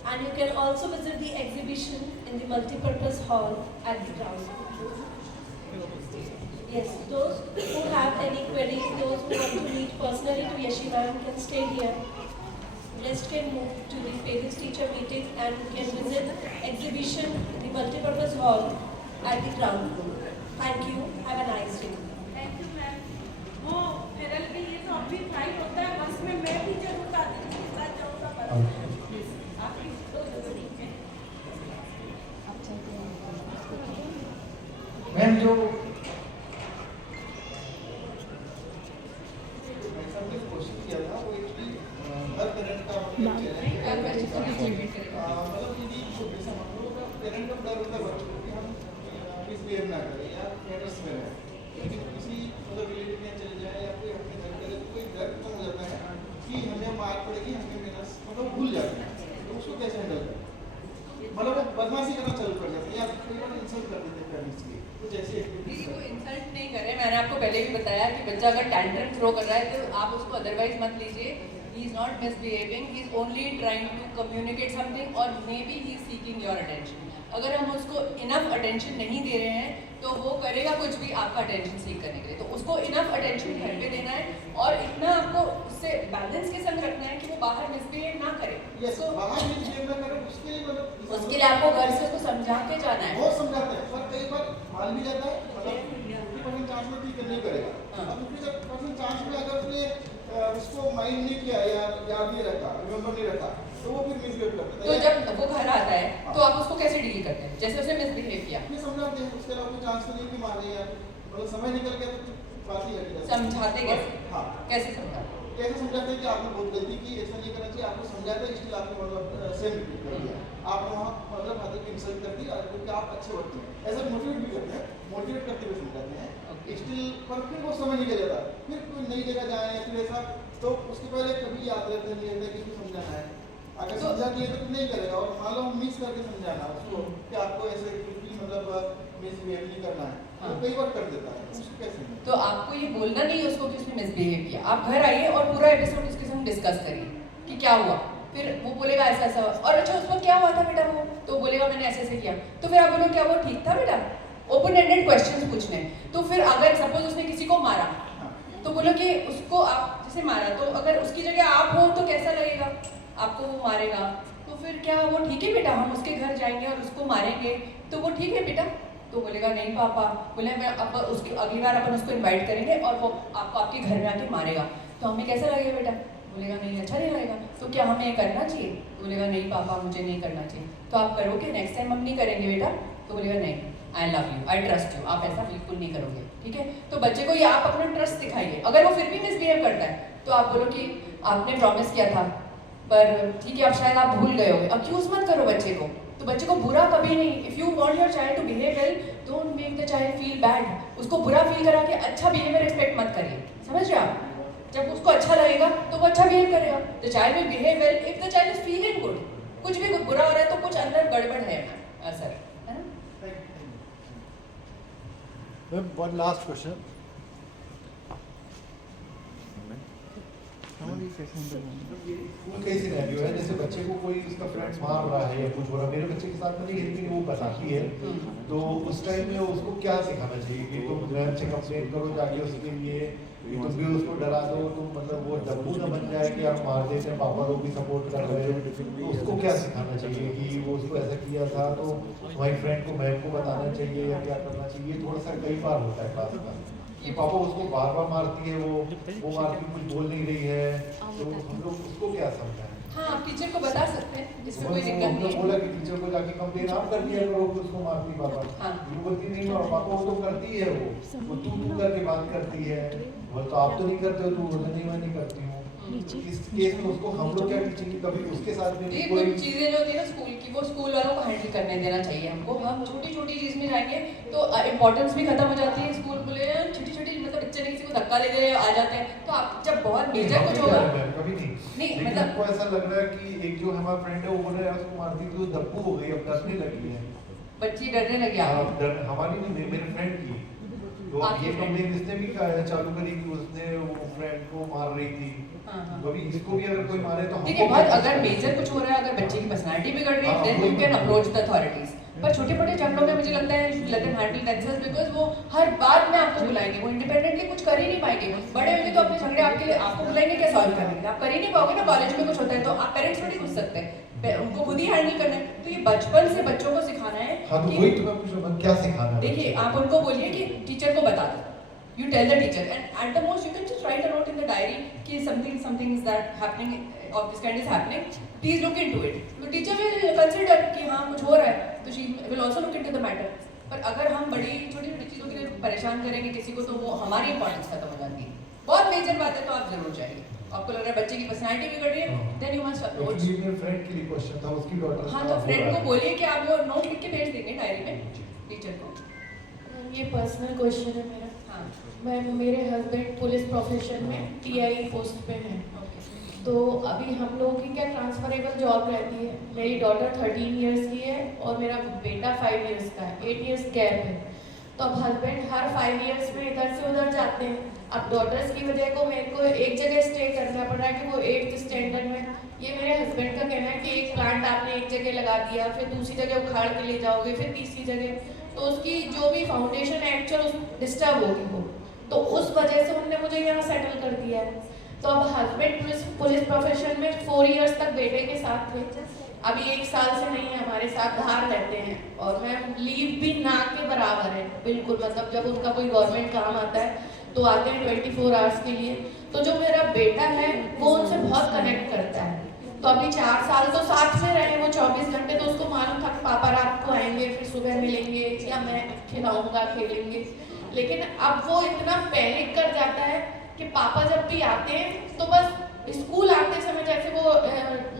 and you can also visit the exhibition in the multipurpose hall at the ground. Yes, those who have any queries, those who want to meet personally to Yeshiva can stay here. Rest can move to the parents-teacher meeting and can visit exhibition in the multipurpose hall at the ground floor. Thank you. Have a nice day. Thank you ma'am. वो Feral भी ये तो अभी try होता है, बस में मैं भी जरूर आती हूँ, इसके साथ जाऊँगा पर आपकी तो जरूरी है। मैम जो क्वेश्चन किया था वो एक्चुअली हर पेरेंट का मतलब यदि जैसे मान लो पेरेंट का डर होता है बच्चों को कि हम मिसबिहेव ना करें या पेरेंट्स में रहें, लेकिन किसी मतलब रिलेटिव में चले जाए या कोई अपने घर करे तो कोई डर खत्म हो जाता है कि हमें मार पड़ेगी, हमें मेरा मतलब भूल जाते हैं, तो उसको कैसे हैंडल करें? मतलब वो बदमाशी करना चालू कर जाते हैं या कोई बार इंसल्ट कर देते हैं पेरेंट्स की, तो जैसे वो इंसल्ट नहीं करे। मैंने आपको पहले भी बताया कि बच्चा अगर टैंट्रम थ्रो कर रहा है तो आप उसको अदरवाइज मत लीजिए। He is not misbehaving, he is only trying to communicate something or maybe he is seeking your attention. अगर हम उसको इनफ अटेंशन नहीं दे रहे हैं तो वो करेगा कुछ भी आपका अटेंशन सीख करने के लिए, तो उसको इनफ अटेंशन घर पे देना है और इतना आपको उससे बैलेंस के संग रखना है कि वो बाहर मिसबिहेव ना करे। तो बाहर मिसबिहेव ना करे उसके लिए मतलब उसके लिए आपको घर से उसको समझा के जाना है। वो समझाते हैं पर कई बार मान भी जाता है, मतलब 50% चांस में ठीक नहीं करेगा। अब 50% चांस में अगर उसने उसको माइंड नहीं किया या याद नहीं रखा, रिमेंबर नहीं रखा, तो वो फिर मिसबिहेव करता है। तो जब वो घर आता है तो आप उसको कैसे डील करते हैं? जैसे उसने मिसबिहेव किया ये समझाते हैं, उसके अलावा कोई चांस नहीं कि मारे या मतलब समय निकल गया तो बात ही है। समझाते कैसे? हाँ, कैसे समझाते? कैसे समझाते हैं कि आपने बहुत गलती की, ऐसा नहीं करना चाहिए, आपको समझाया था स्टिल आपने मतलब सेम रिपीट कर दिया, आपने वहाँ मतलब फादर की इंसल्ट कर दी और क्योंकि आप अच्छे बच्चे हैं, ऐसा मोटिवेट भी करते हैं, मोटिवेट करते हुए समझाते हैं स्टिल, पर फिर वो समय निकल जाता, फिर कोई नई जगह जाए या फिर ऐसा, तो उसके पहले कभी याद रहता नहीं रहता कि इसको समझाना है, अगर समझा दिए तो नहीं करेगा, और मान लो मिस करके समझाना उसको कि आपको ऐसे बिल्कुल मतलब मिसबिहेव नहीं करना है, तो कई बार कर देता है, उसको कैसे? तो आपको ये बोलना नहीं है उसको कि उसने मिसबिहेव किया, आप घर आइए और पूरा एपिसोड उसके साथ डिस्कस करिए कि क्या हुआ, फिर वो बोलेगा ऐसा ऐसा, और अच्छा उस वक्त क्या हुआ था बेटा वो, तो बोलेगा मैंने ऐसे ऐसे किया, तो फिर आप बोलो क्या वो ठीक था बेटा, ओपन एंडेड क्वेश्चंस पूछने। तो फिर अगर सपोज उसने किसी को मारा तो बोलो कि उसको आप जैसे मारा, तो अगर उसकी जगह आप हो तो कैसा लगेगा, आपको वो मारेगा, तो फिर क्या वो ठीक है बेटा, हम उसके घर जाएंगे और उसको मारेंगे तो वो ठीक है बेटा, तो बोलेगा नहीं पापा, बोले मैं अब उसकी अगली बार अपन उसको इनवाइट करेंगे और वो आपको आपके घर में आके मारेगा, तो हमें कैसा लगेगा बेटा, बोलेगा नहीं अच्छा नहीं लगेगा, तो क्या हमें करना चाहिए, तो बोलेगा नहीं पापा मुझे नहीं करना चाहिए, तो आप करोगे नेक्स्ट टाइम हम नहीं करेंगे बेटा, तो बोलेगा नहीं I love you, I trust you, आप ऐसा बिल्कुल नहीं करोगे, ठीक है। तो बच्चे को ये आप अपना ट्रस्ट दिखाइए, अगर वो फिर भी मिसबिहेव करता है तो आप बोलो कि आपने प्रॉमिस किया था पर ठीक है अब शायद आप भूल गए होगे, अक्यूज मत करो बच्चे को, तो बच्चे को बुरा कभी नहीं, if you want your child to behave well don't make the child feel bad, उसको बुरा फील करा के अच्छा बिहेवियर एक्सपेक्ट मत करिए, समझ रहे आप, जब उसको अच्छा लगेगा तो वो अच्छा बिहेव करेगा, the child will behave well if the child is feeling good, कुछ भी बुरा हो रहा है तो कुछ अंदर गड़बड़ है सर, है ना। One last question. स्कूल का ही सिनेरियो है, जैसे बच्चे को कोई उसका फ्रेंड मार रहा है या कुछ हो रहा है, मेरे बच्चे के साथ में नहीं, लेकिन वो बताती है, तो उस टाइम में उसको क्या सिखाना चाहिए कि तुम घर से कंप्लेंट करो जाके उसके लिए, तुम भी उसको डरा दो, तुम मतलब वो डब्बू ना बन जाए कि आप मार देते हैं पापा लोग भी सपोर्ट कर रहे हो, तो उसको क्या सिखाना चाहिए कि वो उसको ऐसा किया था तो तुम्हारी फ्रेंड को मैम को बताना चाहिए या क्या करना चाहिए, थोड़ा सा कई बार होता है क्लास का कि पापा उसको बार बार मारती है, वो मारती कुछ बोल नहीं रही है, तो हम लोग उसको क्या समझाएं? हाँ आप टीचर को बता सकते हैं, इसमें कोई दिक्कत नहीं है। बोला कि टीचर को जाके कंप्लेन आप कर दिया करो कि उसको मारती पापा, वो बोलती नहीं पापा वो तो करती है, वो तू करके बात करती है, वो तो आप तो नहीं करते हो, तू बोलते नहीं मैं नहीं करती हूँ, इस केस में उसको हम लोग क्या टीचिंग कभी उसके साथ में ये कुछ चीजें जो होती है ना स्कूल की, वो स्कूल वालों को हैंडल करने देना चाहिए हमको, हम छोटी छोटी चीज में जाएंगे तो इम्पोर्टेंस भी खत्म हो जाती है, स्कूल बोले छोटी छोटी मतलब बच्चे ने किसी को धक्का ले दे आ जाते हैं, तो आप जब बहुत मेजर कुछ होगा कभी नहीं मतलब हमको ऐसा लग रहा है कि एक जो हमारा फ्रेंड है वो बोल रहा है उसको मारती थी, वो दब्बू हो गई, अब डरने लगी है, बच्ची डरने लगी, हमारी नहीं मेरे फ्रेंड की, तो ये कंप्लेन इसने भी चालू करी कि उसने वो फ्रेंड को मार रही थी, कभी इसको भी अगर कोई मारे तो देखिए बहुत अगर मेजर कुछ हो रहा है, अगर बच्चे की पर्सनालिटी बिगड़ रही है then you can approach the authorities, पर छोटे मोटे झगड़ों में मुझे लगता है let them handle themselves, because वो हर बात में आपको बुलाएंगे, वो इंडिपेंडेंटली कुछ कर ही नहीं पाएंगे, बड़े होंगे तो अपने झगड़े आपके लिए आपको बुलाएंगे क्या सॉल्व करने, आप कर ही नहीं पाओगे ना, कॉलेज में कुछ होता है तो आप पेरेंट्स थोड़ी घुस सकते हैं, उनको खुद ही हैंडल करना है, तो ये बचपन से बच्चों को सिखाना है कि क्या सिखाना है, देखिए आप उनको बोलिए कि टीचर को बता दो, you tell the teacher and at the most you can just write a note in the diary कि something is that happening of this kind is happening, please look into it, तो teacher will consider कि हाँ कुछ हो रहा है, तो she will also look into the matter, पर अगर हम बड़ी छोटी छोटी चीज़ों के लिए परेशान करेंगे किसी को तो वो हमारी इंपॉर्टेंस खत्म हो जाती है, बहुत मेजर बात है तो आप जरूर जाइए, आपको लग रहा है बच्चे की पर्सनालिटी बिगड़ रही है देन यू मस्ट अप्रोच, मेरे फ्रेंड के लिए क्वेश्चन था, उसकी डॉटर, हाँ तो फ्रेंड को बोलिए कि आप वो नोट लिख के भेज देंगे डायरी में टीचर को, ये पर्सनल क्वेश्चन है मेरा, मेरे हस्बैंड पुलिस प्रोफेशन में टीआई पोस्ट पे हैं, तो अभी हम लोगों की क्या ट्रांसफरेबल जॉब रहती है, मेरी डॉटर 13 इयर्स की है और मेरा बेटा 5 इयर्स का है, 8 इयर्स गैप है, तो अब हस्बैंड हर 5 इयर्स में इधर से उधर जाते हैं, अब डॉटर्स की वजह को मेरे को एक जगह स्टे करना पड़ रहा है कि वो 8th स्टैंडर्ड में, ये मेरे हस्बैंड का कहना है कि एक प्लांट आपने एक जगह लगा दिया, फिर दूसरी जगह उखाड़ के ले जाओगे, फिर तीसरी जगह, तो उसकी जो भी फाउंडेशन है एक्चुअल डिस्टर्ब होगी वो, तो उस वजह से उन्होंने मुझे यहाँ सेटल कर दिया है, तो अब हस्बैंड पुलिस प्रोफेशन में 4 इयर्स तक बेटे के साथ थे, अभी 1 साल से नहीं है हमारे साथ, बाहर रहते हैं, और मैं लीव भी ना के बराबर है बिल्कुल, मतलब जब उनका कोई गवर्नमेंट काम आता है तो आते हैं 24 आवर्स के लिए, तो जो मेरा बेटा है वो उनसे बहुत कनेक्ट करता है, तो अभी 4 साल तो साथ में रहे वो 24 घंटे, तो उसको मालूम था कि पापा रात को आएंगे फिर सुबह मिलेंगे या मैं खिलाऊंगा खेलेंगे, लेकिन अब वो इतना पैनिक कर जाता है कि पापा जब भी आते हैं तो बस स्कूल आते समय जैसे वो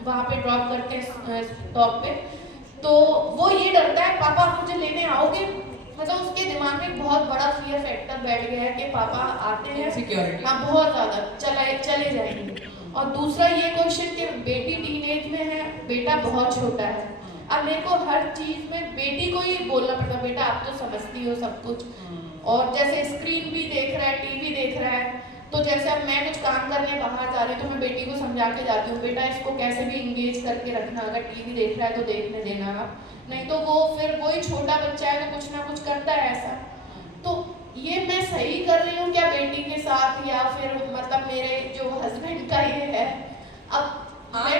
वहाँ पे ड्रॉप करते हैं स्टॉप पे, तो वो ये डरता है पापा आप मुझे लेने आओगे, मतलब उसके दिमाग में बहुत बड़ा फियर फैक्टर बैठ गया है कि पापा आते हैं, सिक्योरिटी, हाँ बहुत ज़्यादा चले जाएंगे। और दूसरा ये क्वेश्चन कि बेटी टीनेज में है, बेटा बहुत छोटा है। अब मेरे को हर चीज में बेटी को ही बोलना पड़ता, बेटा आप तो समझती हो सब कुछ, और जैसे स्क्रीन भी देख रहा है, टीवी देख रहा है, तो जैसे अब मैं कुछ काम करने बाहर जा रही हूँ तो मैं बेटी को समझा के जाती हूँ, बेटा इसको कैसे भी इंगेज करके रखना, अगर टीवी देख रहा है तो देखने देना आप, नहीं तो वो फिर वही छोटा बच्चा है तो कुछ ना कुछ करता है ऐसा। तो ये मैं सही कर रही हूँ क्या बेटी के साथ, या फिर मतलब मेरे जो हस्बैंड का ये है। अब मैं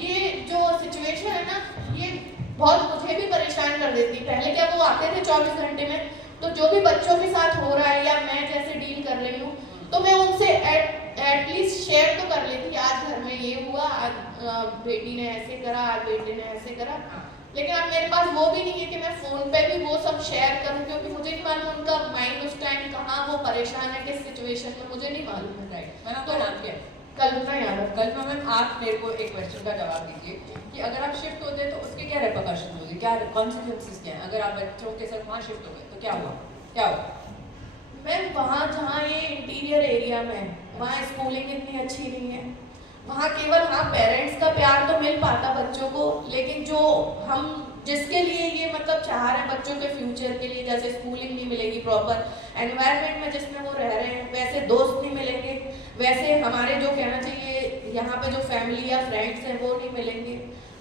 ये जो सिचुएशन है ना, ये बहुत मुझे भी परेशान कर देती। पहले क्या वो आते थे 24 घंटे में, तो जो भी बच्चों के साथ हो रहा है या मैं जैसे डील कर रही हूँ तो मैं उनसे एटलीस्ट शेयर तो कर लेती, आज घर में ये हुआ, आज बेटी ने ऐसे करा, आज बेटे ने ऐसे करा। लेकिन अब मेरे पास वो भी नहीं है कि मैं फोन पे भी वो सब शेयर करूं, क्योंकि मुझे नहीं मालूम उनका माइंड उस टाइम कहाँ वो परेशान है, किस सिचुएशन में, मुझे नहीं मालूम है। राइट मैम, आपका नाम क्या है? कल्पना यादव। कल्पना मैम, आप मेरे को एक क्वेश्चन का जवाब दीजिए कि अगर आप शिफ्ट होते हैं तो उसके क्या रेपरकशन होगी, क्या कॉन्सिक्वेंसेस क्या हैं? अगर आप बच्चों के साथ वहाँ शिफ्ट हो गए तो क्या हुआ, क्या हुआ? मैम वहाँ जहाँ ये इंटीरियर एरिया में है, वहाँ स्कूलिंग इतनी अच्छी नहीं है, वहाँ केवल हाँ पेरेंट्स का प्यार तो मिल पाता बच्चों को, लेकिन जो हम जिसके लिए ये मतलब चाह रहे हैं बच्चों के फ्यूचर के लिए, जैसे स्कूलिंग नहीं मिलेगी प्रॉपर एनवायरनमेंट में जिसमें वो रह रहे हैं, वैसे दोस्त नहीं मिलेंगे, वैसे हमारे जो कहना चाहिए यहाँ पे जो फैमिली या फ्रेंड्स हैं वो नहीं मिलेंगे।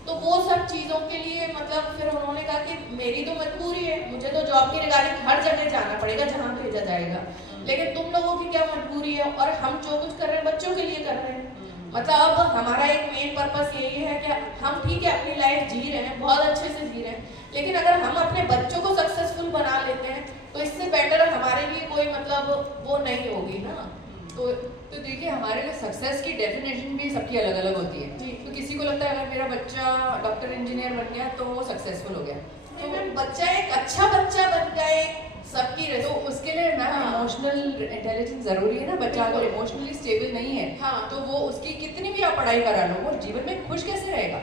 तो वो सब चीज़ों के लिए मतलब फिर उन्होंने कहा कि मेरी तो मजबूरी है, मुझे तो जॉब की रिगार्डिंग हर जगह जाना पड़ेगा जहाँ भेजा जाएगा, लेकिन तुम लोगों की क्या मजबूरी है, और हम जो कुछ कर रहे हैं बच्चों के लिए कर रहे हैं। मतलब अब हमारा एक मेन पर्पस यही है कि हम ठीक है अपनी लाइफ जी रहे हैं, बहुत अच्छे से जी रहे हैं, लेकिन अगर हम अपने बच्चों को सक्सेसफुल बना लेते हैं तो इससे बेटर हमारे लिए कोई मतलब वो नहीं होगी ना। तो देखिए हमारे लिए सक्सेस की डेफिनेशन भी सबकी अलग अलग होती है। तो किसी को लगता है अगर मेरा बच्चा डॉक्टर इंजीनियर बन गया तो वो सक्सेसफुल हो गया, तो मैम बच्चा एक अच्छा बच्चा बन जाए सबकी, तो उसके लिए मैम इमोशनल इंटेलिजेंस जरूरी है ना। बच्चा अगर इमोशनली स्टेबल नहीं है तो वो उसकी कितनी भी आप पढ़ाई करा लो वो जीवन में खुश कैसे रहेगा?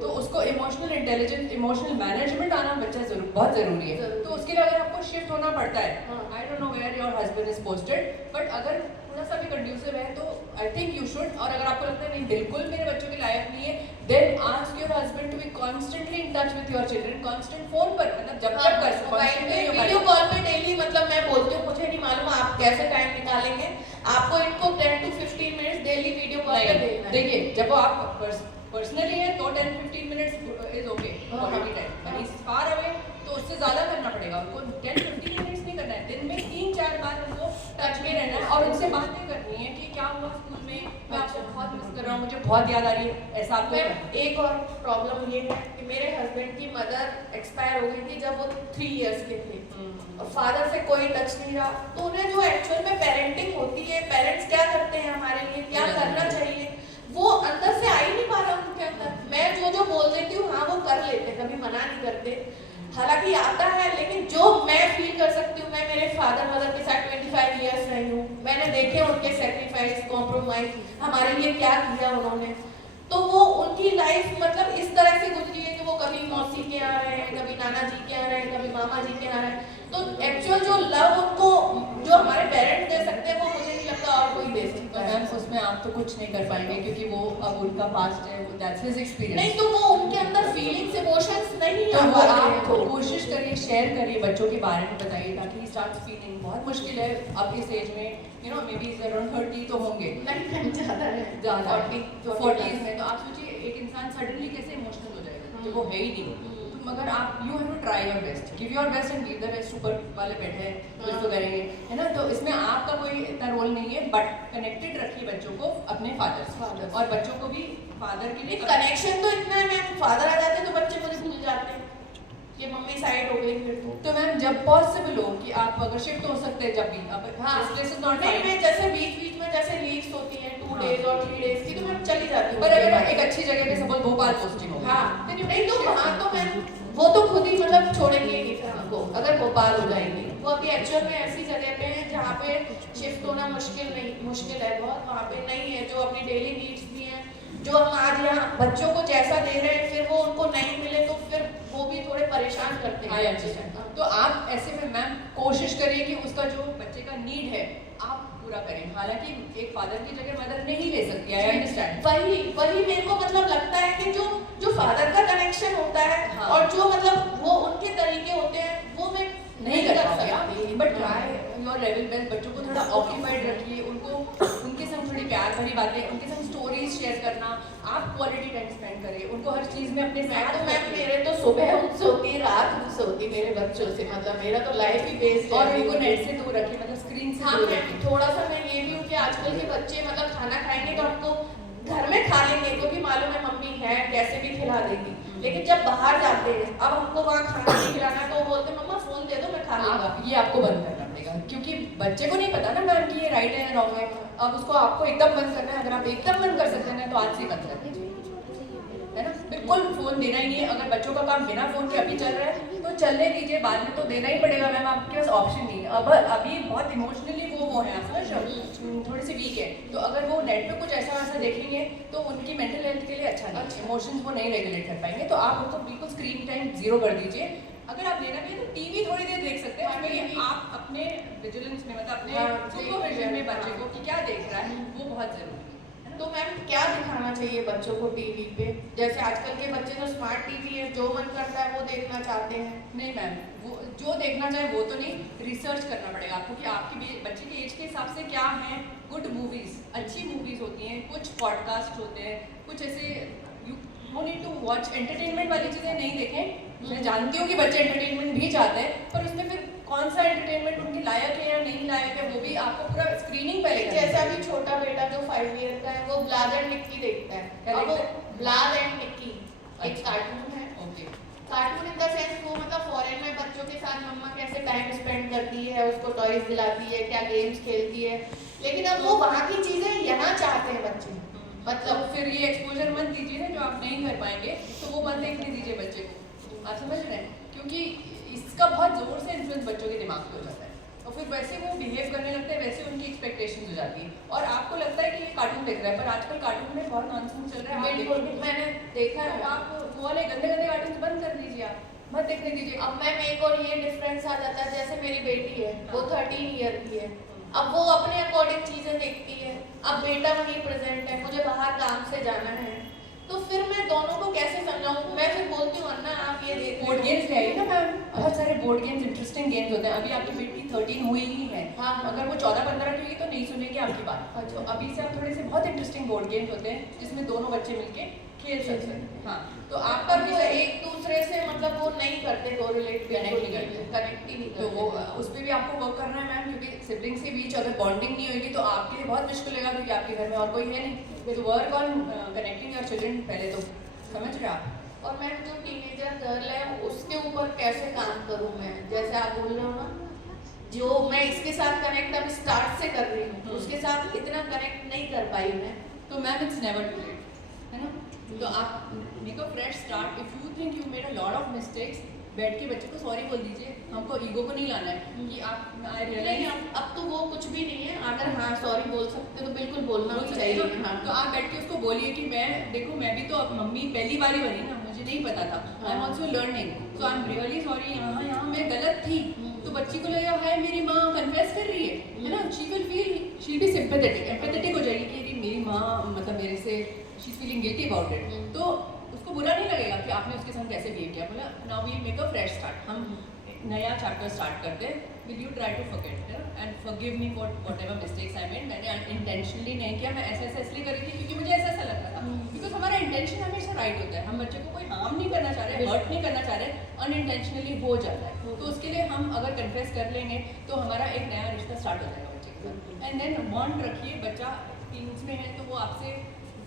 तो उसको इमोशनल इंटेलिजेंस, इमोशनल मैनेजमेंट आना बच्चा बहुत जरूरी है। तो उसके लिए अगर आपको शिफ्ट होना पड़ता है, I don't know where your husband is posted, but अगर थोड़ा सा भी कंड्यूसिव है तो आई थिंक यू शुड। और अगर आपको लगता है नहीं बिल्कुल मेरे बच्चों के लायक नहीं है, then ask your husband to be constantly in touch with your children, constant phone पर, मतलब जब तक कर सको वीडियो कॉल पे डेली, मतलब मैं बोलती हूँ मुझे नहीं मालूम आप कैसे टाइम निकालेंगे, आपको इनको 10 to 15 minutes daily video call पे देना है। देखिए जब आप पर्सनली है तो 10-15 minutes is okay for any time, but is far away तो उससे ज्यादा करना पड़ेगा। उनको 10-15 मिनट्स नहीं करना है, दिन में 3-4 बार उनको टच में रहना है और उनसे बातें करनी है कि क्या हुआ स्कूल में, मैं आपको बहुत मिस कर रहा हूँ, मुझे बहुत याद आ रही है, ऐसा आपको। एक और प्रॉब्लम ये है कि मेरे हस्बैंड की मदर एक्सपायर हो गई थी जब वो 3 इयर्स के थे और फादर से कोई टच नहीं रहा, तो उन्हें जो एक्चुअल में पेरेंटिंग होती है, पेरेंट्स क्या करते हैं हमारे लिए, क्या करना चाहिए, वो अंदर से आ ही नहीं पा रहा उनके अंदर। मैं जो बोल देती हूँ हाँ वो कर लेते, कभी मना नहीं करते, हालांकि आता है, लेकिन जो मैं फील कर सकती हूँ, मैं मेरे फादर मदर के साथ 25 इयर्स रही हूँ, मैंने देखे उनके सेक्रीफाइस, कॉम्प्रोमाइज, हमारे लिए क्या किया उन्होंने, तो वो उनकी लाइफ मतलब इस तरह से गुजरी है कि वो कभी मौसी के आ रहे हैं, कभी नाना जी के आ रहे हैं, कभी मामा जी के आ रहे हैं, तो एक्चुअल जो लव उनको जो हमारे पेरेंट्स दे सकते हैं वो मुझे नहीं लगता और कोई दे सकता है। मैम उसमें आप तो कुछ नहीं कर पाएंगे क्योंकि वो अब उनका पास्ट है, वो दैट्स हिज एक्सपीरियंस। नहीं तो वो उनके अंदर फीलिंग्स इमोशंस नहीं है, तो वो आप कोशिश करिए, शेयर करिए, बच्चों के बारे में बताइए ताकि स्टार्ट फीलिंग। बहुत मुश्किल है अब इस एज में, you know may be around 30 तो होंगे, नहीं ज़्यादा है, ज़्यादा 40s में, तो आप सोचिए एक इंसान सडनली कैसे इमोशनल हो जाएगा जब वो है ही नहीं। मगर आप you have to try your best, give your best and give the best. ऊपर वाले बैठे हैं कुछ तो करेंगे, है ना, तो इसमें आपका कोई इतना रोल नहीं है, बट कनेक्टेड रखिए बच्चों को अपने फादर से, और बच्चों को भी फादर के लिए कनेक्शन तो इतना है मैम, फादर आ जाते तो बच्चे मुझे भूल जाते हैं कि मम्मी साइड हो गई फिर तो मैम जब पॉसिबल हो कि आप अगर शिफ्ट हो सकते हैं जब भी, अब दिस इज नॉट नहीं, मैं जैसे बीच में जैसे लीव्स होती हैं 2 days और 3 days की, तो मैं चली जाती हूँ। पर अगर एक अच्छी जगह पे सपोज भोपाल पोस्टिंग हो, हाँ नहीं तो वहाँ तो मैं वो तो खुद ही मतलब छोड़ेंगे ही हमको अगर भोपाल हो जाएंगी। वो अभी एक्चुअल में ऐसी जगह पे है जहाँ पे शिफ्ट होना मुश्किल है बहुत, वहाँ पे नहीं है, जो अपनी डेली नीड्स भी हैं, जो हम आज यहाँ बच्चों को जैसा दे रहे हैं फिर वो उनको नहीं मिले तो फिर वो भी थोड़े परेशान करते हैं। तो आप ऐसे में मैम कोशिश करिए कि उसका जो बच्चे का नीड है आप पूरा करें। हालांकि एक फादर की जगह मदर नहीं ले सकती है, आई अंडरस्टैंड। वही मेरे को मतलब लगता है कि जो फादर का कनेक्शन होता है हाँ। और जो मतलब वो उनके तरीके होते हैं वो मैं नहीं कर सकती, but try your level best. बच्चों को थोड़ा ऑक्यूपाइड रखिए, उनके संग थोड़ी प्यार भरी बातें, उनके संग स्टोरीज शेयर करना, आप क्वालिटी टाइम स्पेंड करिए, उनको हर चीज में अपने साथ। तो मैम मेरे तो सुबह उनसे होती है, रात उनसे होती है मेरे बच्चों से, मतलब मेरा तो लाइफ ही बेस्ड है। और उनको नेट से दूर रखिए, मतलब स्क्रीन से दूर रखिए। थोड़ा सा मैं ये भी हूँ कि आजकल के बच्चे मतलब खाना खाएंगे तो हमको घर में खा लेंगे क्योंकि मालूम है मम्मी है कैसे भी खिला देगी, लेकिन जब बाहर जाते हैं अब हमको वहाँ खाना नहीं खिलाना तो वो बोलते मम्मा फोन दे दो मैं खा लूंगा। ये आपको बंद करना पड़ेगा क्योंकि बच्चे को नहीं पता ना मैम कि ये राइट है या रॉन्ग है। अब उसको आपको एकदम बंद करना है, अगर आप एकदम बंद कर सकते हैं तो आज से बंद कर दीजिए, है ना। बिल्कुल फोन देना ही नहीं है। अगर बच्चों का काम बिना फोन के अभी चल रहा है तो चलने दीजिए, बाद में तो देना ही पड़ेगा मैम, आपके पास ऑप्शन नहीं है। अब अभी बहुत इमोशनली वो है थोड़ी सी वीक है, तो अगर वो नेट पे कुछ ऐसा वैसा देखेंगे तो उनकी मेंटल हेल्थ के लिए अच्छा नहीं, इमोशंस वो नहीं रेगुलेट कर पाएंगे। तो आप उनको बिल्कुल स्क्रीन टाइम 0 कर दीजिए। अगर आप देना भी है तो टीवी थोड़ी देर देख सकते हैं, उसमें आप अपने विजिलेंस में मतलब अपने सुपरविजन में बच्चे को कि क्या देख रहा है वो बहुत जरूरी है। तो मैम क्या दिखाना चाहिए बच्चों को टीवी पे? जैसे आजकल के बच्चे जो स्मार्ट टीवी है जो मन करता है वो देखना चाहते हैं। नहीं मैम, वो जो देखना चाहे वो तो नहीं, रिसर्च करना पड़ेगा आपको कि आपके बच्चे के एज के हिसाब से क्या है गुड मूवीज, अच्छी मूवीज होती हैं, कुछ पॉडकास्ट होते हैं, कुछ ऐसे you need to watch. Entertainment वाली चीज़ें नहीं देखें। मैं जानती हूँ कि बच्चे एंटरटेनमेंट भी चाहते हैं, पर उसमें फिर कौन सा एंटरटेनमेंट उनके लायक है या नहीं लायक है वो भी आपको पूरा स्क्रीनिंग पहले करना है। जैसे अभी छोटा बेटा जो 5 ईयर का है वो ब्लाद एंड निक्की देखता है। क्या अब वो देखता है? ब्लाद एंड निक्की एक कार्टून है। Okay. Cartoon in the sense वो मतलब फॉरेन में बच्चों के साथ मम्मा कैसे टाइम स्पेंड करती है, उसको टॉयज दिलाती है, क्या गेम्स खेलती है, लेकिन अब वो वहाँ की चीजें यहाँ चाहते हैं बच्चे। मतलब फिर ये एक्सपोजर मत दीजिए ना जो आप नहीं कर पाएंगे, तो वो मत देखने दीजिए बच्चे को। आप समझ रहे हैं? क्योंकि इसका बहुत जोर से इन्फ्लुएंस बच्चों के दिमाग पे हो जाता है और फिर वैसे वो बिहेव करने लगते हैं, वैसे उनकी एक्सपेक्टेशंस हो जाती है और आपको लगता है कि ये कार्टून देख रहा है, पर आजकल कार्टून में बहुत नॉनसेंस चल रहा है। बिल्कुल मैंने देखा है। आप वो वाले गंदे गंदे कार्टून बंद कर दीजिए, आप मत देखने दीजिए। अब मैम एक और ये डिफरेंस आ जाता है, जैसे मेरी बेटी है वो 13 ईयर की है, अब वो अपने अकॉर्डिंग चीजें देखती है, अब बेटा वहीं प्रेजेंट है, मुझे बाहर काम से जाना है, तो फिर मैं दोनों को कैसे समझाऊं? मैं फिर बोलती हूँ अन्ना आप ये देखो। बोर्ड गेम्स ले आइए ना मैम, बहुत सारे बोर्ड गेम्स इंटरेस्टिंग गेम्स होते हैं। अभी आपकी बेटी 13 हुई ही है, हाँ। अगर वो 14-15 की होगी तो नहीं सुनेगी आपकी बात। तो अभी से आप थोड़े से बहुत इंटरेस्टिंग बोर्ड गेम्स होते हैं जिसमें दोनों बच्चे मिलके खेल सकते हैं। हाँ, तो आपका भी एक दूसरे से मतलब वो नहीं करते, कोरिलेट कनेक्ट नहीं करते, कनेक्ट ही नहीं तो वो उस पर भी आपको वर्क करना है मैम, क्योंकि सिबलिंग्स के बीच अगर बॉन्डिंग नहीं होगी तो आपके लिए बहुत मुश्किल होगा, क्योंकि आपके घर में और कोई है नहीं। तो work on connecting your children पहले, तो समझ रहे आप। और मैम जो टीनेजर गर्ल है उसके ऊपर कैसे काम करूँ मैं? जैसे आप बोल रहे हो ना, जो मैं इसके साथ कनेक्ट अभी स्टार्ट से कर रही हूँ उसके साथ इतना कनेक्ट नहीं कर पाई मैं, तो ma'am it's never too late, है ना। तो आप make a fresh start. If you think you made a lot of mistakes, बैठ के बच्चे को सॉरी बोल दीजिए। हमको ईगो को नहीं लाना है कि आप आई रियलाइज अब तो वो कुछ भी नहीं है। अगर हाँ सॉरी बोल सकते तो बिल्कुल बोलना भी चाहिए। हाँ। तो आप बैठ के उसको बोलिए कि मैं देखो मैं भी तो अब मम्मी पहली बार ही बनी ना, मुझे नहीं पता था, I am also learning, so I am really sorry, यहाँ मैं गलत थी। तो बच्ची को लगेगा हाय मेरी माँ कन्फेस कर रही है ना, she will feel, she will be sympathetic, empathetic हो जाएगी कि मेरी माँ मतलब मेरे से she is feeling guilty about it. तो उसको बुरा नहीं लगेगा कि आपने उसके साथ कैसे बिहेव किया। बोला now we make a fresh start, हम नया चैप्टर स्टार्ट करते हैं। Will you try to forget and forgive me for whatever mistakes I made. मैंने इंटेंशनली नहीं किया, मैं ऐसा इसलिए कर रही थी क्योंकि मुझे ऐसा लगता था। बिकॉज हमारा इंटेंशन हमेशा राइट होता है, हम बच्चे को कोई हार्म नहीं करना चाह रहे, हर्ट नहीं करना चाह रहे, अनइंटेंशनली हो जाता है। तो उसके लिए हम अगर कन्फेस कर लेंगे तो हमारा एक नया रिश्ता स्टार्ट हो जाएगा बच्चे के साथ। एंड देन बॉन्ड रखिए। बच्चा टीन्स में है तो वो आपसे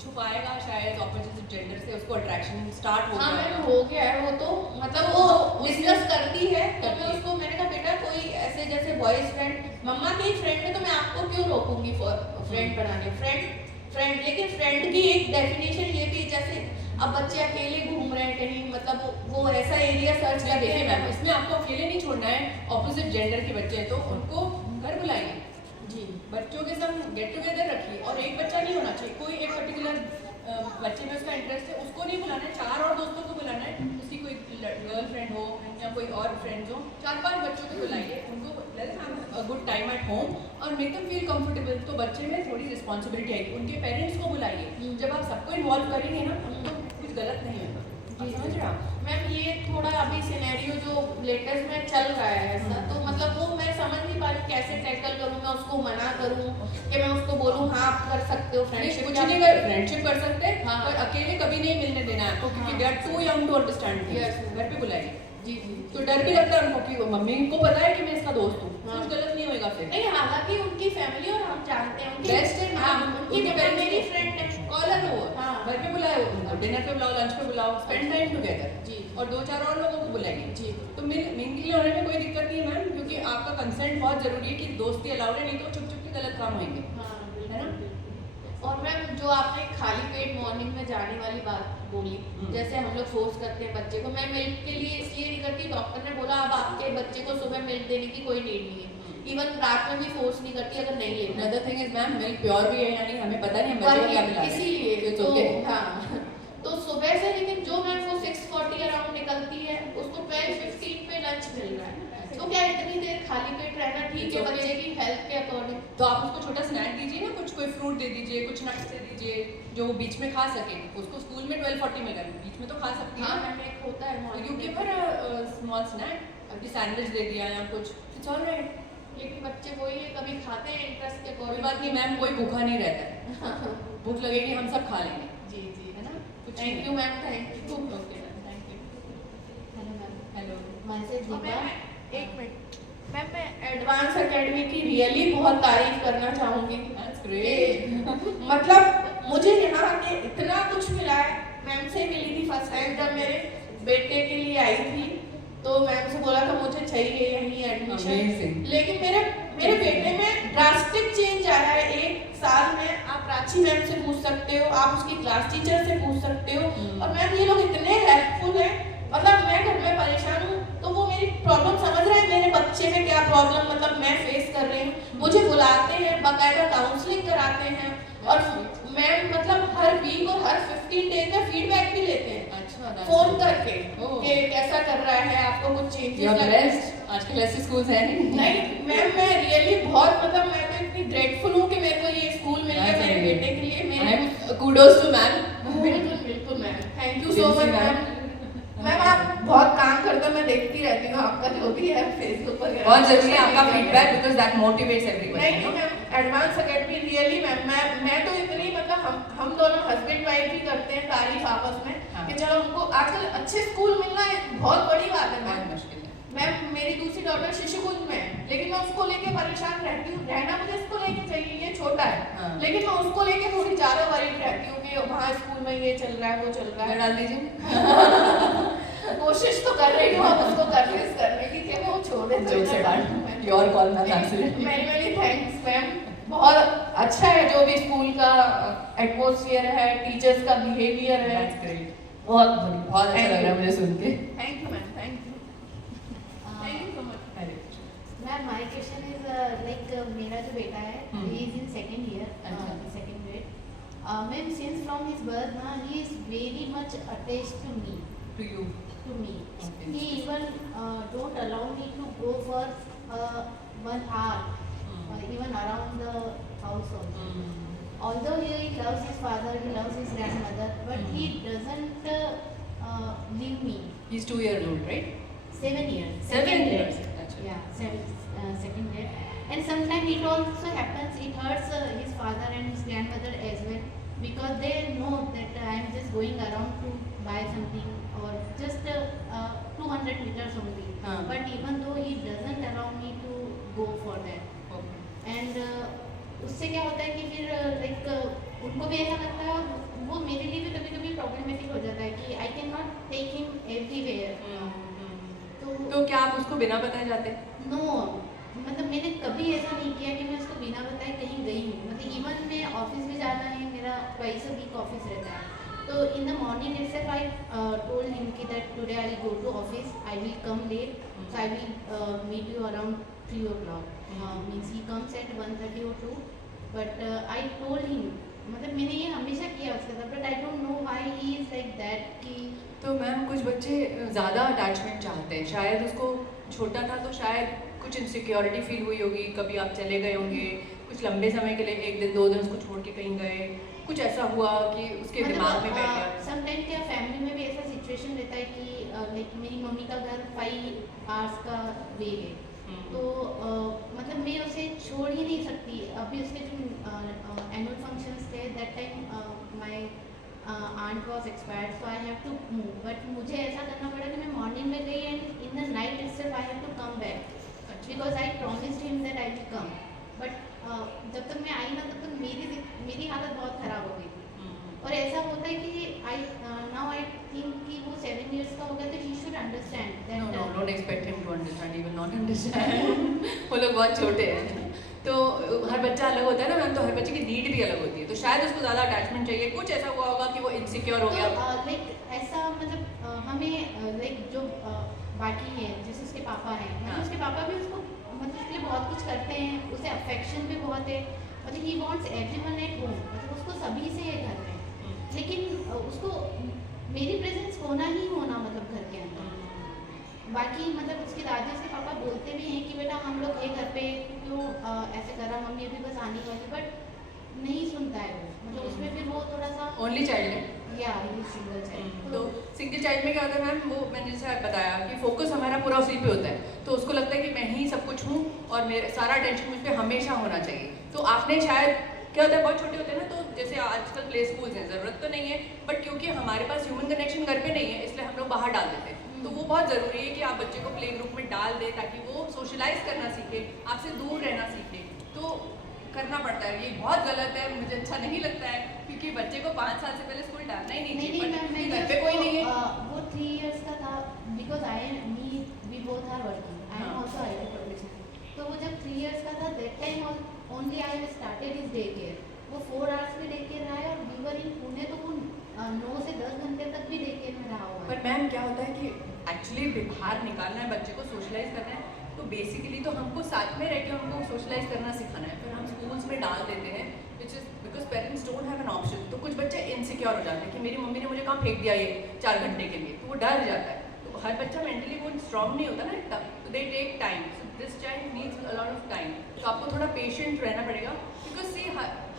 छुपाएगा शायद ऑपोजिट जेंडर से, उसको अट्रैक्शन स्टार्ट हो हाँ जाएगा। हो गया है वो, तो मतलब वो डिस्कस करती है तो मैं उसको मैंने कहा बेटा कोई ऐसे जैसे बॉयज फ्रेंड, मम्मा की फ्रेंड है तो मैं आपको क्यों रोकूंगी फ्रेंड बनाने, फ्रेंड लेकिन फ्रेंड की एक डेफिनेशन ये भी, जैसे अब बच्चे अकेले घूम रहे हैं कहीं, मतलब वो ऐसा एरिया सर्च करते हैं। मैम इसमें आपको अकेले नहीं छोड़ना है, ऑपोजिट जेंडर के बच्चे हैं तो उनको घर बुलाइए जी, बच्चों के संग गेट टुगेदर रखिए और एक बच्चा नहीं होना चाहिए, कोई एक पर्टिकुलर बच्चे में उसका इंटरेस्ट है उसको नहीं बुलाना है, 4 और दोस्तों को बुलाना है, उसकी कोई गर्लफ्रेंड हो या कोई और फ्रेंड्स हो, 4-5 बच्चों को बुलाइए, उनको let's have a good time at home और मेक देम फील कंफर्टेबल। तो बच्चे में थोड़ी रिस्पॉन्सिबिलिटी आएगी, उनके पेरेंट्स को बुलाइए, जब आप सबको इन्वॉल्व करेंगे ना तो कुछ गलत नहीं होगा। समझ रहे आप? मैम ये थोड़ा अभी सिनेरियो जो लेटेस्ट में चल रहा है ऐसा, तो मतलब वो मैं समझ नहीं पा रही कैसे टैकल करूँ, मैं उसको मना करूँ कि मैं उसको बोलूँ हाँ आप कर सकते हो फ्रेंडशिप, कुछ नहीं कर फ्रेंडशिप कर सकते हैं, हाँ, पर अकेले कभी नहीं मिलने देना है आपको, क्योंकि they are too young to understand. घर पे बुलाइए जी जी, तो डर भी लगता है उनको कि मम्मी को पता है कि मैं इसका दोस्त हूँ, कुछ गलत नहीं होएगा फिर। नहीं हालांकि उनकी फैमिली और हम जानते हैं उनकी बेस्ट है, हाँ, उनकी मेरी फ्रेंड है, कॉलर हो, घर पे बुलाओ उनको, डिनर पे बुलाओ, लंच पे बुलाओ, स्पेंड टाइम टुगेदर जी, और 2-4 और लोगों को बुलाएंगे जी। तो मिंगल होने में कोई दिक्कत नहीं है मैम, क्योंकि आपका कंसेंट बहुत जरूरी है कि दोस्ती अलाउड है, नहीं तो छुप छुप के गलत काम होंगे, है ना। और मैम जो आपने खाली पेट मॉर्निंग में जाने वाली बात बोली, जैसे हम लोग फोर्स करते हैं बच्चे को, मैं मिल्क के लिए इसलिए नहीं करती, डॉक्टर ने बोला अब आपके बच्चे को सुबह मिल्क देने की कोई नीड नहीं है, इवन रात में भी फोर्स नहीं करती अगर नहीं लेना। Another thing is ma'am milk pure भी है या नहीं हमें पता नहीं, बच्चे को क्या मिला है इसीलिए तो हाँ, तो सुबह से लेकिन जो मैम वो 6:40 अराउंड निकलती है उसको 12:15 पे लंच मिल रहा है, तो क्या इतनी देर खाली पेट रहना ठीक है बच्चे की हेल्थ के अकॉर्डिंग? तो आप उसको छोटा स्नैक दीजिए ना, कुछ कोई फ्रूट दे दीजिए, कुछ नट्स दे दीजिए जो वो बीच में खा सके, उसको स्कूल में 12:40 मिल रहा है, बीच में तो खा सकती है। हाँ मैम एक होता है you give her small snack, अभी सैंडविच दे दिया या कुछ, इट्स ऑलराइट। लेकिन बच्चे वही है कभी खाते हैं इंटरेस्ट के कोई अकॉर्डिंग। बात नहीं मैम, कोई भूखा नहीं रहता है, भूख लगेगी हम सब खा लेंगे, जी जी है ना। Thank you ma'am, thank you. Okay ma'am, thank you. Hello ma'am, hello message Deepa. एक मिनट मैम, मैं एडवांस एकेडमी की रियली बहुत तारीफ करना चाहूँगी। That's great. मतलब मुझे यहाँ आके इतना कुछ मिला है, मैम से मिली थी फर्स्ट टाइम जब मेरे बेटे के लिए आई थी, तो मैम से बोला था मुझे चाहिए यहीं एडमिशन, लेकिन मेरे बेटे में ड्रास्टिक चेंज आ रहा है 1 साल में। आप प्राची मैम से पूछ सकते हो, आप उसकी क्लास टीचर से पूछ सकते हो, और मैम ये लोग इतने हेल्पफुल हैं, मतलब मैं घर में परेशान हूँ तो वो मेरी प्रॉब्लम समझ रहे हैं, मेरे बच्चे में क्या प्रॉब्लम मतलब मैं फेस कर रही हूँ, मुझे बुलाते हैं, बाकायदा काउंसलिंग कराते हैं, और मैम मतलब हर वीक और हर 15 डेज में फीडबैक भी लेते हैं, अच्छा, फोन करके कि कैसा कर रहा है, आपको कुछ चेंजेस लग रहे हैं। आजकल ऐसे स्कूल्स हैं नहीं मैम, मैं रियली बहुत मतलब मैं तो इतनी ग्रेटफुल हूँ कि मेरे को ये स्कूल मिल गया मेरे बेटे के लिए। मेरे कुडोस टू मैम। बिल्कुल बिल्कुल ma'am, thank you so much ma'am. Ma'am आप बहुत काम करते हो, मैं देखती रहती हूँ आपका जो भी है फेसबुक पर, बहुत जरूरी है आपका feedback, because that motivates everyone. नहीं ma'am, advance academy really ma'am, मैं तो इतनी मतलब हम दोनों हस्बैंड वाइफ भी करते हैं तारीफ आपस में, कि चलो उनको आजकल अच्छे स्कूल मिलना एक बहुत बड़ी बात है मैम। मुश्किल है मैम, मेरी दूसरी डॉटर शिशुकुंज में है, लेकिन मैं उसको लेके परेशान रहती हूँ, रहना मुझे इसको लेके चाहिए, ये छोटा है, लेकिन मैं उसको लेके थोड़ी ज्यादा वरीड रहती हूँ कि वहाँ स्कूल में ये चल रहा है वो चल रहा है। डाल दीजिए। कोशिश तो कर रही हूँ अब उसको कन्विंस करने की कि वो छोड़े। जोक से डाल, your call ma'am, absolutely. Many thanks ma'am, बहुत अच्छा है जो भी स्कूल का एटमॉस्फेयर है, टीचर्स का बिहेवियर है, बहुत अच्छा लग रहा है मुझे सुन के। Thank you ma'am, thank you so much. Ma'am my question is like मेरा जो बेटा है he is in second year, second grade. Ma'am since from his birth ना he is very much attached to me, to you, to me. He even don't allow me to go for 1 hour, even around the house also. Although he loves his father, he loves his grandmother, but he doesn't leave me. He's 2 years old, right? 7 years. 7 years. Yeah, second grade. And sometimes it also happens, it hurts his father and his grandmother as well, because they know that I am just going around to buy something or just 200 meters only. But even though he doesn't allow me to go for that. And उससे क्या होता है कि फिर like उनको भी ऐसा लगता है, और वो मेरे लिए भी कभी कभी प्रॉब्लमेटिक हो जाता है कि I can not take him everywhere. तो क्या आप उसको बिना बताए जाते? नो, मतलब मैंने कभी ऐसा नहीं किया कि मैं उसको बिना बताए कहीं गई हूँ। मतलब इवन मैं ऑफिस भी जाना है, मेरा ट्वाइस अ वीक ऑफिस रहता है, तो in the morning itself I told him कि that today I will go to office, I will come late So I will meet you around 3 o'clock. Means he comes at 1:30 or 2. But I told him, मतलब मैंने ये हमेशा किया उसके साथ, but I don't know why he is like that कि तो ma'am कुछ बच्चे ज़्यादा अटैचमेंट चाहते हैं, शायद उसको छोटा था तो शायद कुछ इनसिक्योरिटी फील हुई होगी, कभी आप चले गए होंगे कुछ लंबे समय के लिए, 1 दिन 2 दिन उसको छोड़ के कहीं गए, कुछ ऐसा हुआ कि उसके दिमाग में बैठ गया। समटाइम क्या फैमिली में भी ऐसा सिचुएशन रहता है कि लाइक मेरी मम्मी का घर 5 hours का वे है, तो मतलब मैं उसे छोड़ ही नहीं सकती। अभी उसके जो एनुअल फंक्शंस थे that time my aunt was expired, so I have to move. But मुझे ऐसा करना पड़ा कि मैं मॉर्निंग में गई and in the night itself I have to come back because I promised him that I will come. But जब तक मैं आई ना तब तक मेरी हालत बहुत ख़राब हो गई थी। और ऐसा होता है कि now I think कि वो 7 years का हो गया, तो he should understand that no, don't expect him to understand, he will not understand। वो लोग बहुत छोटे हैं, तो हर बच्चा अलग होता है ना मैम, तो हर बच्चे की नीड भी अलग होती है, तो शायद उसको ज़्यादा अटैचमेंट चाहिए, कुछ ऐसा हुआ होगा कि वो इनसिक्योर हो गया। लाइक ऐसा मतलब हमें लाइक जो बाकी है जैसे उसके पापा हैं, मतलब उसके पापा भी उसको मतलब उसके लिए बहुत कुछ करते हैं, उसे अफेक्शन भी बहुत है, मतलब he wants everyone at home, मतलब उसको सभी से ये घर है, लेकिन उसको मेरी प्रेजेंस होना ही होना मतलब घर के अंदर। बाकी मतलब उसके दादी उसके पापा बोलते भी हैं कि बेटा हम लोग एक घर पे क्यों ऐसे कर रहा, मम्मी अभी बस आने वाली, बट नहीं सुनता है वो, मतलब उसमें फिर वो थोड़ा सा ओनली चाइल्ड है या सिंगल चाइल्ड। तो सिंगल चाइल्ड में क्या होता है मैम, वो मैंने जैसे बताया कि फोकस हमारा पूरा उसी पे होता है, तो उसको लगता है कि मैं ही सब कुछ हूँ और मेरा सारा अटेंशन मुझ पर हमेशा होना चाहिए। तो आपने शायद क्या होता है, बहुत छोटे होते हैं ना, तो जैसे आजकल प्ले स्कूल्स हैं, ज़रूरत तो नहीं है, बट क्योंकि हमारे पास ह्यूमन कनेक्शन घर पे नहीं है, इसलिए हम लोग बाहर डाल देते हैं। तो वो बहुत ज़रूरी है कि आप बच्चे को प्ले ग्रुप में डाल दें ताकि वो सोशलाइज करना सीखे, आपसे दूर रहना सीखे। तो करना पड़ता है, ये बहुत गलत है, मुझे अच्छा नहीं लगता है, क्योंकि बच्चे को 5 साल से पहले स्कूल डालना ही नहीं चाहिए, घर पे कोई नहीं है। वो 3 years का था, because we both are working, I am also IT professional, तो वो जब 3 years का था that time only I have started his day care. वो 4 hours में डे केयर रहा है, और वी वर इन पुणे, तो वो 9 से 10 घंटे तक भी डे केयर में रहा हुआ है। पर मैम क्या होता है कि एक्चुअली बाहर निकालना है, बच्चे को सोशलाइज करना है, तो बेसिकली तो हमको साथ में रह के उनको सोशलाइज करना सिखाना है, फिर हम स्कूल्स में डाल देते हैं, which is because parents don't have an option. तो कुछ बच्चे इनसिक्योर हो जाते हैं कि मेरी मम्मी ने मुझे कहाँ फेंक दिया ये 4 घंटे के लिए, तो वो डर जाता है। तो हर बच्चा मेंटली वो स्ट्रॉन्ग नहीं होता ना इतना, तो they take time, so this child needs a lot of time. तो आपको थोड़ा पेशेंट रहना पड़ेगा, बिकॉज सी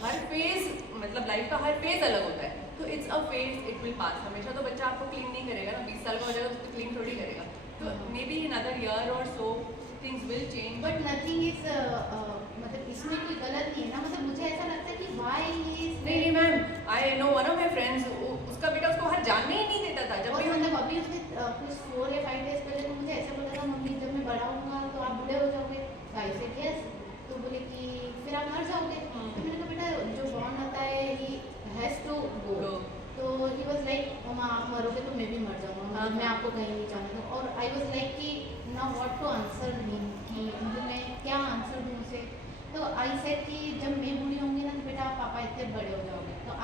हर फेज मतलब लाइफ का हर फेज अलग होता है, तो it's a phase, it will pass. हमेशा तो बच्चा आपको क्लीन नहीं करेगा ना, 20 साल का हो जाएगा तो क्लीन थोड़ी करेगा, तो may be in other year और so things will change. But nothing is मतलब इसमें कोई गलत नहीं है ना, मतलब मुझे ऐसा लगता है कि व्हाई इज नहीं ma'am, I know one of my friends, उसका बेटा उसको बाहर जाने ही नहीं देता था। जब भी मतलब अभी उसने कुछ 4 या 5 days पहले तो मुझे ऐसा बोला था, मम्मी जब मैं बड़ा होऊंगा तो आप बूढ़े हो जाओगे। आई सेड यस, तो बोले कि फिर आप मर जाओगे। तो मैंने कहा बेटा जो बॉर्न आता है ही हैज टू गो, तो ही वाज लाइक मम्मा आप मरोगे तो मैं भी मर जाऊंगा, मैं आपको कहीं नहीं जाना। और आई वाज लाइक कि now what to answer him, कि मतलब मैं क्या आंसर दूँ उसे। तो आई सेड कि जब मैं बूढ़ी होंगी ना तो बेटा आप पापा इतने बड़े हो जाओगे, तो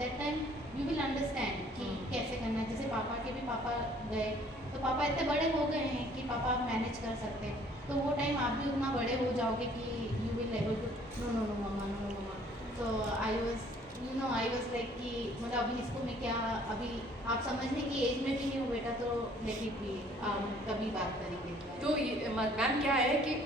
that time you will understand कि कैसे करना है। जैसे पापा के भी पापा गए, तो पापा इतने बड़े हो गए हैं कि पापा आप मैनेज कर सकते हैं, तो वो टाइम आप भी उतना बड़े हो जाओगे कि you will able to know mamma know mamma. तो आई वाज लाइक कि मतलब अभी इसको मैं क्या, अभी आप समझने की एज में भी नहीं हूँ बेटा, तो लेट इट बी, कभी बात करेंगे। तो मैम क्या है कि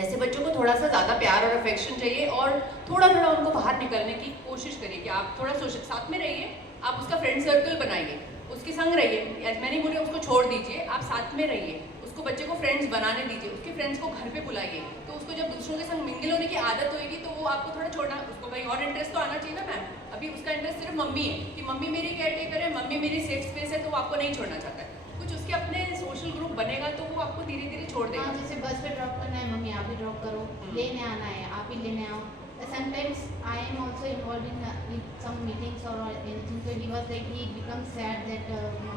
ऐसे बच्चों को थोड़ा सा ज़्यादा प्यार और अफेक्शन चाहिए, और थोड़ा थोड़ा उनको बाहर निकलने की कोशिश करिए कि आप थोड़ा साथ में रहिए, आप उसका फ्रेंड सर्कल बनाइए, उसके संग रहिए। मैंने बोले उसको छोड़ दीजिए, आप साथ में रहिए, उसको बच्चे को फ्रेंड्स बनाने दीजिए, उसके फ्रेंड्स को घर पे बुलाइए, तो उसको जब दूसरों के संग मिंगल होने की आदत होगी तो वो आपको थोड़ा छोड़ना, उसको कहीं और इंटरेस्ट तो आना चाहिए ना मैम। अभी उसका इंटरेस्ट सिर्फ मम्मी है कि मम्मी मेरी केयर टेकर है, मम्मी मेरी सेफ स्पेस है, तो वो आपको नहीं छोड़ना चाहता है। कुछ उसके अपने सोशल ग्रुप बनेगा तो वो आपको धीरे धीरे छोड़ देगा। हाँ, जैसे बस पे ड्रॉप करना है, मम्मी आप ही ड्रॉप करो, लेने आना है आप ही लेने आओ। Sometimes I am also involved in some meetings or anything, so he was like he becomes sad that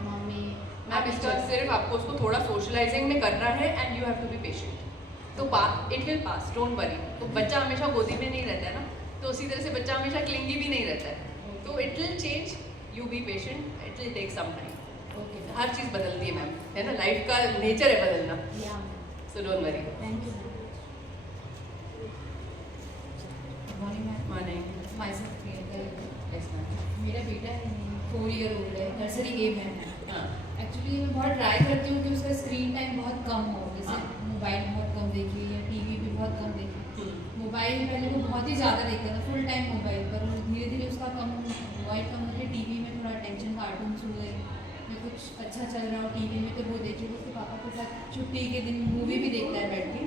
mommy. Ma'am इसका सिर्फ आपको उसको थोड़ा सोशलाइजिंग में करना है, and you have to be patient, तो it will pass, don't worry. तो बच्चा हमेशा गोदी में नहीं रहता है ना, तो उसी तरह से बच्चा हमेशा क्लिंगी भी नहीं रहता है, तो it will change, you be patient, it will take some time. Okay, हर चीज़ बदलती है मैम, है ना, लाइफ का नेचर है बदलना, so don't worry. Thank you. Morning ma'am. Morning. Myself मेरा बेटा है 4 ईयर ओल्ड है, नर्सरी गेम है। एक्चुअली मैं बहुत ट्राई करती हूँ कि उसका स्क्रीन टाइम बहुत कम हो, जैसे मोबाइल बहुत कम देखिए या टीवी भी बहुत कम देखिए। मोबाइल पहले वो बहुत ही ज़्यादा देखता था, फुल टाइम मोबाइल पर, धीरे धीरे उसका मोबाइल कम होकर टीवी में थोड़ा अटेंशन, कार्टून्स हुए या कुछ अच्छा चल रहा हो टीवी में तो वो देखिए, उसके पापा के साथ छुट्टी के दिन मूवी भी देखता है बैठ के।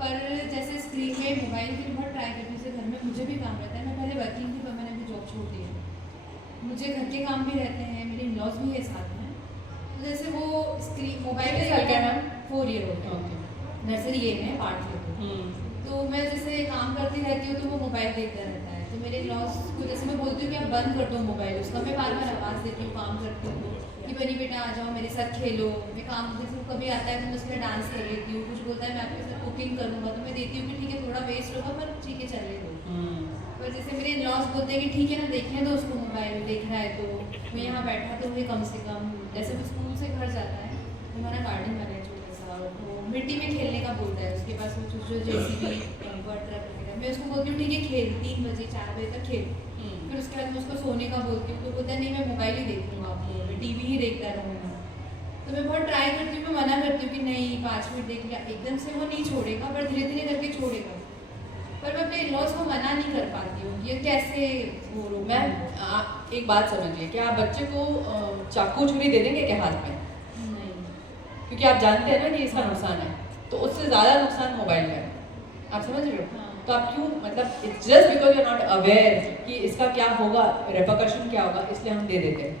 पर जैसे स्क्रीन में मोबाइल के लिए बहुत ट्राई करती हूँ, जैसे घर में मुझे भी काम रहता है, मैं पहले वर्किंग थी पर मैंने अभी जॉब छोड़ दी है, मुझे घर के काम भी रहते हैं, मेरे इन-लॉज भी है साथ में, तो जैसे वो स्क्रीन मोबाइल कितने साल का है मैम? 4 ईयर ओल्ड है, नर्सरी गेम है पार्ट में। तो मैं जैसे काम करती रहती हूँ तो वो मोबाइल देखता रहता है, तो मेरे लॉस को जैसे मैं बोलती हूँ कि आप बंद कर दो मोबाइल उसका, मैं बार बार आवाज़ देती हूँ काम करती हूँ कि बनी बेटा आ जाओ मेरे साथ खेलो, मैं काम जैसे वो कभी आता है तो मैं उसके लिए डांस कर लेती हूँ, कुछ बोलता है मैं आपके साथ कुकिंग करूँगा तो मैं देती हूँ कि ठीक है थोड़ा वेस्ट होगा पर ठीक है चलने दो। पर जैसे मेरे लॉस बोलते हैं कि ठीक है ना देखने दो उसको, मोबाइल देख रहा है तो मैं यहाँ बैठा तो हुए कम से कम, जैसे वो स्कूल से घर जाता है तो हमारा गार्डन बना है छोटा सा, वो मिट्टी में खेलने का बोलता है, उसके पास वो छोटे JCB ट्रक वगैरह, मैं उसको बोलती हूँ ठीक है खेल 3 बजे 4 बजे तक खेल, फिर उसके बाद मैं उसको सोने का बोलती हूँ तो बोलता है नहीं मैं मोबाइल ही देख लूँगा, आपको मैं टीवी ही देखता रहूँगा। तो मैं बहुत ट्राई करती हूँ, मैं मना करती हूँ कि नहीं 5 मिनट देख लिया, एकदम से वो नहीं छोड़ेगा पर धीरे धीरे करके छोड़ेगा, पर मैं अपने इन-लॉज को मना नहीं कर पाती हूँ, ये कैसे हो रो। मैम एक बात समझिए, क्या आप बच्चे को चाकू छुरी दे देंगे क्या हाथ में? नहीं, क्योंकि आप जानते हैं ना कि इसका नुकसान है, तो उससे ज़्यादा नुकसान मोबाइल का है, आप समझ रहे हो? तो आप क्यों, मतलब it's just because you are not aware कि इसका क्या होगा, रेपरकशन क्या होगा, इसलिए हम दे देते हैं।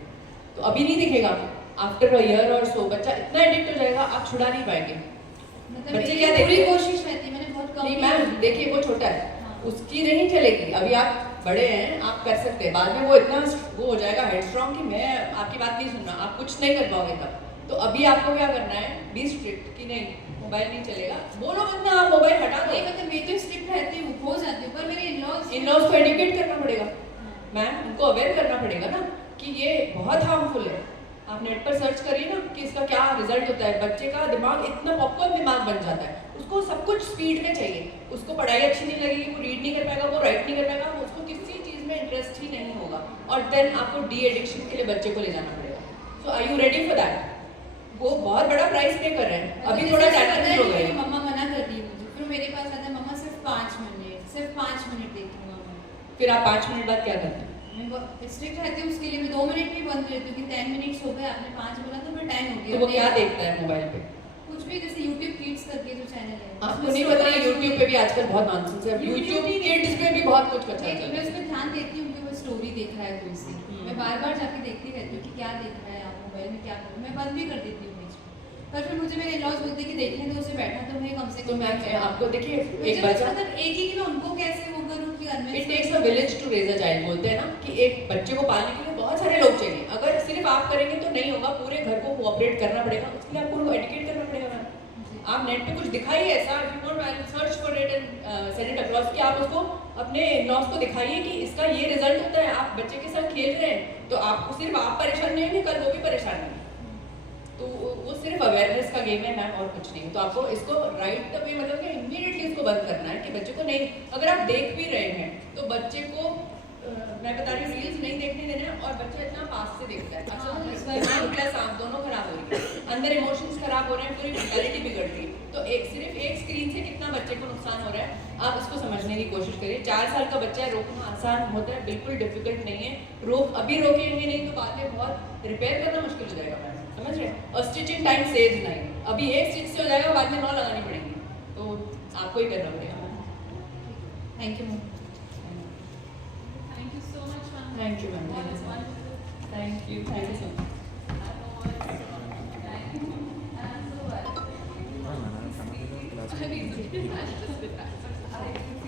तो अभी नहीं दिखेगा, आफ्टर अ ईयर और सो बच्चा इतना एडिक्ट हो जाएगा आप छुड़ा नहीं पाएंगे। मतलब बच्चे मेरी क्या पूरी देखते हैं? कोशिश रहती है, मैंने बहुत कम नहीं मैम देखिए वो छोटा है, उसकी नहीं चलेगी, अभी आप बड़े हैं आप कर सकते हैं, बाद में वो इतना वो हो जाएगा हेडस्ट्रॉन्ग कि मैं आपकी बात नहीं सुनना, आप कुछ नहीं कर पाओगे तब। तो अभी आपको क्या करना है, बी स्ट्रिक्ट कि नहीं मोबाइल नहीं चलेगा, बोलो मत ना आप मोबाइल हटा दो। मतलब मैं तो स्ट्रिक्ट रहती हूँ, हो जाती हूँ, पर मेरे इन-लॉज को एडुकेट करना पड़ेगा मैम, उनको अवेयर करना पड़ेगा ना कि ये बहुत हार्मफुल है। आप नेट पर सर्च करिए ना कि इसका क्या रिजल्ट होता है, बच्चे का दिमाग इतना पॉपकॉर्न दिमाग बन जाता है, उसको सब कुछ स्पीड में चाहिए, उसको पढ़ाई अच्छी नहीं लगेगी, वो रीड नहीं कर पाएगा, वो राइट नहीं कर पाएगा, उसको किसी चीज़ में इंटरेस्ट ही नहीं होगा, और देन आपको डी एडिक्शन के लिए बच्चे को ले जाना पड़ेगा। So are you ready for that? वो बहुत बड़ा प्राइस पे कर रहे हैं, अभी थोड़ा टैलेंट हो गए। मम्मा मना कर रही है मुझे, फिर मेरे पास आता है मम्मा सिर्फ 5 मिनट देखूंगा मैं, फिर आप 5 मिनट बाद क्या करते हैं? मैं स्ट्रिक्ट रहती हूँ उसके लिए, मैं 2 मिनट भी बंद करती हूँ कि 10 मिनट्स हो गए, आपने 5 बोला तो मैं टाइम हो गया। तो वो क्या देखता है मोबाइल पे? कुछ भी, जैसे YouTube Kids करके जो चैनल है, आपको नहीं पता है YouTube पे भी आजकल बहुत नॉनसेंस है, YouTube Kids पे भी बहुत कुछ अच्छा चल रहा है। मैं उसमें ध्यान देती हूँ कि वो स्टोरी देख रहा है कोई सी, मैं बार बार जाके देखती रहती हूँ कि क्या देख रहा है आप मोबाइल में, क्या करूँ, मैं बंद भी कर देती हूँ बीच में, पर फिर मुझे मेरे इन-लॉज बोलते हैं कि देखने दो उसे बैठा तो मैं कम से कम। मैं आपको देखिए एक बच्चा, मतलब एक ही कि मैं उनको कैसे वो करूँ कि it takes a village to raise a child, बोलते हैं ना कि एक बच्चे को पालने के लिए बहुत सारे लोग चाहिए, अगर सिर्फ आप करेंगे तो नहीं होगा, पूरे घर को कोऑपरेट करना पड़ेगा, उसके लिए आपको एडुकेट करना पड़ेगा मैम। आप नेट पे कुछ दिखाइए ऐसा, if you want search for it and send it across, कि आप उसको अपने इन-लॉज को दिखाइए कि इसका ये रिजल्ट होता है, आप बच्चे के साथ खेल रहे हैं तो आपको सिर्फ आप परेशान नहीं होंगे, कल वो भी परेशान नहीं। तो वो सिर्फ अवेयरनेस का गेम है मैम और कुछ नहीं। तो आपको इसको राइट द वे, मतलब कि इमीडिएटली इसको बंद करना है कि बच्चे को नहीं, अगर आप देख भी रहे हैं तो बच्चे को मैं बता रही हूँ रील्स नहीं देखने देना है, और बच्चा इतना पास से देखता है, अच्छा प्लस आप दोनों खराब हो रही है, अंदर इमोशंस खराब हो रहे हैं, पूरी मेंटालिटी बिगड़ रही है। तो सिर्फ एक स्क्रीन से कितना बच्चे को नुकसान हो रहा है आप इसको समझने की कोशिश करिए। 4 साल का बच्चा है, रोकना आसान होता है, बिल्कुल डिफिकल्ट नहीं है। अभी रोकेंगे नहीं तो बाद में बहुत रिपेयर करना मुश्किल हो जाएगा मैम, समझ रहे हैं? और स्टिचिंग टाइम सेव्स 9, अभी एक स्टिच से हो जाएगा, बाद में 9 लगानी पड़ेगी, तो आपको ही करना पड़ेगा। Thank you ma'am. Thank you so much, ma'am. Thank you, ma'am. That was wonderful. Thank you so much. Thank you.